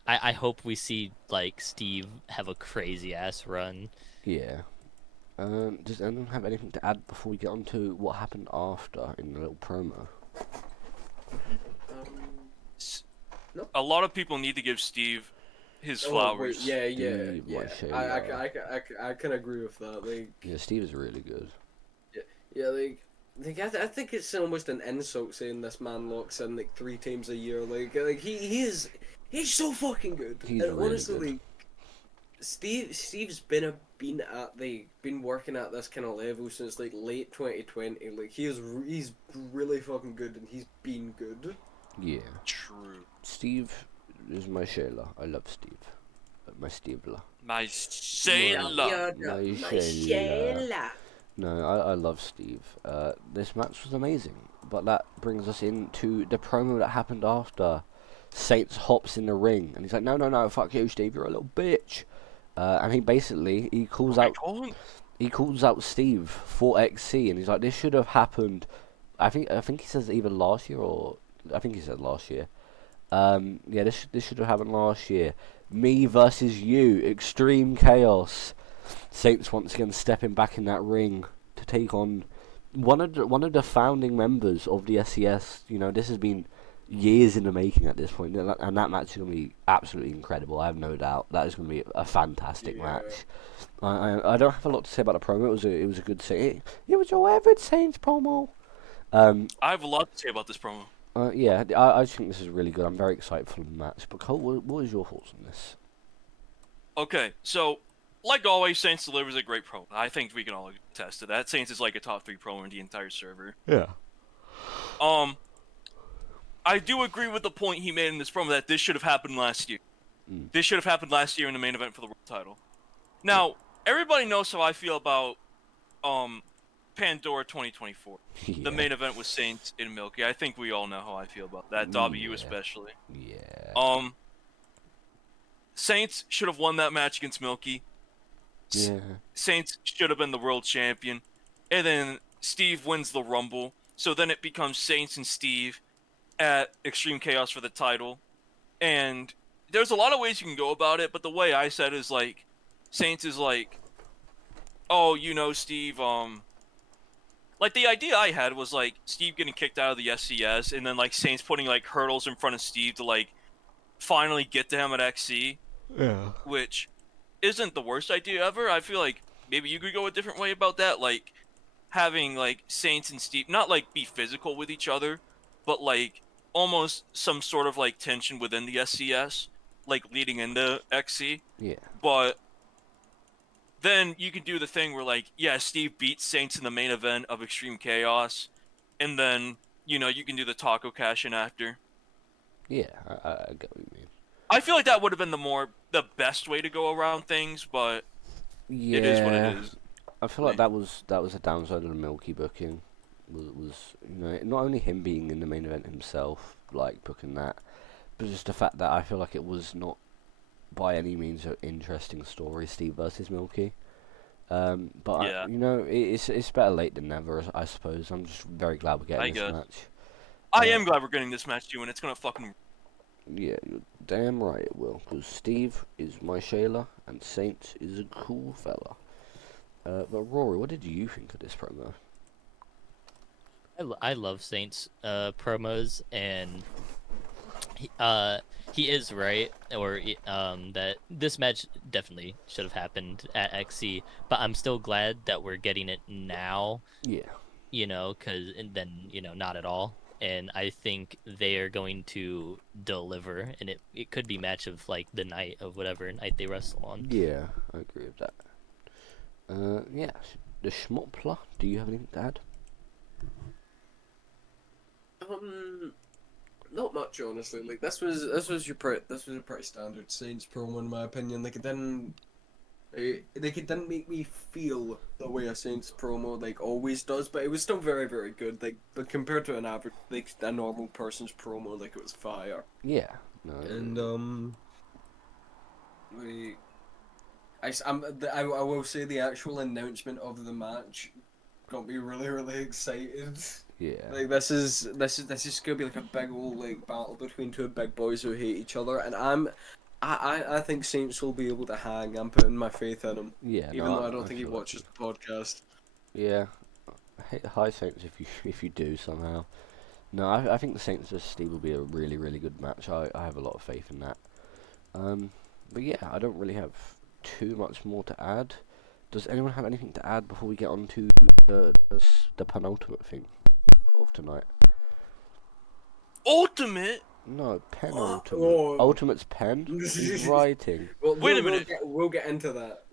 I hope we see like Steve have a crazy ass run. Yeah. Does anyone have anything to add before we get on to what happened after in the little promo? A lot of people need to give Steve his Oh, flowers. wait, yeah, Steve, my yeah. I can agree with that. Like, Yeah, Steve is really good. yeah, like I think it's almost an insult saying this man locks in like 3 times a year. Like he's so fucking good. He's and really honestly, good. like, Steve's been working at this kind of level since like late 2020. Like he's really fucking good, and he's been good. Yeah. True. Steve is my Shayla. I love Steve. My Stevela. My sailor. My Shayla. No, I love Steve. This match was amazing. But that brings us into the promo that happened after. Saints hops in the ring, and he's like, no, fuck you, Steve, you're a little bitch. And he calls out Steve for XC, and he's like, this should have happened. I think he says either last year or I think he said last year. Yeah, this should have happened last year. Me versus you, extreme chaos. Saints once again stepping back in that ring to take on one of the founding members of the SES. You know, this has been years in the making at this point, and that match is going to be absolutely incredible. I have no doubt that is going to be a fantastic Yeah. match. I don't have a lot to say about the promo. It was a good it was your average Saints promo. I have a lot to say about this promo. Yeah, I think this is really good. I'm very excited for the match. But Cole, what is your thoughts on this? Okay, so like always, Saints delivers a great promo. I think we can all attest to that. Saints is like a top 3 promo in the entire server. Yeah. I do agree with the point he made in this promo that this should have happened last year. Mm. This should have happened last year in the main event for the world title. Now, everybody knows how I feel about Pandora 2024. Yeah. The main event was Saints and Milky. I think we all know how I feel about that. W Yeah. especially. Yeah. Saints should have won that match against Milky. Yeah. Saints should have been the world champion. And then Steve wins the Rumble. So then it becomes Saints and Steve at Extreme Chaos for the title. And there's a lot of ways you can go about it, but the way I said is like, Saints is like, oh, you know, Steve, like the idea I had was like Steve getting kicked out of the SCS and then like Saints putting like hurdles in front of Steve to like finally get to him at XC, Yeah. which isn't the worst idea ever. I feel like maybe you could go a different way about that, like having like Saints and Steve not like be physical with each other, but like almost some sort of like tension within the SCS, like leading into XC. Yeah. But then you can do the thing where like, yeah, Steve beats Saints in the main event of Extreme Chaos, and then, you know, you can do the taco cash in after. Yeah. I get what you mean. I feel like that would have been the best way to go around things, but Yeah. it is what it is. I feel like that was a downside of the Milky booking. Was you know, not only him being in the main event himself, like booking that, but just the fact that I feel like it was not by any means an interesting story, Steve versus Milky. But Yeah. you know, it's better late than never, I suppose. I'm just very glad we're getting I this guess. match. I am glad we're getting this match too, and it's gonna fucking. Yeah, you're damn right it will. Because Steve is my Shayla, and Saint is a cool fella. But Rory, what did you think of this promo? I love Saints promos, and he is right, or that this match definitely should have happened at XC, but I'm still glad that we're getting it now, Yeah. you know, and then, you know, not at all. And I think they are going to deliver, and it could be match of like the night of whatever night they wrestle on. Yeah, I agree with that. Yeah, the Schmoppler, do you have anything to add? Not much, honestly. Like this was a pretty standard Saints promo in my opinion. Like it didn't make me feel the way a Saints promo like always does, but it was still very, very good. Like, but compared to an average, like a normal person's promo, like it was fire. Yeah. No. And I will say the actual announcement of the match got me really, really excited. Yeah. Like this is gonna be like a big old like battle between two big boys who hate each other, and I think Saints will be able to hang. I'm putting my faith in him, Yeah. even no, though I don't think he feel that watches too. the podcast. Yeah. Hi Saints, if you do somehow. No, I think the Saints vs Steve will be a really, really good match. I have a lot of faith in that. But yeah, I don't really have too much more to add. Does anyone have anything to add before we get on to the penultimate thing of tonight? Ultimate? No, penultimate. Oh. Ultimate's pen? He's writing. Well, Wait a minute. We'll get into that.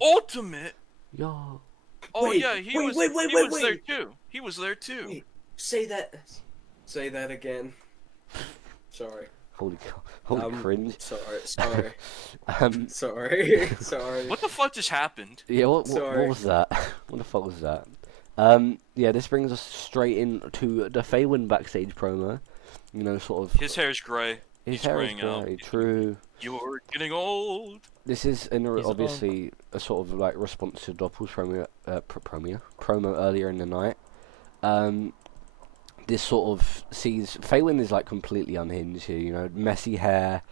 Ultimate? Yo. Oh Wait, yeah, he wait, was. wait, He wait, was wait. there too. He was there too. Wait, say that. Say that again. Sorry. Holy cringe. Sorry. Um, Sorry. What the fuck just happened? yeah, what Sorry. was that? What the fuck was that? Yeah, this brings us straight into the Faywin backstage promo. You know, sort of. His hair's gray. His he's hair is graying out. grey, true. You're getting old. This is He's obviously a sort of like response to Doppel's promo earlier in the night. This sort of sees Faywin is like completely unhinged here. You know, messy hair.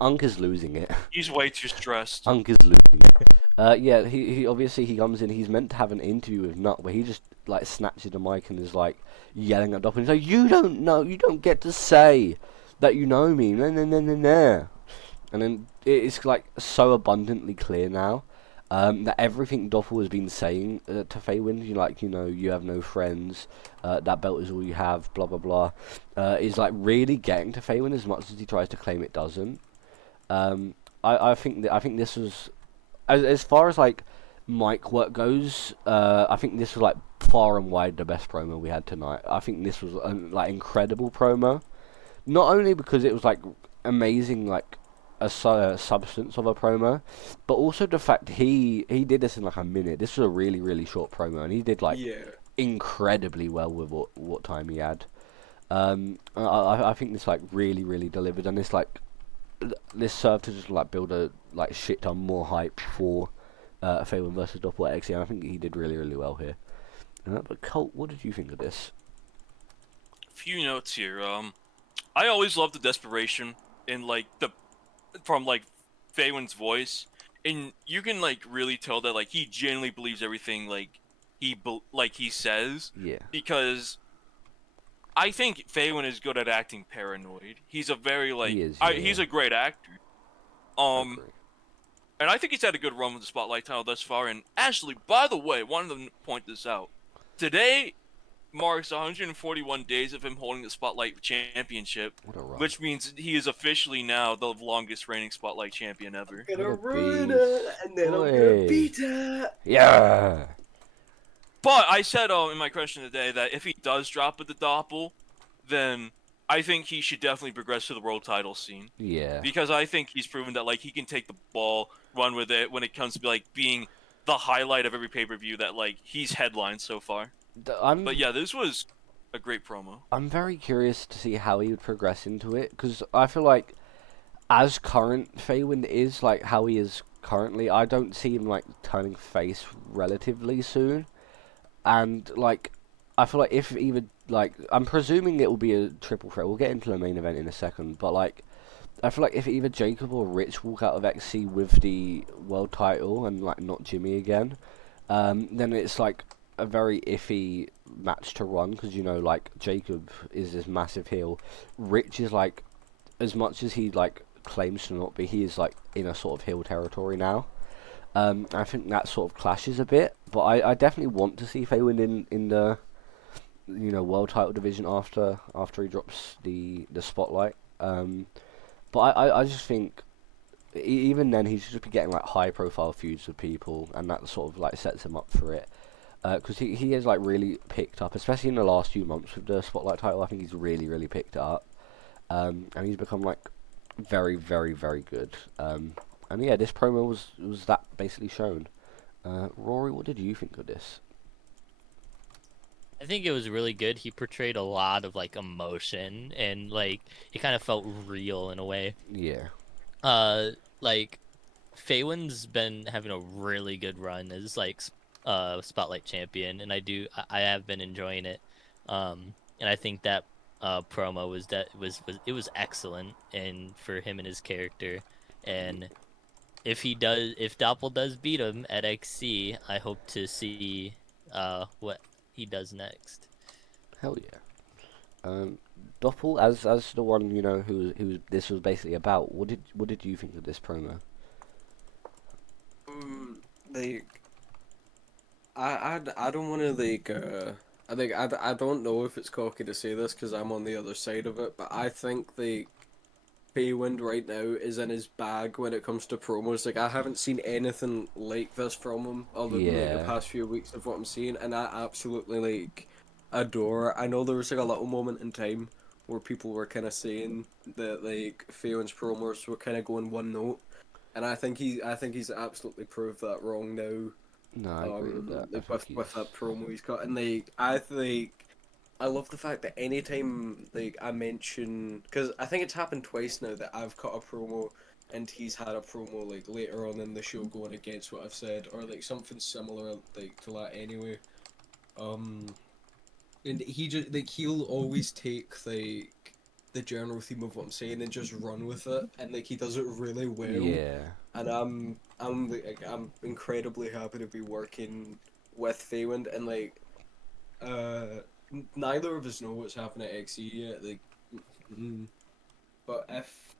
Unk is losing it. He's way too stressed. Unk is losing Yeah, he obviously he comes in. He's meant to have an interview with Nut, where he just like snatches the mic and is like yelling at Doppel. He's like, "You don't know. You don't get to say that you know me." Nah, nah, nah, nah, nah. And then it's like so abundantly clear now that everything Doppel has been saying to Feywind, you have no friends, that belt is all you have, blah blah blah, is like really getting to Feywind as much as he tries to claim it doesn't. I think this was as far as like mic work goes. I think this was like far and wide the best promo we had tonight. I think this was like incredible promo, not only because it was like amazing, like a substance of a promo, but also the fact he did this in like a minute. This was a really really short promo, and he did like Yeah. incredibly well with what time he had. I think this like really really delivered, and this served to just like build a like shit ton more hype for Phelan versus Doppel at XE, and I think he did really really well here. But Colt, what did you think of this? Few notes here. I always loved the desperation in like from like Faywin's voice, and you can like really tell that like he genuinely believes everything like he says, Yeah, because I think Faywin is good at acting paranoid. He's a very like he is. he's a great actor. Agree. And I think he's had a good run with the Spotlight title thus far. And Ashley, by the way, wanted to point this out. Today marks 141 days of him holding the Spotlight Championship, What a run. which means he is officially now the longest reigning Spotlight champion ever. Gonna What a ruin beast. it, and then I'm Oi. gonna beat it. Yeah. But I said in my question today that if he does drop at the Doppel, then I think he should definitely progress to the world title scene. Yeah. Because I think he's proven that like he can take the ball, run with it when it comes to like being the highlight of every pay-per-view that like he's headlined so far. But yeah, this was a great promo. I'm very curious to see how he would progress into it, because I feel like as current Feywind is, like how he is currently, I don't see him like turning face relatively soon. And like I feel like if even like I'm presuming it will be a triple threat. We'll get into the main event in a second, but like I feel like if either Jacob or Rich walk out of XC with the world title and like not Jimmy again, then it's like a very iffy match to run, because like Jacob is this massive heel. Rich is like, as much as he like claims to not be, he is like in a sort of heel territory now. I think that sort of clashes a bit, but I definitely want to see Faye win in the world title division after he drops the spotlight. But I just think even then he should just be getting like high profile feuds with people, and that sort of like sets him up for it. Because he has like really picked up, especially in the last few months with the spotlight title. I think he's really really picked it up, and he's become like very very very good. And yeah, this promo was that basically shown. Rory, what did you think of this? I think it was really good. He portrayed a lot of like emotion, and like it kind of felt real in a way. Yeah. Like Faywin's been having a really good run as like Spotlight champion, and I have been enjoying it. And I think that promo was excellent, and for him and his character. And if Doppel does beat him at XC, I hope to see what he does next. Hell yeah. Doppel, as the one who this was basically about. What did you think of this promo? Like, I don't want to like I think I don't know if it's cocky to say this because I'm on the other side of it, but I think like Feywind right now is in his bag when it comes to promos. Like, I haven't seen anything like this from him other than like Yeah. the past few weeks of what I'm seeing, and I absolutely like adore it. I know there was like a little moment in time where people were kind of saying that like Feywind's promos were kind of going one note, and I think he's absolutely proved that wrong now. No, I agree with that. I Like, think with that promo he's got, and like I love the fact that anytime like I mention, because I think it's happened twice now that I've cut a promo and he's had a promo like later on in the show going against what I've said, or like something similar like to that anyway. And he just like he'll always take like the general theme of what I'm saying and just run with it, and like he does it really well. Yeah. and I'm incredibly happy to be working with Feywind, and like neither of us know what's happening at XE yet. Like, mm, but if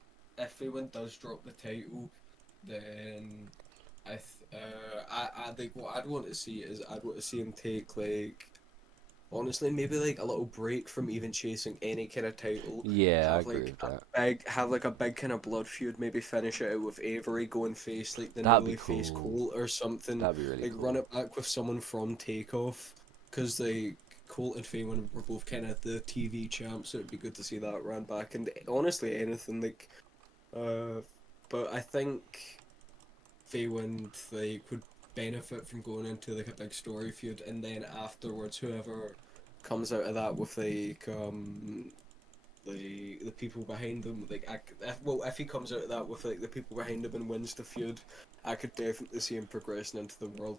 Feywind does drop the title, then I think what I'd want to see is I'd want to see him take like honestly maybe like a little break from even chasing any kind of title. Yeah, I Have agree like with that. have like a big kind of blood feud. Maybe finish it out with Avery going face like the That'd be newly faced cool. Colt or something. That'd be really Like cool. run it back with someone from Takeoff, because like Colt and Feywind were both kind of the TV champs, so it'd be good to see that run back. And honestly, anything like, but I think Feywind like would benefit from going into like a big story feud, and then afterwards, whoever comes out of that with like the people behind them, like if he comes out of that with like the people behind him and wins the feud, I could definitely see him progressing into the world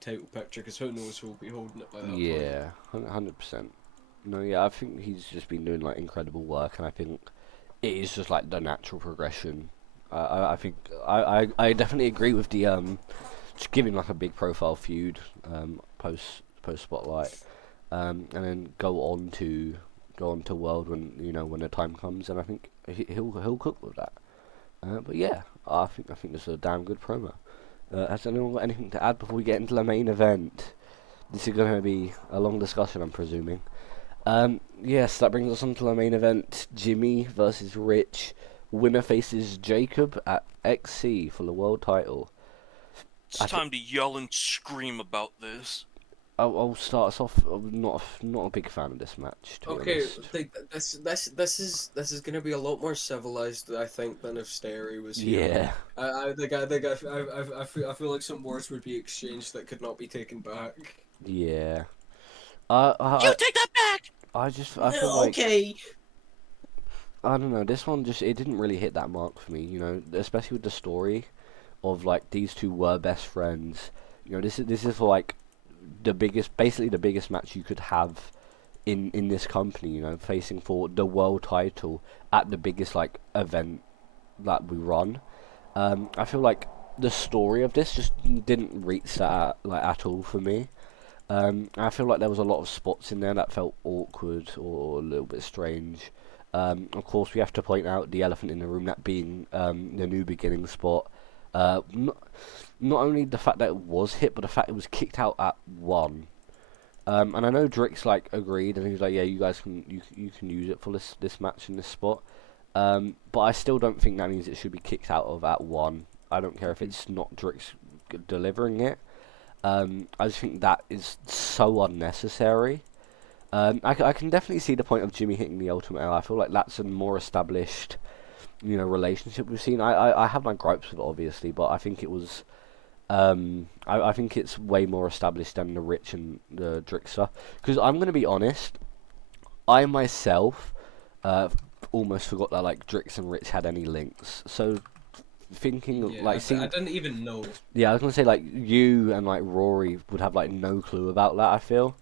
title picture. Because who knows who'll be holding it by that point. Yeah, 100%. No, yeah, I think he's just been doing like incredible work, and I think it is just like the natural progression. I think I definitely agree with the just giving like a big profile feud post spotlight, and then go on to world when when the time comes, and I think he'll cook with that. But yeah, I think this is a damn good promo. Has anyone got anything to add before we get into the main event? This is going to be a long discussion, I'm presuming. Yes, that brings us on to the main event. Jimmy versus Rich. Winner faces Jacob at XC for the world title. It's time to yell and scream about this. I'll start us off. I'm not a big fan of this match, to be Okay, honest. like this is gonna be a lot more civilized, I think, than if Sterry was here. Yeah. I feel like some words would be exchanged that could not be taken back. Yeah. You take that back! I feel like Okay. I don't know. This one it didn't really hit that mark for me. Especially with the story of like these two were best friends. This is for like basically the biggest match you could have in this company. Facing for the world title at the biggest like event that we run. I feel like the story of this just didn't reach that at all for me. I feel like there was a lot of spots in there that felt awkward or a little bit strange. Of course, we have to point out the elephant in the room, that being the new beginning spot. Not only the fact that it was hit, but the fact it was kicked out at 1. And I know Drix agreed, and he was like, "Yeah, you guys can you can use it for this match in this spot." But I still don't think that means it should be kicked out of at 1. I don't care if it's not Drix delivering it. I just think that is so unnecessary. I can definitely see the point of Jimmy hitting the Ultimate L. I feel like that's a more established, relationship we've seen. I have my gripes with it, obviously, but I think it was, I think it's way more established than the Rich and the Drixer. Because I'm going to be honest, I myself almost forgot that like Drix and Rich had any links. So thinking Yeah, like seeing I didn't even know. Yeah, I was gonna say like you and like Rory would have like no clue about that. I feel,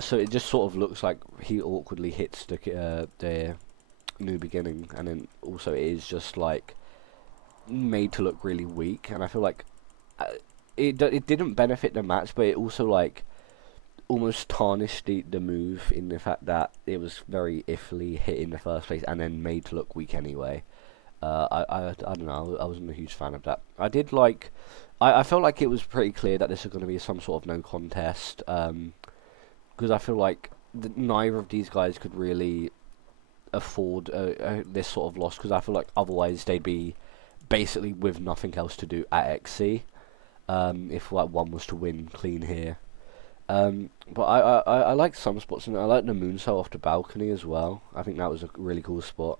so it just sort of looks like he awkwardly hits the new beginning, and then also it is just like made to look really weak. And I feel like it didn't benefit the match, but it also like almost tarnished the move in the fact that it was very iffily hit in the first place, and then made to look weak anyway. I don't know. I wasn't a huge fan of that. I did like. I felt like it was pretty clear that this is going to be some sort of no contest. Because I feel like neither of these guys could really afford this sort of loss. Because I feel like otherwise they'd be basically with nothing else to do at XC. If like one was to win clean here. But I like some spots, and I like the moonsault off the balcony as well. I think that was a really cool spot.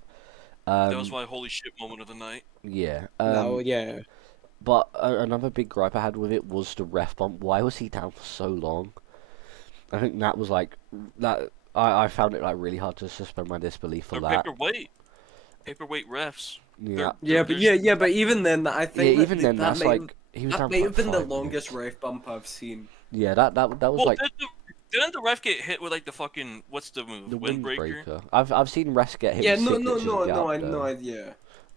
That was my holy shit moment of the night. Yeah. No, yeah. But another big gripe I had with it was the ref bump. Why was he down for so long? I think that was like that. I found it like really hard to suspend my disbelief for They're that. paperweight refs. Yeah. But even then, I think Yeah. Even then, that that's might, like he was that down might for have been the 5 longest minutes. ref bump I've seen. Yeah. That was Well, like didn't the ref get hit with like the fucking what's the move? the Windbreaker. windbreaker. I've seen refs get hit Yeah, with no, signatures no, and get no, up I there. no idea.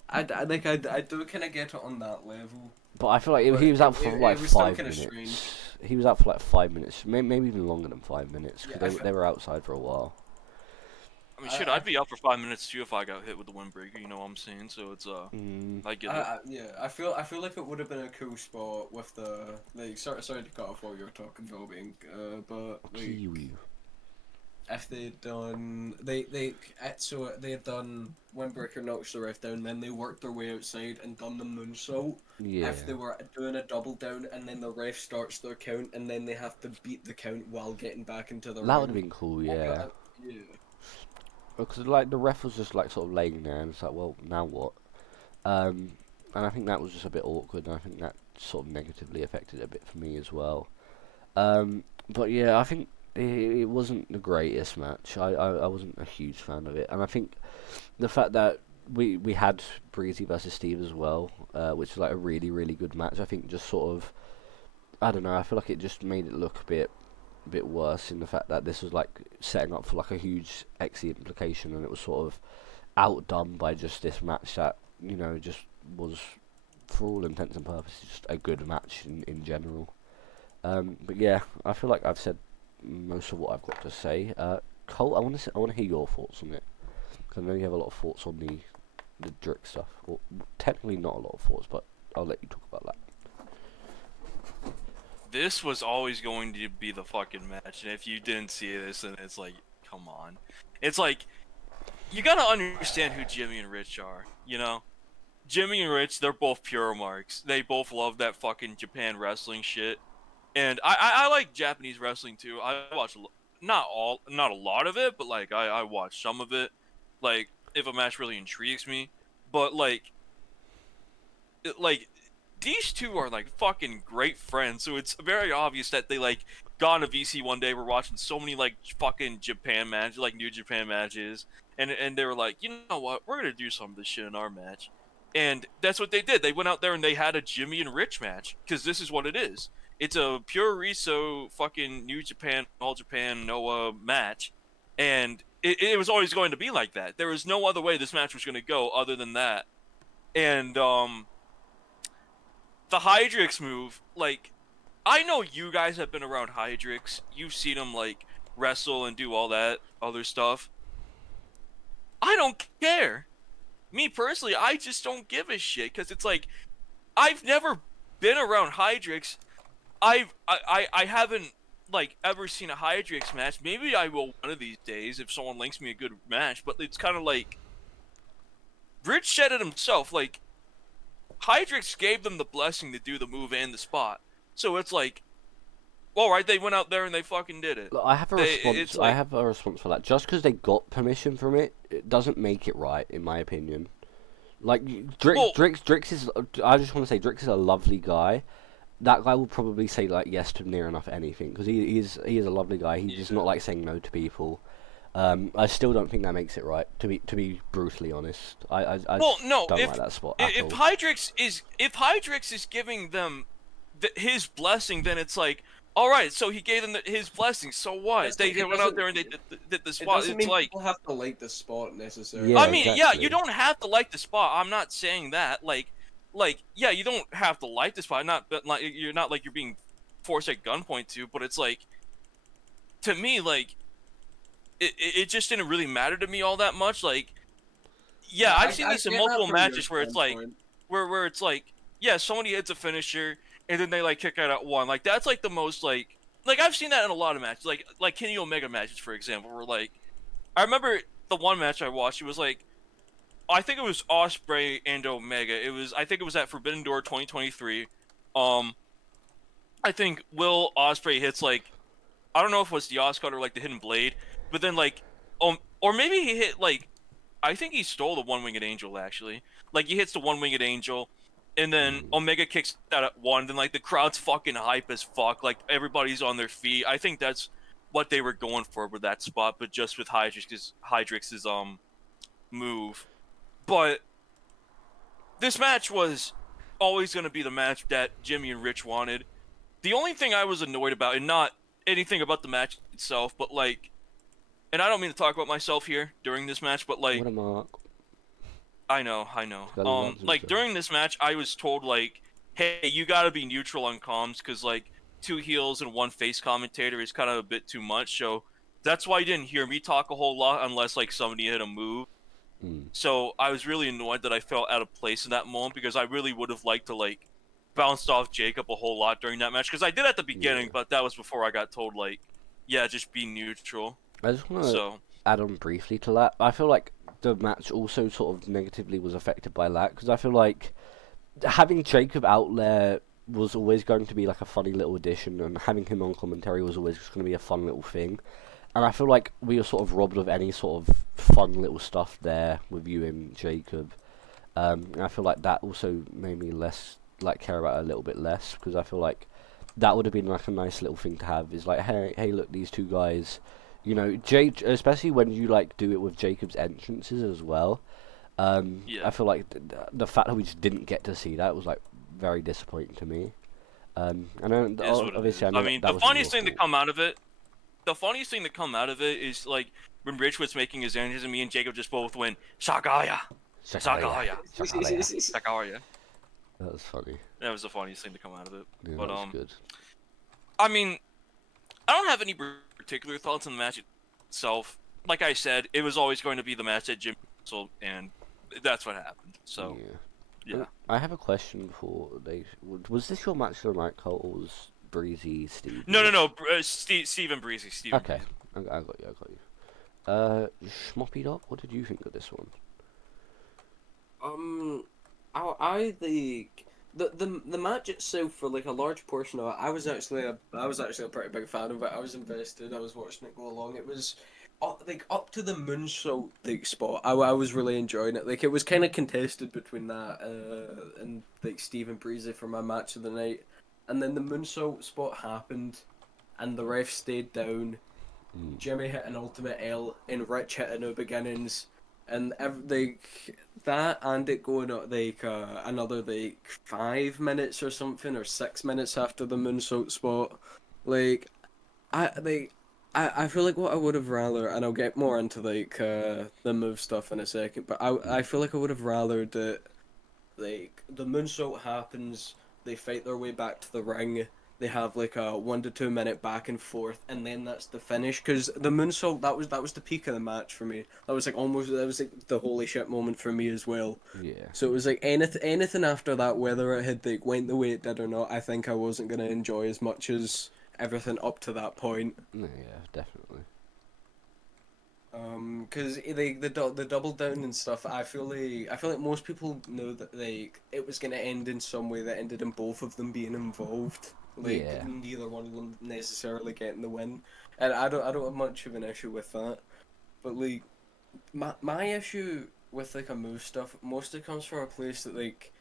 I do kind of get it on that level. But I feel like if But he was out it- for it like was still 5 kinda minutes, strange. he was out for like 5 minutes, maybe even longer than 5 minutes, because Yeah, they were outside for a while. I mean, shit, I'd be out for 5 minutes too if I got hit with the windbreaker. You know what I'm saying? So it's I get it. Yeah, I feel like it would have been a cool spot with the like. Sorry to cut off while you were talking, Velbing. But like, Kiwi. if they'd done they had done Windbreaker knocks the ref down, then they worked their way outside and done the moonsault. Yeah. If they were doing a double down and then the ref starts their count and then they have to beat the count while getting back into the That would ring. have been cool, yeah. Yeah. Because like the ref was just like sort of laying there, and it's like, well, now what? And I think that was just a bit awkward, and I think that sort of negatively affected it a bit for me as well. But yeah, I think it wasn't the greatest match. I wasn't a huge fan of it, and I think the fact that we had Breezy versus Steve as well, which was like a really good match. I think just sort of, I don't know. I feel like it just made it look a bit worse in the fact that this was like setting up for like a huge XE implication, and it was sort of outdone by just this match that just was, for all intents and purposes, just a good match in general. But yeah, I feel like I've said most of what I've got to say. Cole, I want to hear your thoughts on it, because I know you have a lot of thoughts on the Drick stuff. Well, technically not a lot of thoughts, but I'll let you talk about that. This was always going to be the fucking match, and if you didn't see this, then it's like, come on. It's like, you gotta understand who Jimmy and Rich are, you know? Jimmy and Rich, they're both pure marks. They both love that fucking Japan wrestling shit. And I like Japanese wrestling too. I watch not a lot of it, but like I watch some of it. Like if a match really intrigues me, but like these two are like fucking great friends. So it's very obvious that they like got on a VC one day. We're watching so many like fucking Japan matches, like New Japan matches, and they were like, you know what, we're gonna do some of this shit in our match. And that's what they did. They went out there and they had a Jimmy and Rich match, because this is what it is. It's a pure Riso fucking New Japan, All Japan, Noah match. And it was always going to be like that. There was no other way this match was going to go other than that. And the Hydrix move, like, I know you guys have been around Hydrix. You've seen him, like, wrestle and do all that other stuff. I don't care. Me personally, I just don't give a shit, because it's like, I've never been around Hydrix. I haven't like ever seen a Hydrix match. Maybe I will one of these days if someone links me a good match, but it's kind of like Rich said it himself, like Hydrix gave them the blessing to do the move and the spot. So it's like, all right, they went out there and they fucking did it. Look, I have a response. like- I have a response for that. Just because they got permission from it, it doesn't make it right, in my opinion. Like Drix is. I just want to say, Drix is a lovely guy. That guy will probably say like yes to near enough anything, because he is a lovely guy. He's just not like saying no to people. I still don't think that makes it right. To be brutally honest, I Well, no, don't if like that spot at if all. Hydrix is giving them his blessing, then it's like, all right, so he gave them his blessing. So what? It's They like, it went out doesn't- there and they did the It spot. doesn't It's mean like, people have to like the spot necessarily. Yeah, I mean, yeah, exactly. you don't have to like the spot. I'm not saying that. Like, yeah, you don't have to like the spot. But like, you're not like you're being forced at gunpoint to. But it's like, to me, like, it just didn't really matter to me all that much. Like, yeah, I've seen this in get that multiple from your matches where it's like, standpoint. where it's like, yeah, somebody hits a finisher and then they like kick out at one. Like that's like the most like I've seen that in a lot of matches. Like Kenny Omega matches, for example, where like I remember the one match I watched. It was like, I think it was Osprey and Omega. I think it was at Forbidden Door 2023. I think Will Osprey hits like, I don't know if it was the Oscar or like the Hidden Blade, but then like, or maybe he hit like, I think he stole the One Winged Angel actually. Like he hits the One Winged Angel, and then Omega kicks out at one. Then like the crowd's fucking hype as fuck. Like everybody's on their feet. I think that's what they were going for with that spot, but just with Hydrix's move. But this match was always going to be the match that Jimmy and Rich wanted. The only thing I was annoyed about, and not anything about the match itself, but like, and I don't mean to talk about myself here during this match, but like, What a mark. I know, I know. Gotta love them, Like so. during this match, I was told like, hey, you gotta be neutral on comms because like two heels and one face commentator is kind of a bit too much. So that's why you didn't hear me talk a whole lot unless like somebody hit a move. Mm. So I was really annoyed that I felt out of place in that moment because I really would have liked to like bounced off Jacob a whole lot during that match because I did at the beginning, Yeah. but that was before I got told like, yeah, just be neutral. I just want to So add on briefly to that. I feel like the match also sort of negatively was affected by that because I feel like having Jacob out there was always going to be like a funny little addition, and having him on commentary was always just going to be a fun little thing. And I feel like we were sort of robbed of any sort of fun little stuff there with you and Jacob. And I feel like that also made me less like care about it a little bit less because I feel like that would have been like a nice little thing to have. Is like, hey, look, these two guys, you know, Jake, especially when you like do it with Jacob's entrances as well. yeah. I feel like the fact that we just didn't get to see that was like very disappointing to me. And then Is what it is. obviously I I know mean, that the wasn't your funniest thing to fault. come out of it, the funniest thing to come out of it is like when Rich was making his entries and me and Jacob just both went Sagaya, Sagaya, Shakaya. Sagaya. That was funny. That was the funniest thing to come out of it. Yeah, But that was good. I mean, I don't have any particular thoughts on the match itself. Like I said, it was always going to be the match at Jim Castle, and that's what happened. So yeah. I have a question before they. Was this your match of the night, Cole, or was Breezy Steve? No. Steven Breezy. Steven Okay, Breezy. I got you. Schmoppy Dog, what did you think of this one? I the match itself for like a large portion of it, I was actually a pretty big fan of it. I was invested. I was watching it go along. It was up to the moonsault like spot. I was really enjoying it. Like it was kind of contested between that and like Stephen Breezy for my match of the night, and then the moonsault spot happened, and the ref stayed down. Jimmy hit an ultimate L, and Rich hit a no beginnings, and like that, and it going at like another like 5 minutes or something, or 6 minutes after the moonsault spot. Like I like I feel like what I would have rather, and I'll get more into like the move stuff in a second, but I feel like I would have rathered that like the moonsault happens, they fight their way back to the ring. They have like a 1 to 2 minute back and forth, and then that's the finish. Because the moonsault, that was the peak of the match for me. That was like the holy shit moment for me as well. Yeah. So it was like anything after that, whether it had like went the way it did or not, I think I wasn't gonna enjoy as much as everything up to that point. No, yeah, definitely. Cause the double down and stuff, I feel like most people know that like it was gonna end in some way that ended in both of them being involved. Like Yeah. neither one of them necessarily getting the win, and I don't have much of an issue with that. But like my issue with like a move stuff mostly comes from a place that like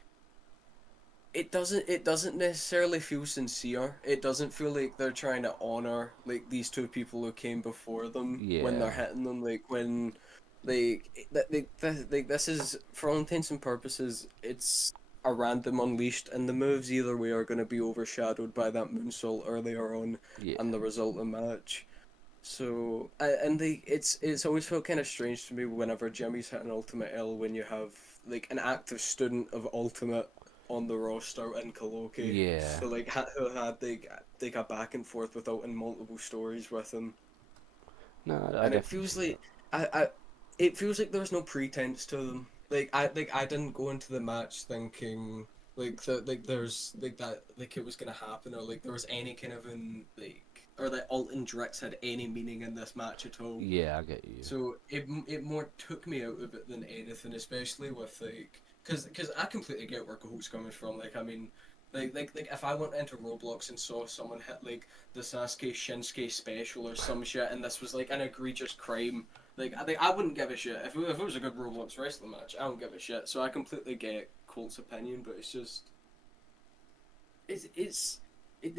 it doesn't necessarily feel sincere. It doesn't feel like they're trying to honor like these two people who came before them when they're Yeah. hitting them. Like when like this is for all intents and purposes it's a random unleashed, and the moves either way are going to be overshadowed by that moonsault earlier on Yeah. and the result of the match. So and it's always felt kind of strange to me whenever Jimmy's hit an Ultimate L when you have like an active student of Ultimate on the roster in Kaloki. Yeah. So like who had like a back and forth without in multiple stories with him, No, I and it definitely feels see like I it feels like there's no pretense to them. I didn't go into the match thinking like there's like that like it was gonna happen, or like there was any kind of or that Alt and Drix had any meaning in this match at all. that. Yeah, I get you. So it more took me out of it than anything, especially with like because I completely get where Cahoot's coming from. Like I mean, like if I went into Roblox and saw someone hit like the Sasuke Shinsuke special or some shit, and this was like an egregious crime, like I wouldn't give a shit if it was a good Roblox wrestling match. I don't give a shit. So I completely get Colt's opinion, but it's just it's it,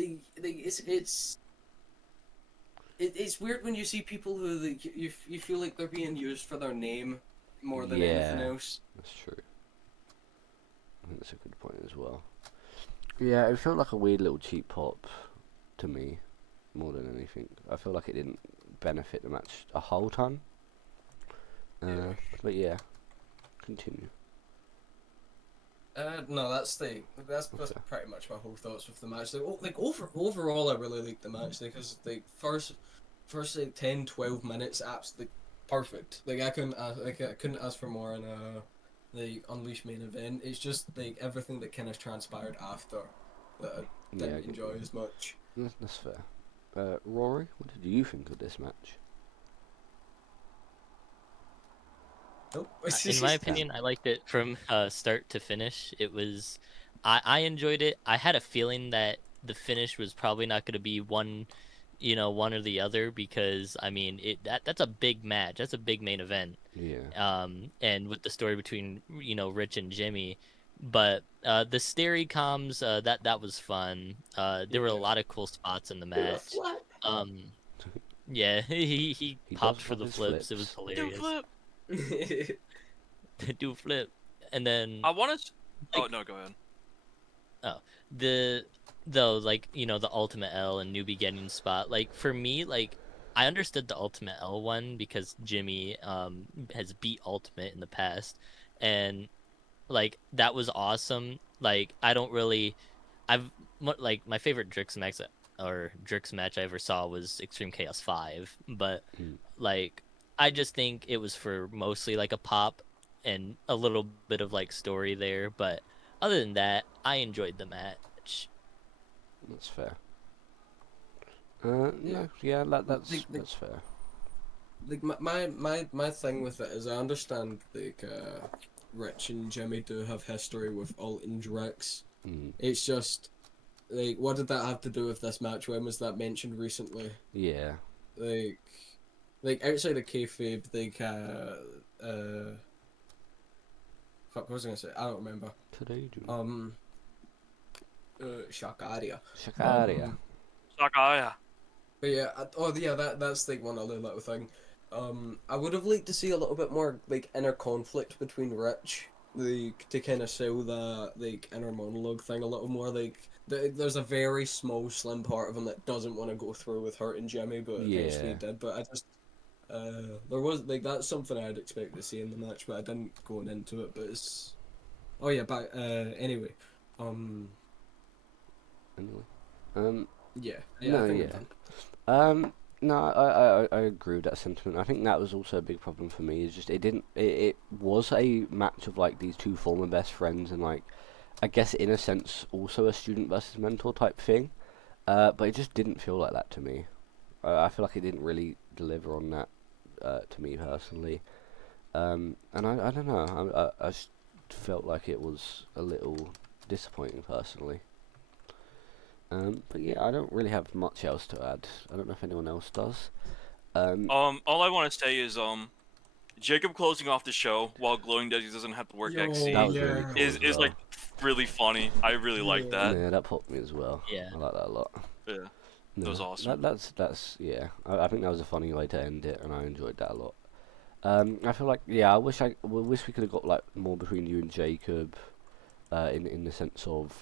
it's weird when you see people who like, you feel like they're being used for their name more than anything Yeah. else. That's true. I think that's a good point as well. Yeah, it felt like a weird little cheap pop to me, more than anything. I feel like it didn't benefit the match a whole ton. Yeah. But yeah, continue. No, that's pretty much my whole thoughts with the match. Overall, I really liked the match because first like 10, 12 minutes, absolutely perfect. I couldn't ask for more in the Unleash main event. It's just like everything that kind of transpired after that I Yeah, didn't enjoy as much. that's fair. Rory, what did you think of this match? Nope. In my opinion, I liked it from start to finish. I enjoyed it. I had a feeling that the finish was probably not going to be one, one or the other because I mean that's a big match. That's a big main event. Yeah, And with the story between Rich and Jimmy, but the Steri comms that was fun. There were a Yeah. lot of cool spots in the Do a match. flip. Um, yeah, he he popped does for love the his flips. It was flips. Do hilarious. flip. Do a flip, and then I want to. Oh like no, go ahead. oh the though like the Ultimate L and New Beginning spot. Like for me, like I understood the Ultimate L one because Jimmy has beat Ultimate in the past, and like that was awesome. Like I don't really, like my favorite Drix match I ever saw was Extreme Chaos 5, but Mm, like I just think it was for mostly like a pop and a little bit of like story there, but other than that, I enjoyed the match. that's fair. Yeah. No, yeah, Like, that's fair. my thing with it is I understand Rich and Jimmy do have history with Alt and Drix. Mm, It's just like what did that have to do with this match? When was that mentioned recently? yeah, Like outside of kayfabe, fuck, what was I gonna say? I don't remember. today do Um, Shakaria. Shakaria. Sakaya. But yeah, that's like one other little thing. I would have liked to see a little bit more like inner conflict between Rich, like to kind of sell the like inner monologue thing a little more. Like there's a very small, slim part of him that doesn't want to go through with hurting Jimmy, but eventually he Yeah, did. But I just there was like that's something I'd expect to see in the match, but I didn't going into it. But it's oh yeah, but anyway, um anyway. Um, yeah, I no, think yeah. I'm done. No, I agree with that sentiment. I think that was also a big problem for me. Is just it was a match of like these two former best friends and like I guess in a sense also a student versus mentor type thing. But it just didn't feel like that to me. I feel like it didn't really deliver on that to me personally. And I don't know. I just felt like it was a little disappointing personally. But yeah, I don't really have much else to add. I don't know if anyone else does. All I want to say is Jacob closing off the show while glowing that he doesn't have to work Yo, That XC was really yeah. cool is as is well. like really funny. I really like Yeah. that. Yeah, that popped me as well. Yeah. I like that a lot. Yeah, that was No, awesome. that's yeah. I think that was a funny way to end it, and I enjoyed that a lot. I feel like yeah, wish we could have got like more between you and Jacob, in the sense of,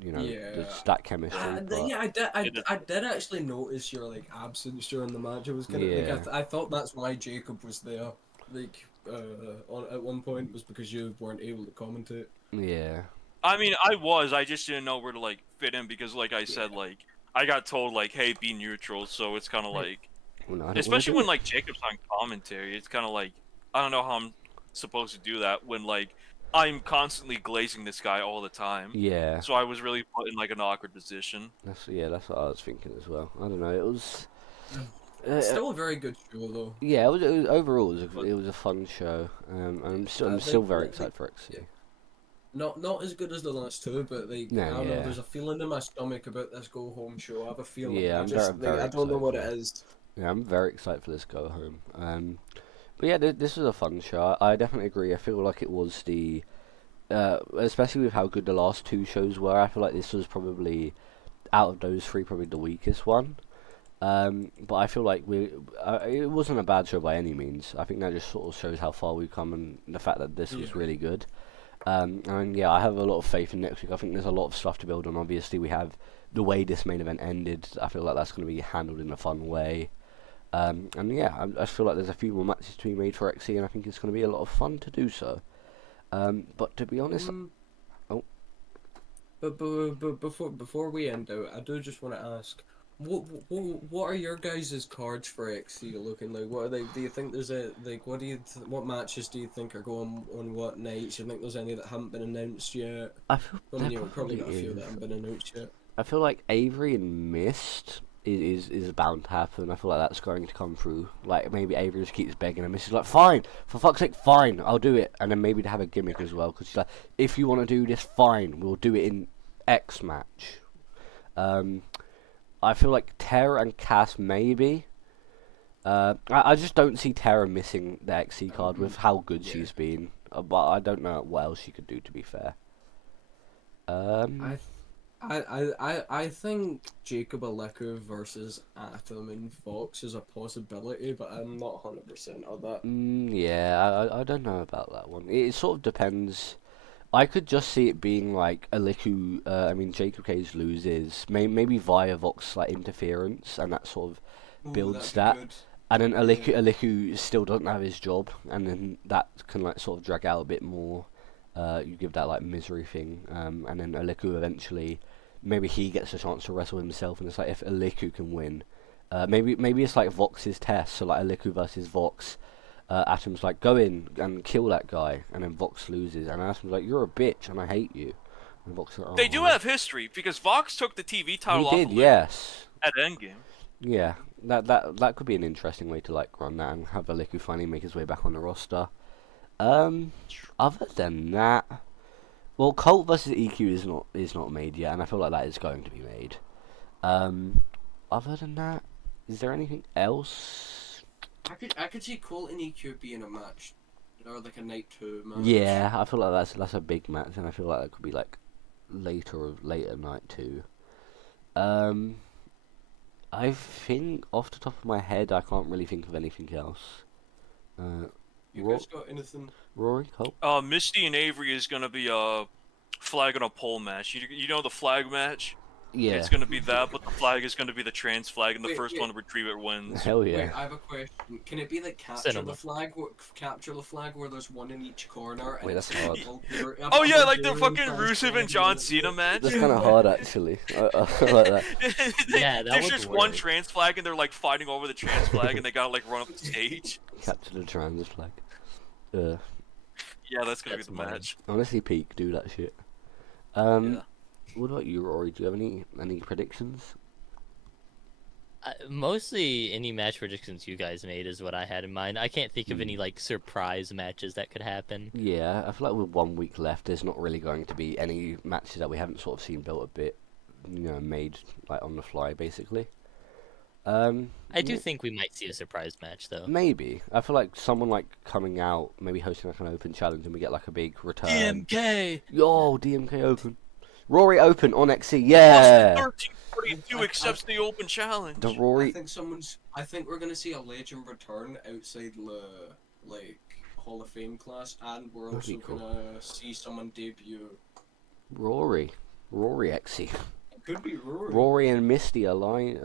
the Yeah. stat chemistry. But Yeah, I did. It is- I did actually notice your like absence during the match. It was kind of like yeah, I thought that's why Jacob was there. Like at one point was because you weren't able to commentate. yeah, I mean, I just didn't know where to like fit in because, like I said, like I got told like, hey, be neutral. So it's kind of Right. like, well, no, I don't want to especially do when it. like Jacob's on commentary, it's kind of like I don't know how I'm supposed to do that when like I'm constantly glazing this guy all the time. Yeah, So I was really put in like an awkward position. that's what I was thinking as well. I don't know. It was. It's still a very good show though. Yeah, it was overall But it was a fun show. I'm I still think very excited for XC. yeah, not as good as the last two, but like No, I don't know. yeah, There's a feeling in my stomach about this go home show. I have a feeling. yeah. I I'm just very I don't know excited what for it it. is. Yeah, I'm very excited for this go home. But yeah, this was a fun show. I definitely agree. I feel like it was especially with how good the last two shows were. I feel like this was probably out of those three probably the weakest one. But I feel like it wasn't a bad show by any means. I think that just sort of shows how far we've come and the fact that this was Yeah. really good. And yeah, I have a lot of faith in next week. I think there's a lot of stuff to build on. Obviously, we have the way this main event ended. I feel like that's going to be handled in a fun way. And yeah, I feel like there's a few more matches to be made for XC, and I think it's going to be a lot of fun to do so. But to be honest, Um, oh, But before we end out, I do just want to ask, what are your guys' cards for XC looking like? What are they? Do you think there's a like? What matches do you think are going on what nights? Do you think there's any that haven't been announced yet? I feel I there mean, you've probably got a probably few that is. haven't been announced yet. I feel like Avery and Mist is bound to happen. I feel like that's going to come through. Like maybe Avery just keeps begging and Mist is like, fine, for fuck's sake, fine, I'll do it. And then maybe to have a gimmick as well, because she's like, if you want to do this, fine, we'll do it in X match. I feel like Tara and Cass maybe. I just don't see Tara missing the XC card with how good Yeah. she's been. But I don't know what else she could do, to be fair. I think Jacob Aleku versus Atom and Fox is a possibility, but I'm not 100% of that. Yeah, I don't know about that one. It sort of depends. I could just see it being like Aliku, Jacob Cage loses, maybe via Vox like interference, and that sort of Ooh, builds that'd that. be good. And then Aliku still doesn't have his job, and then that can like sort of drag out a bit more. You give that like misery thing, and then Aliku eventually, maybe he gets a chance to wrestle himself, and it's like if Aliku can win, maybe it's like Vox's test, so like Aliku versus Vox. Atom's like, go in and kill that guy, and then Vox loses, and Atom's like, you're a bitch, and I hate you. And Vox is like, They do "Oh." have history because Vox took the TV title He off did, of Liv yes. at Endgame. Yeah, that could be an interesting way to like run that and have Aliku finally make his way back on the roster. Other than that, well, Colt versus EQ is not made yet, and I feel like that is going to be made. Other than that, is there anything else? I could see Colt and EQ being a match, or like a night 2 match. Yeah, I feel like that's a big match, and I feel like that could be like later night too. I think off the top of my head, I can't really think of anything else. You Ro- guys got anything? Rory, Colt. Misty and Avery is gonna be a flag on a pole match. You know the flag match? Yeah. It's gonna be that, but the flag is gonna be the trans flag, and the Wait, first wait. one to retrieve it wins. Hell Wait, yeah. I have a question. Can it be like capture Cinema. the flag? Capture the flag where there's one in each corner. And Wait, it's that's hard. Oh yeah, like the fucking Rusev and John Cena match. That's kind of hard, actually. I like that. Yeah, that There's would just one work. trans flag, and they're like fighting over the trans flag, and they gotta like run up the stage. Capture the trans flag. Yeah, that's gonna That's be the funny. match. Honestly, Peak, do that shit. Yeah. What about you, Rory? Do you have any predictions? Mostly any match predictions you guys made is what I had in mind. I can't think of any like surprise matches that could happen. Yeah, I feel like with 1 week left, there's not really going to be any matches that we haven't sort of seen built a bit, made like on the fly, basically. I do think we might see a surprise match though. Maybe. I feel like someone like coming out, maybe hosting like an open challenge, and we get like a big return. DMK. Yo, DMK Open. Rory Open on XC, yeah. 1342 accepts the open challenge. The I Rory. think we're gonna see a legend return outside the like Hall of Fame class, and we're That'd also be cool. gonna see someone debut. Rory XC. It could be Rory. Rory and Misty aligning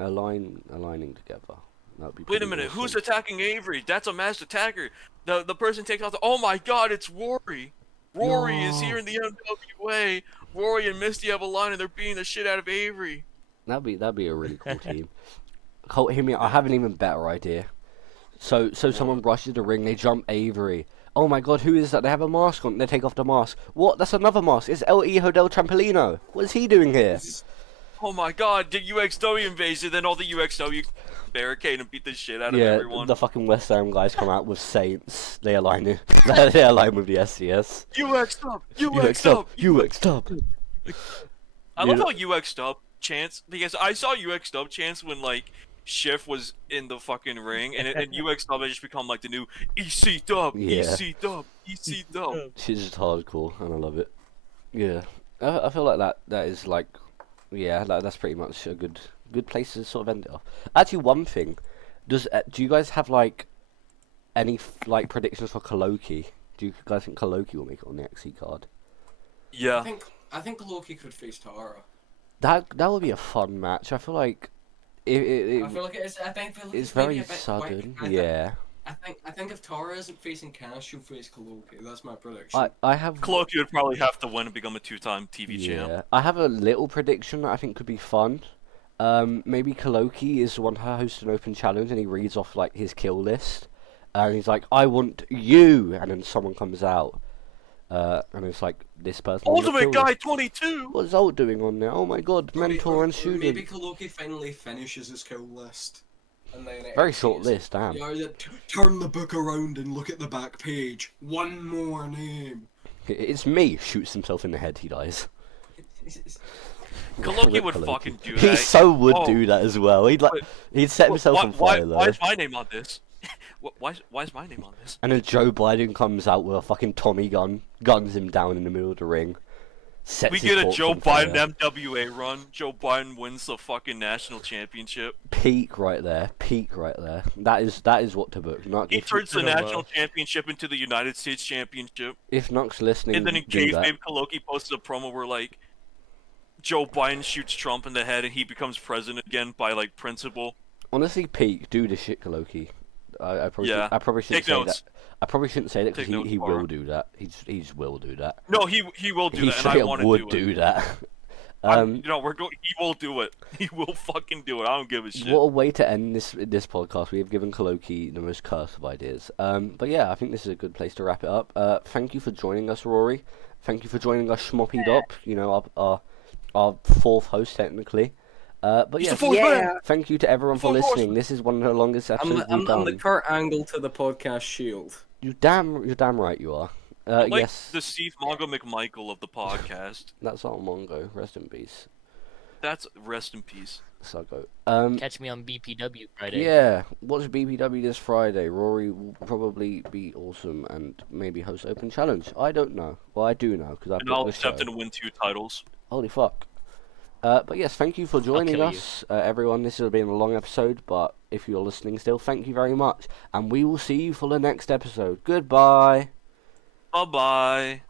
together. That'd be Wait a pretty minute, awesome. who's attacking Avery? That's a masked attacker. The person takes out the. Oh my God, it's Rory. Rory is No. here in the MWA. Rory and Misty have a line, and they're beating the shit out of Avery. That'd be a really cool team. Colt, hear me out. I have an even better idea. So someone rushes the ring, they jump Avery. Oh my God, who is that? They have a mask on. They take off the mask. What? That's another mask. It's El Hijo del Trampolino. What is he doing here? Oh my God, the UXW invasion, then all the UXW barricade and beat the shit out of Yeah, everyone. the fucking West Ham guys come out with Saints. They align it. They align with the SCS. UX up! UX up! UX up! I love You- how UX dub chants, because I saw UX dub chants when like Schiff was in the fucking ring, and UX dub has just become like the new EC dub, Yeah. EC dub, EC dub. She's just hardcore, and I love it. Yeah, I feel like that is like, yeah, that's pretty much a good place to sort of end it off. Actually, one thing, do you guys have like any like predictions for Kaloki? Do you guys think Kaloki will make it on the XC card? Yeah. I think Loki could face Tara. That would be a fun match. I feel like I feel like it's. I think it's maybe very a bit sudden. quick. Yeah. I I think if Tara isn't facing Cash, she'll face Kaloki. That's my prediction. I have Cloaky would probably have to win and become a 2-time TV champ. yeah. I have a little prediction that I think could be fun. Maybe Kaloki is the one who hosts an open challenge and he reads off like his kill list, and he's like, "I want you," and then someone comes out, and it's like this person. on the Ultimate kill Guy list. 22. What's Zolt doing on there? Oh my god, Or mentor and Maybe student. Kaloki finally finishes his kill list. And then it Very short says, list, damn. Yeah, turn the book around and look at the back page. One more name. It's me. Shoots himself in the head. He dies. Kaloki Rip would Kaloki. fucking do He that. so would Oh. do that as well. He'd set himself on fire though. Why is my name on this? Why is my name on this? And then Joe Biden comes out with a fucking Tommy gun, guns him down in the middle of the ring. Sets We his get a corpse Joe on fire. Biden MWA run. Joe Biden wins the fucking national championship. Peak right there. Peak right there. That is what to book. Not He if, turns the you know, national championship into the United States championship. if Nox listening, And then in do that. Kayfabe, Kaloki posted a promo where like Joe Biden shoots Trump in the head and he becomes president again by like principle. Honestly, peak. Do the shit, Kaloki. I probably Yeah. I probably shouldn't Take say notes. that. I probably shouldn't say that Take because notes, he Laura. will do that. He will do that. No, he will do He that, and I straight want up to would do it. do that. You know, he will do it. He will fucking do it. I don't give a shit. What a way to end this podcast. We have given Kaloki the most cursed of ideas. But yeah, I think this is a good place to wrap it up. Thank you for joining us, Rory. Thank you for joining us, Schmoppied Up. You know, our fourth host technically. But He's yeah, the fourth man. thank you to everyone for Fourth listening. This is one of the longest episodes we've I'm done. the Kurt Angle to the podcast shield. You're damn right you are. Like Yes, the Steve Mongo McMichael of the podcast. that's our Mongo. Rest in peace, That's rest in peace. Suggo. Catch me on BPW Friday. Yeah, watch BBW this Friday. Rory will probably be awesome and maybe host Open Challenge. I don't know. Well, I do know because I And booked I'll the show. accept and win 2 titles. Holy fuck. But yes, thank you for joining kill you. us, everyone. This has been a long episode, but if you're listening still, thank you very much. And we will see you for the next episode. Goodbye. Bye bye.